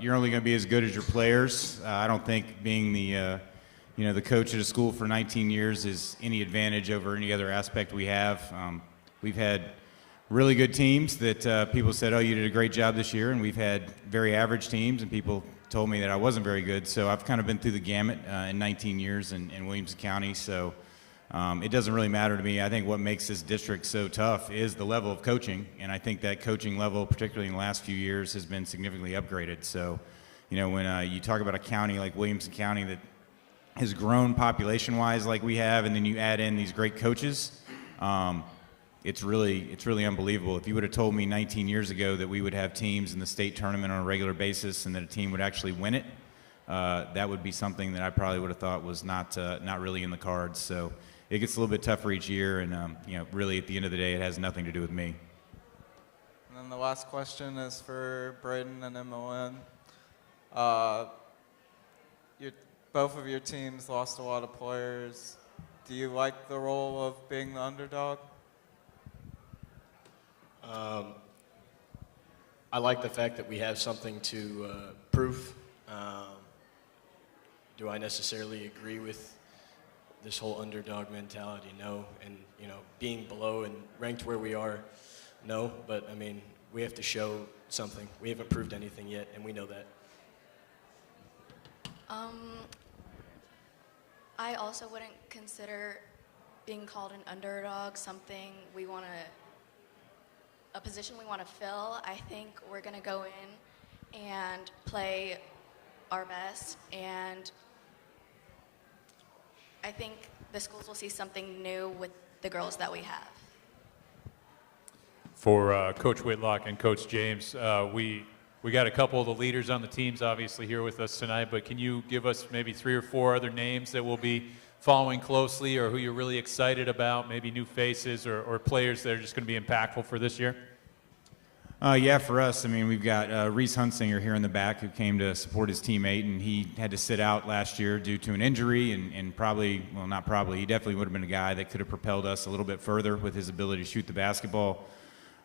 You're only going to be as good as your players. I don't think being the coach at a school for 19 years is any advantage over any other aspect we have. We've had really good teams that people said, oh, you did a great job this year, and we've had very average teams, and people told me that I wasn't very good. So I've kind of been through the gamut in 19 years in Williamson County. So it doesn't really matter to me. I think what makes this district so tough is the level of coaching, and I think that coaching level, particularly in the last few years, has been significantly upgraded. So, when you talk about a county like Williamson County that has grown population-wise like we have, and then you add in these great coaches, it's really unbelievable. If you would have told me 19 years ago that we would have teams in the state tournament on a regular basis and that a team would actually win it, that would be something that I probably would have thought was not really in the cards. So it gets a little bit tougher each year, and really at the end of the day, it has nothing to do with me. And then the last question is for Braden and Emmeline. Both of your teams lost a lot of players. Do you like the role of being the underdog? I like the fact that we have something to prove. Do I necessarily agree with this whole underdog mentality? No. And, being below and ranked where we are, no. But, I mean, we have to show something. We haven't proved anything yet, and we know that. I also wouldn't consider being called an underdog something a position we want to fill. I think we're going to go in and play our best, and I think the schools will see something new with the girls that we have. For Coach Whitlock and Coach James, we got a couple of the leaders on the teams obviously here with us tonight, but can you give us maybe 3 or 4 other names that we'll be following closely, or who you're really excited about, maybe new faces or players that are just going to be impactful for this year? Yeah, for us, I mean, we've got Reese Hunsinger here in the back who came to support his teammate, and he had to sit out last year due to an injury, and probably, well, not probably, he definitely would have been a guy that could have propelled us a little bit further with his ability to shoot the basketball.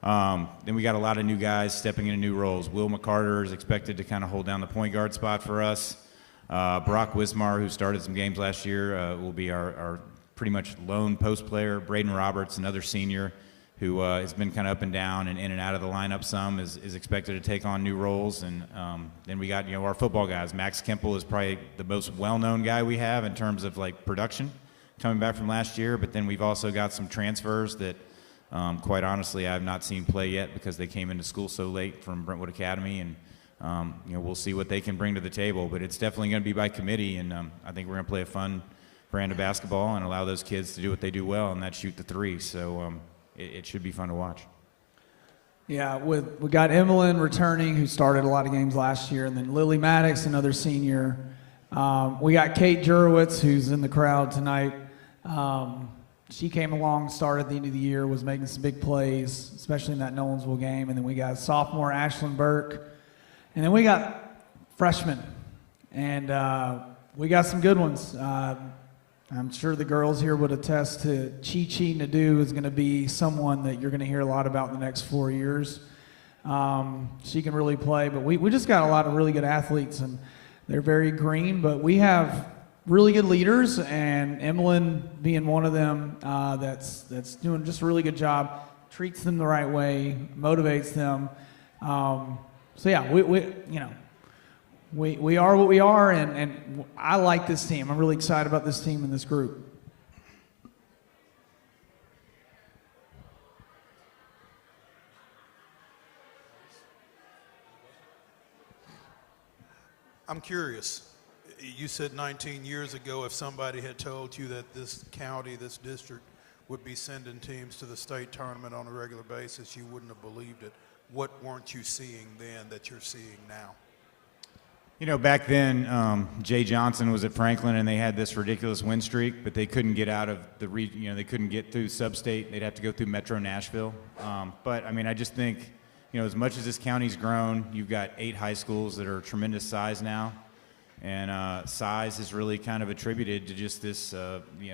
Then we got a lot of new guys stepping into new roles. Will McCarter is expected to kind of hold down the point guard spot for us. Brock Wismar, who started some games last year, will be our pretty much lone post player. Braden Roberts, another senior, who has been kind of up and down and in and out of the lineup some, is expected to take on new roles. And then we got, our football guys. Max Kemple is probably the most well-known guy we have in terms of like production coming back from last year. But then we've also got some transfers that, quite honestly, I have not seen play yet because they came into school so late from Brentwood Academy. And, we'll see what they can bring to the table. But it's definitely going to be by committee. And I think we're going to play a fun brand of basketball and allow those kids to do what they do well, and that's shoot the three. So, it should be fun to watch. Yeah, we got Emmeline returning, who started a lot of games last year, and then Lily Maddox, another senior. We got Kate Jurowitz, who's in the crowd tonight. She came along, started at the end of the year, was making some big plays, especially in that Nolensville game. And then we got sophomore Ashlyn Burke. And then we got freshmen. And we got some good ones. I'm sure the girls here would attest to Chi Nadeau is going to be someone that you're going to hear a lot about in the next 4 years. She can really play, but we just got a lot of really good athletes, and they're very green, but we have really good leaders, and Emmeline being one of them that's doing just a really good job, treats them the right way, motivates them. So yeah, we are what we are, and I like this team. I'm really excited about this team and this group. I'm curious. You said 19 years ago, if somebody had told you that this county, this district, would be sending teams to the state tournament on a regular basis, you wouldn't have believed it. What weren't you seeing then that you're seeing now? Back then, Jay Johnson was at Franklin, and they had this ridiculous win streak, but they couldn't get out of the they couldn't get through sub-state. They'd have to go through Metro Nashville. But, I mean, I just think, as much as this county's grown, you've got 8 high schools that are tremendous size now, and size is really kind of attributed to just this,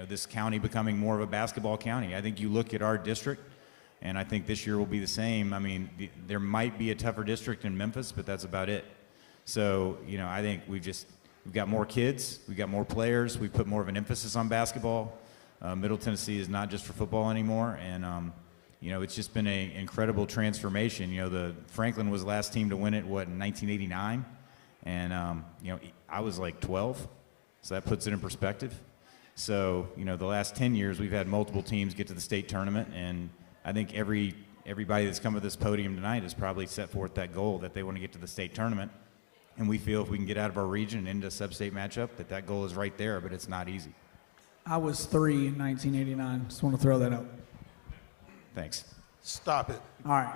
this county becoming more of a basketball county. I think you look at our district, and I think this year will be the same. I mean, there might be a tougher district in Memphis, but that's about it. So, I think we've got more kids, we've got more players, we've put more of an emphasis on basketball. Middle Tennessee is not just for football anymore, and, it's just been an incredible transformation. The Franklin was the last team to win it, in 1989? And, I was like 12, so that puts it in perspective. So, the last 10 years, we've had multiple teams get to the state tournament, and I think everybody that's come to this podium tonight has probably set forth that goal that they want to get to the state tournament. And we feel if we can get out of our region and into a sub-state matchup, that goal is right there, but it's not easy. I was 3 in 1989. Just want to throw that out. Thanks. Stop it. All right.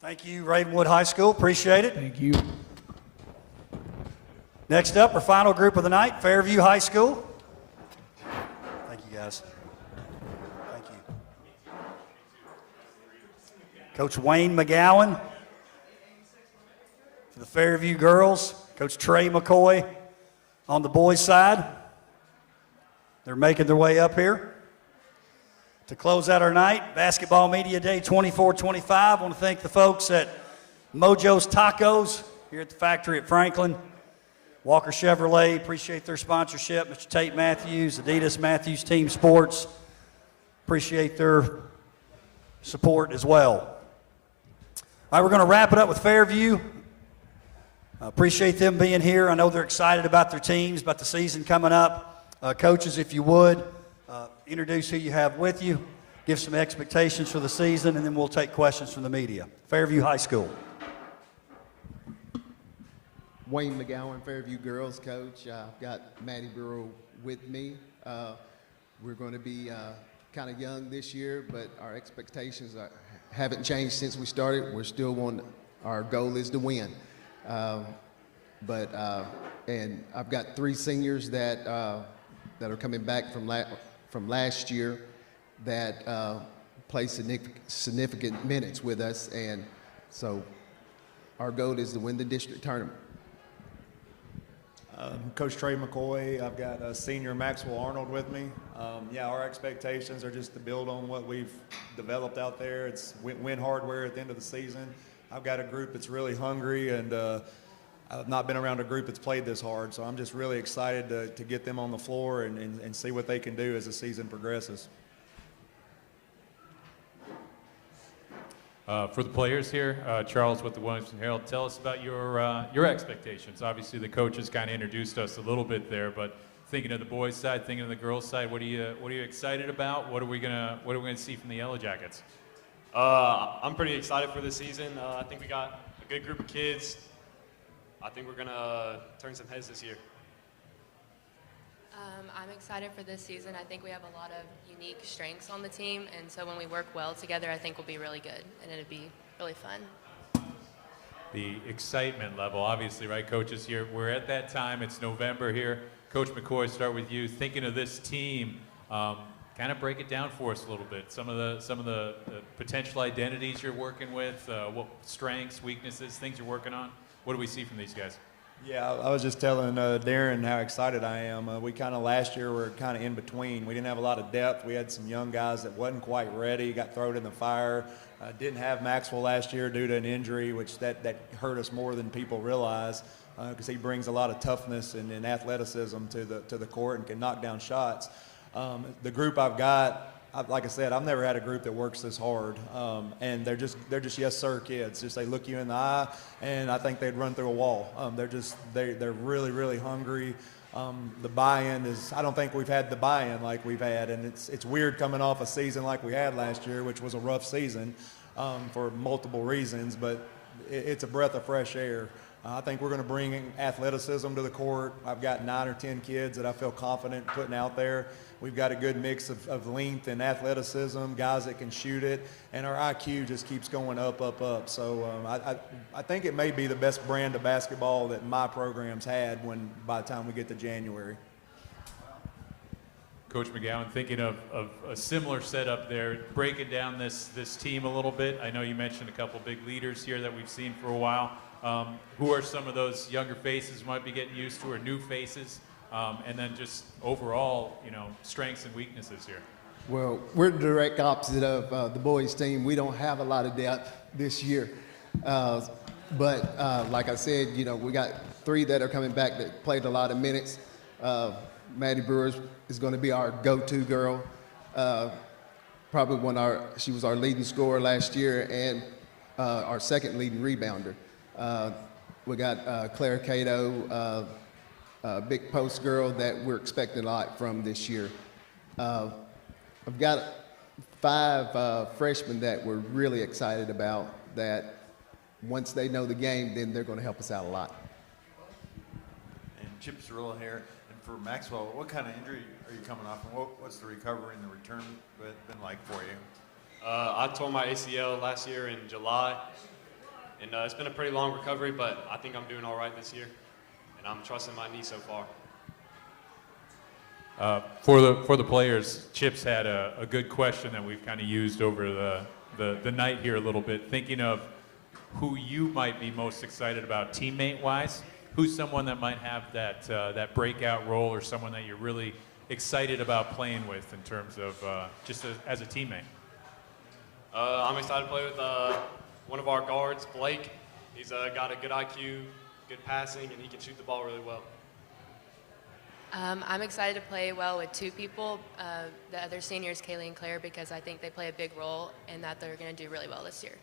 Thank you, Ravenwood High School. Appreciate it. Thank you. Next up, our final group of the night, Fairview High School. Thank you, guys. Thank you. Coach Wayne McGowan for the Fairview girls. Coach Trey McCoy on the boys' side. They're making their way up here. To close out our night, Basketball Media Day 24-25. I want to thank the folks at Mojos Tacos here at the factory at Franklin. Walker Chevrolet, appreciate their sponsorship. Mr. Tate Matthews, Adidas Matthews Team Sports, appreciate their support as well. All right, we're going to wrap it up with Fairview. I appreciate them being here. I know they're excited about their teams, about the season coming up. Coaches, if you would, introduce who you have with you, give some expectations for the season, and then we'll take questions from the media. Fairview High School. Wayne McGowan, Fairview girls coach. I've got Maddie Burrow with me. We're going to be kind of young this year, but our expectations haven't changed since we started. We're still our goal is to win. And I've got 3 seniors that are coming back from last year that play significant minutes with us, and so our goal is to win the district tournament. Coach Trey McCoy, I've got senior Maxwell Arnold with me. Yeah, our expectations are just to build on what we've developed out there. It's win hardware at the end of the season. I've got a group that's really hungry, and I've not been around a group that's played this hard, so I'm just really excited to get them on the floor and see what they can do as the season progresses. For the players here, Charles with the Williamson Herald, tell us about your expectations. Obviously, the coaches kind of introduced us a little bit there, but thinking of the boys' side, thinking of the girls' side, what are you excited about? What are we gonna see from the Yellow Jackets? I'm pretty excited for this season. I think we got a good group of kids. I think we're gonna turn some heads this year. I'm excited for this season. I think we have a lot of unique strengths on the team, and so when we work well together, I think we'll be really good, and it'll be really fun. The excitement level, obviously, right, coaches here. We're at that time. It's November here. Coach McCoy, start with you. Thinking of this team, kind of break it down for us a little bit. Some of the potential identities you're working with, what strengths, weaknesses, things you're working on. What do we see from these guys? Yeah, I was just telling Darren how excited I am. We kind of last year were kind of in between. We didn't have a lot of depth. We had some young guys that wasn't quite ready, got thrown in the fire. Didn't have Maxwell last year due to an injury, which that hurt us more than people realize, because he brings a lot of toughness and athleticism to the court and can knock down shots. The group I've got, like I said, I've never had a group that works this hard, and they're just yes sir kids. Just they look you in the eye, and I think they'd run through a wall. They're really, really hungry. The buy-in is, I don't think we've had the buy-in like we've had, and it's weird coming off a season like we had last year, which was a rough season for multiple reasons, but it's a breath of fresh air. I think we're going to bring athleticism to the court. I've got 9 or 10 kids that I feel confident putting out there. We've got a good mix of length and athleticism, guys that can shoot it, and our IQ just keeps going up. So I think it may be the best brand of basketball that my program's had by the time we get to January. Coach McGowan, thinking of a similar setup there, breaking down this team a little bit. I know you mentioned a couple big leaders here that we've seen for a while. Who are some of those younger faces we might be getting used to, or new faces? And then just overall, strengths and weaknesses here. Well, we're the direct opposite of the boys' team. We don't have a lot of depth this year. But like I said, we got 3 that are coming back that played a lot of minutes. Maddie Brewer is going to be our go-to girl. Probably she was our leading scorer last year and our second leading rebounder. We got Claire Cato, big post girl that we're expecting a lot from this year. I've got 5 freshmen that we're really excited about, that once they know the game, then they're going to help us out a lot. And Chip Cirillo here. And for Maxwell, what kind of injury are you coming off, and what's the recovery and the return been like for you? I tore my ACL last year in July, and it's been a pretty long recovery, but I think I'm doing all right this year. and I'm trusting my knee so far. For the players, Chip's had a good question that we've kind of used over the night here a little bit, thinking of who you might be most excited about teammate-wise. Who's someone that might have that breakout role, or someone that you're really excited about playing with in terms of just as a teammate? I'm excited to play with one of our guards, Blake. He's got a good IQ, good passing, and he can shoot the ball really well. I'm excited to play well with two people, the other seniors, Kaylee and Claire, because I think they play a big role and that they're going to do really well this year.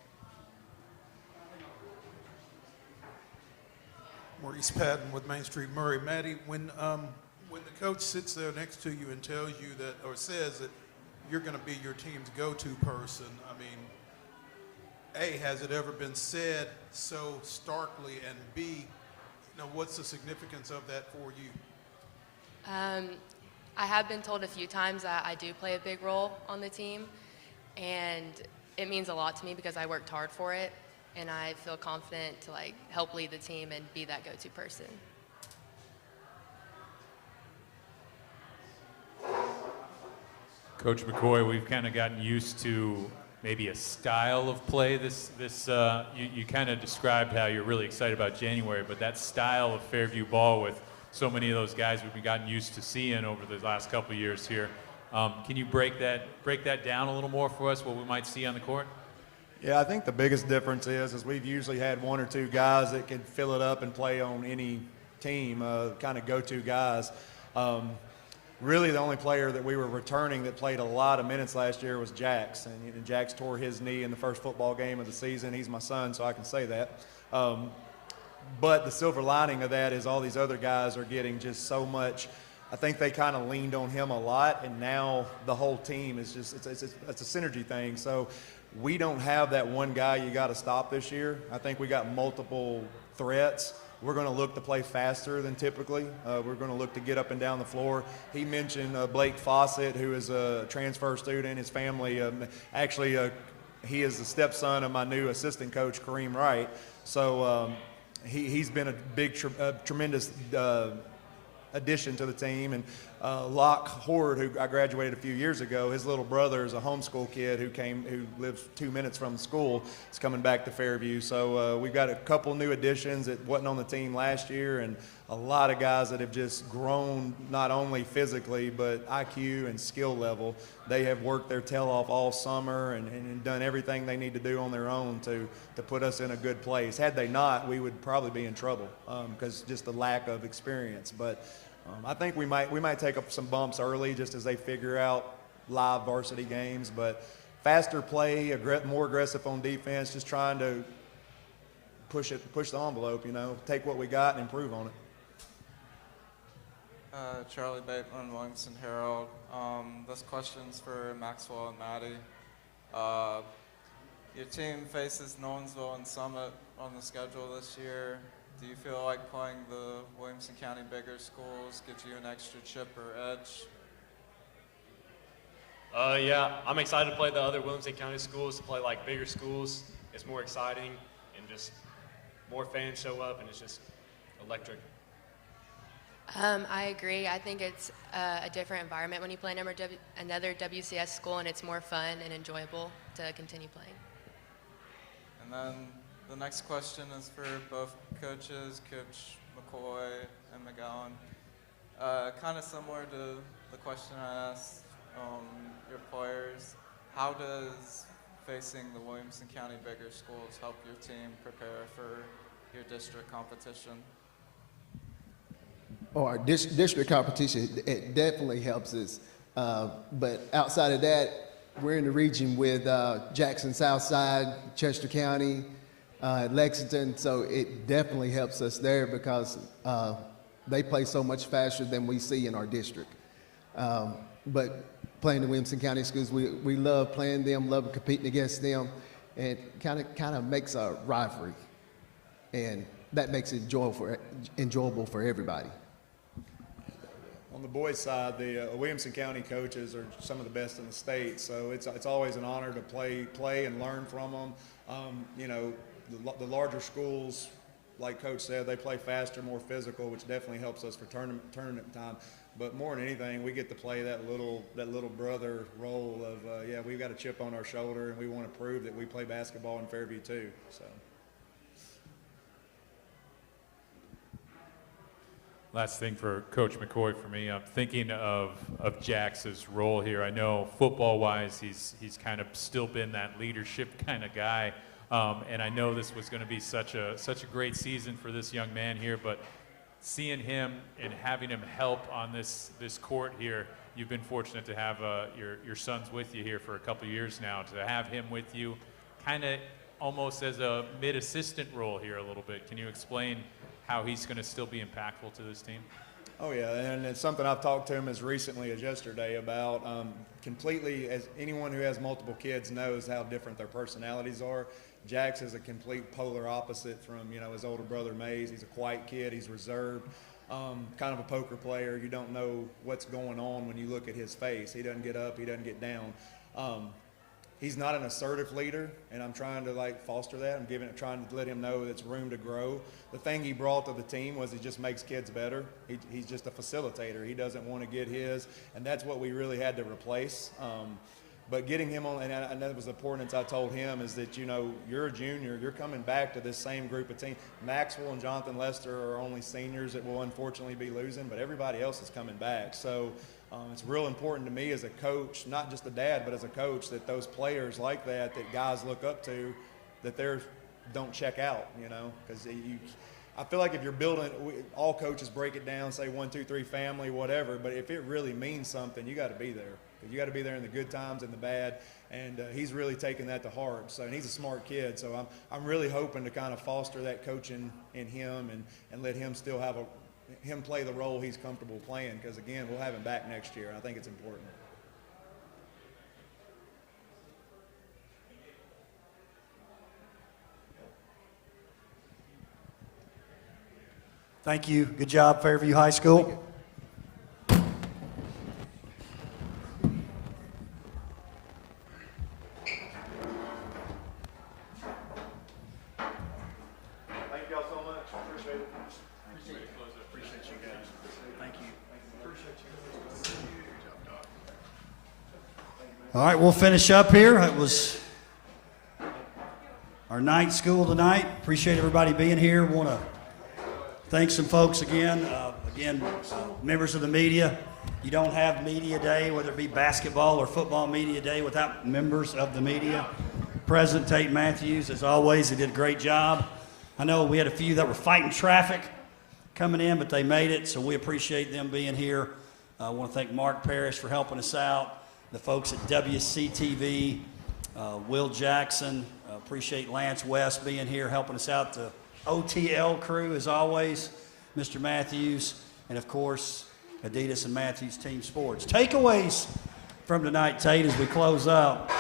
Maurice Patton with Main Street Murray. Maddie, when the coach sits there next to you and tells you that, or says that you're going to be your team's go-to person, I mean, A, has it ever been said so starkly, and B, you know, what's the significance of that for you? I have been told a few times that I do play a big role on the team, and it means a lot to me because I worked hard for it, and I feel confident to like help lead the team and be that go-to person. Coach McCoy, we've kind of gotten used to maybe a style of play. You kind of described how you're really excited about January, but that style of Fairview ball with so many of those guys we've gotten used to seeing over the last couple of years here. Can you break that down a little more for us, what we might see on the court? Yeah, I think the biggest difference is we've usually had one or two guys that can fill it up and play on any team, kind of go-to guys. Really, the only player that we were returning that played a lot of minutes last year was Jax, and Jax tore his knee in the first football game of the season. He's my son, so I can say that. But the silver lining of that is all these other guys are getting just so much. I think they kind of leaned on him a lot, and now the whole team is just, it's a synergy thing. So we don't have that one guy you got to stop this year. I think we got multiple threats. We're going to look to play faster than typically. We're going to look to get up and down the floor. He mentioned Blake Fawcett, who is a transfer student. His family, he is the stepson of my new assistant coach, Kareem Wright. So he's been a big, tremendous addition to the team. And Locke Horde, who I graduated a few years ago, his little brother is a homeschool kid who lives 2 minutes from the school. Is coming back to Fairview. So we've got a couple new additions that wasn't on the team last year, and a lot of guys that have just grown not only physically but IQ and skill level. They have worked their tail off all summer and done everything they need to do on their own to put us in a good place. Had they not, we would probably be in trouble because just the lack of experience. But I think we might take up some bumps early just as they figure out live varsity games. But faster play, more aggressive on defense, just trying to push the envelope, take what we got and improve on it. Charlie Bateman, Williamson Herald. This question's for Maxwell and Maddie. Your team faces Nolensville and Summit on the schedule this year. Do you feel like playing the Williamson County bigger schools gives you an extra chip or edge? Yeah, I'm excited to play the other Williamson County schools, to play like bigger schools. It's more exciting and just more fans show up and it's just electric. I agree. I think it's a different environment when you play another WCS school, and it's more fun and enjoyable to continue playing. And then the next question is for both coaches, Coach McCoy and McGowan. Kind of similar to the question I asked your players. How does facing the Williamson County bigger schools help your team prepare for your district competition? Our district competition, it definitely helps us. But outside of that, we're in the region with Jackson Southside, Chester County, Lexington, so it definitely helps us there because they play so much faster than we see in our district. But playing the Williamson County schools, we love playing them, love competing against them, and kind of makes a rivalry, and that makes it enjoyable for everybody. On the boys' side, the Williamson County coaches are some of the best in the state, so it's always an honor to play and learn from them. The larger schools like Coach said, they play faster, more physical, which definitely helps us for tournament time. But more than anything, we get to play that little brother role of, yeah, we've got a chip on our shoulder, and we want to prove that we play basketball in Fairview too. So. Last thing for Coach McCoy for me, I'm thinking of Jax's role here. I know football-wise, he's kind of still been that leadership kind of guy, and I know this was going to be such a great season for this young man here. But seeing him and having him help on this court here, you've been fortunate to have your sons with you here for a couple years now. To have him with you, kind of almost as a mid-assistant role here a little bit. Can you explain how he's going to still be impactful to this team? Oh yeah, and it's something I've talked to him as recently as yesterday about. Completely, as anyone who has multiple kids knows how different their personalities are. Jax is a complete polar opposite from his older brother Mays. He's a quiet kid. He's reserved, kind of a poker player. You don't know what's going on when you look at his face. He doesn't get up. He doesn't get down. He's not an assertive leader, and I'm trying to foster that. I'm trying to let him know there's room to grow. The thing he brought to the team was he just makes kids better. He's just a facilitator. He doesn't want to get his, and that's what we really had to replace. But getting him on, and that was the importance I told him, is that you're a junior, you're coming back to this same group of team. Maxwell and Jonathan Lester are only seniors that will unfortunately be losing, but everybody else is coming back. So it's real important to me as a coach, not just a dad, but as a coach, that those players like that guys look up to, that don't check out, because I feel like if you're building, all coaches break it down, say 1, 2, 3, family, whatever, but if it really means something, you got to be there. You got to be there in the good times and the bad, and he's really taken that to heart. So, and he's a smart kid, so I'm really hoping to kind of foster that coaching in him and let him still have him play the role he's comfortable playing, because again, we'll have him back next year, and I think it's important. Thank you. Good job, Fairview High School. All right, we'll finish up here. It was our night school tonight. Appreciate everybody being here. Want to thank some folks again. Members of the media. You don't have media day, whether it be basketball or football media day, without members of the media. President Tate Matthews, as always, he did a great job. I know we had a few that were fighting traffic coming in, but they made it, so we appreciate them being here. I want to thank Mark Parrish for helping us out. The folks at WCTV, Will Jackson, appreciate Lance West being here helping us out. The OTL crew, as always, Mr. Matthews, and of course, Adidas and Matthews Team Sports. Takeaways from tonight, Tate, as we close out.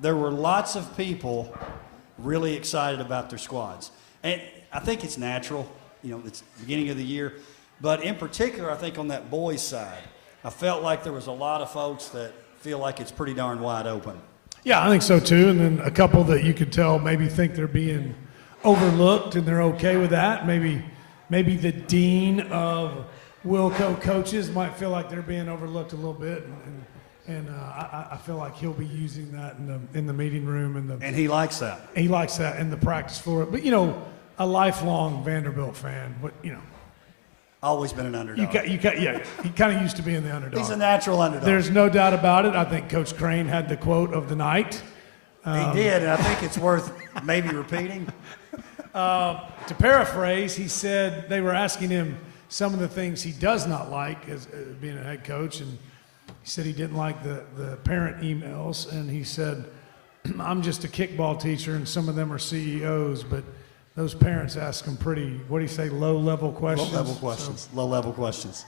There were lots of people really excited about their squads. And I think it's natural, it's the beginning of the year. But in particular, I think on that boys' side, I felt like there was a lot of folks that feel like it's pretty darn wide open. Yeah, I think so too. And then a couple that you could tell maybe think they're being overlooked and they're okay with that. Maybe the dean of Wilco coaches might feel like they're being overlooked a little bit. And I feel like he'll be using that in the meeting room. And he likes that. He likes that in the practice floor. But, a lifelong Vanderbilt fan, always been an underdog. He kind of used to being the underdog. He's a natural underdog. There's no doubt about it. I think Coach Crane had the quote of the night. He did, and I think it's worth maybe repeating. To paraphrase, he said they were asking him some of the things he does not like as being a head coach, and he said he didn't like the parent emails, and he said, I'm just a kickball teacher, and some of them are CEOs, but those parents ask him pretty, what do you say, low-level questions? Low-level questions. So, low-level questions.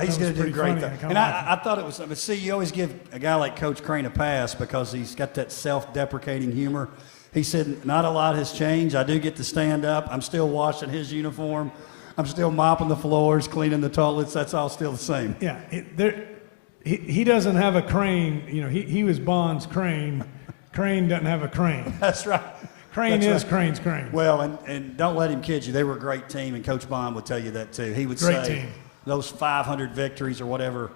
He's going to do great. And I thought it was, see, you always give a guy like Coach Crane a pass because he's got that self-deprecating humor. He said, not a lot has changed. I do get to stand up. I'm still washing his uniform. I'm still mopping the floors, cleaning the toilets. That's all still the same. Yeah, he doesn't have a crane. He was Bond's crane. Crane doesn't have a crane. That's right. Crane That's is right. Crane's Crane. Well, and don't let him kid you. They were a great team, and Coach Bond would tell you that too. He would Great say team. those 500 victories or whatever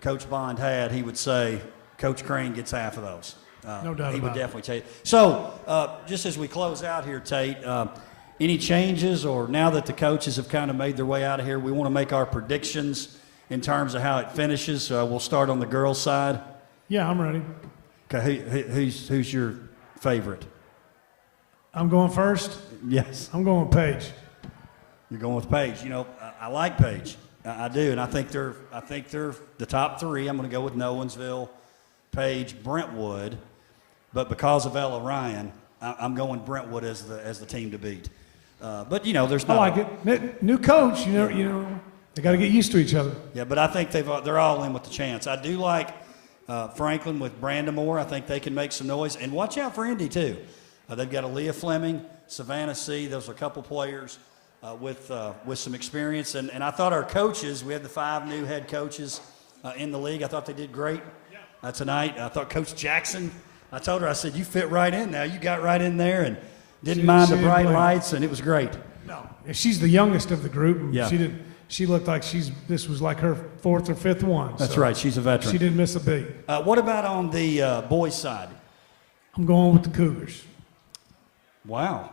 Coach Bond had, he would say Coach Crane gets half of those. No doubt He would about it. definitely tell you. So, just as we close out here, Tate, any changes, or now that the coaches have kind of made their way out of here, we want to make our predictions in terms of how it finishes. We'll start on the girls' side. Yeah, I'm ready. Okay, who's your favorite? I'm going first? Yes. I'm going with Paige. You're going with Paige. You know, I like Paige. I do, and I think they're the top three. I'm going to go with Nolensville, Paige, Brentwood, but because of Ella Ryan, I'm going Brentwood as the team to beat. But you know, there's I not. like it. New coach, you know, they got to get used to each other. Yeah, but I think they're all in with the chance. I do like Franklin with Brandamore. I think they can make some noise, and watch out for Indy too. They've got Aaliyah Fleming, Savannah C. Those are a couple players with some experience. And I thought our coaches, we had the 5 new head coaches in the league. I thought they did great tonight. I thought Coach Jackson, I told her, I said, you fit right in now. You got right in there and didn't mind the bright lights, and it was great. No, she's the youngest of the group. And Yeah. She looked like this was like her 4th or 5th one. That's so right. She's a veteran. She didn't miss a beat. What about on the boys' side? I'm going with the Cougars. Wow.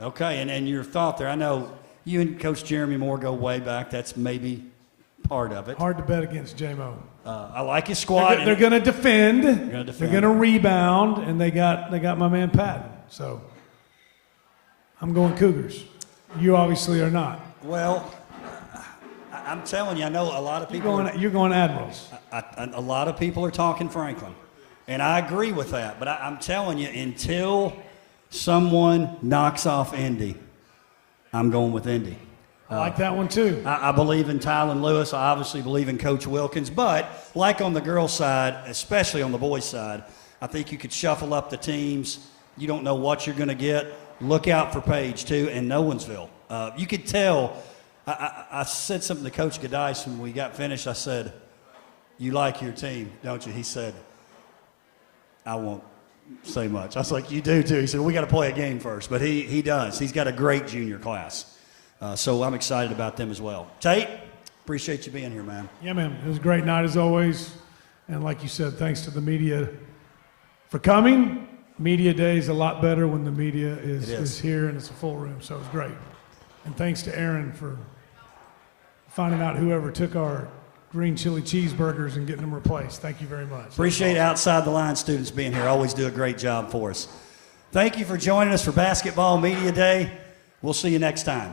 Okay, and your thought there, I know you and Coach Jeremy Moore go way back. That's maybe part of it. Hard to bet against J-Mo. I like his squad. They're going to defend. They're going to rebound, and they got my man Patton. So I'm going Cougars. You obviously are not. Well, I'm telling you, I know a lot of people. You're going Admirals. A lot of people are talking Franklin, and I agree with that. But I'm telling you, until someone knocks off Indy, I'm going with Indy. I like that one too. I believe in Tylen Lewis. I obviously believe in Coach Wilkins. But like on the girls' side, especially on the boys' side, I think you could shuffle up the teams. You don't know what you're going to get. Look out for Paige too, and Nolensville. You could tell. I said something to Coach Gadice when we got finished. I said, "You like your team, don't you?" He said, "I won't say much." I was like, "You do too." He said, "We got to play a game first," but he does. He's got a great junior class, so I'm excited about them as well. Tate, appreciate you being here, man. Yeah, man. It was a great night as always, and like you said, thanks to the media for coming. Media day is a lot better when the media is here and it's a full room, so it was great. And thanks to Aaron for finding out whoever took our green chili cheeseburgers and getting them replaced. Thank you very much. Appreciate outside the line students being here. Always do a great job for us. Thank you for joining us for Basketball Media Day. We'll see you next time.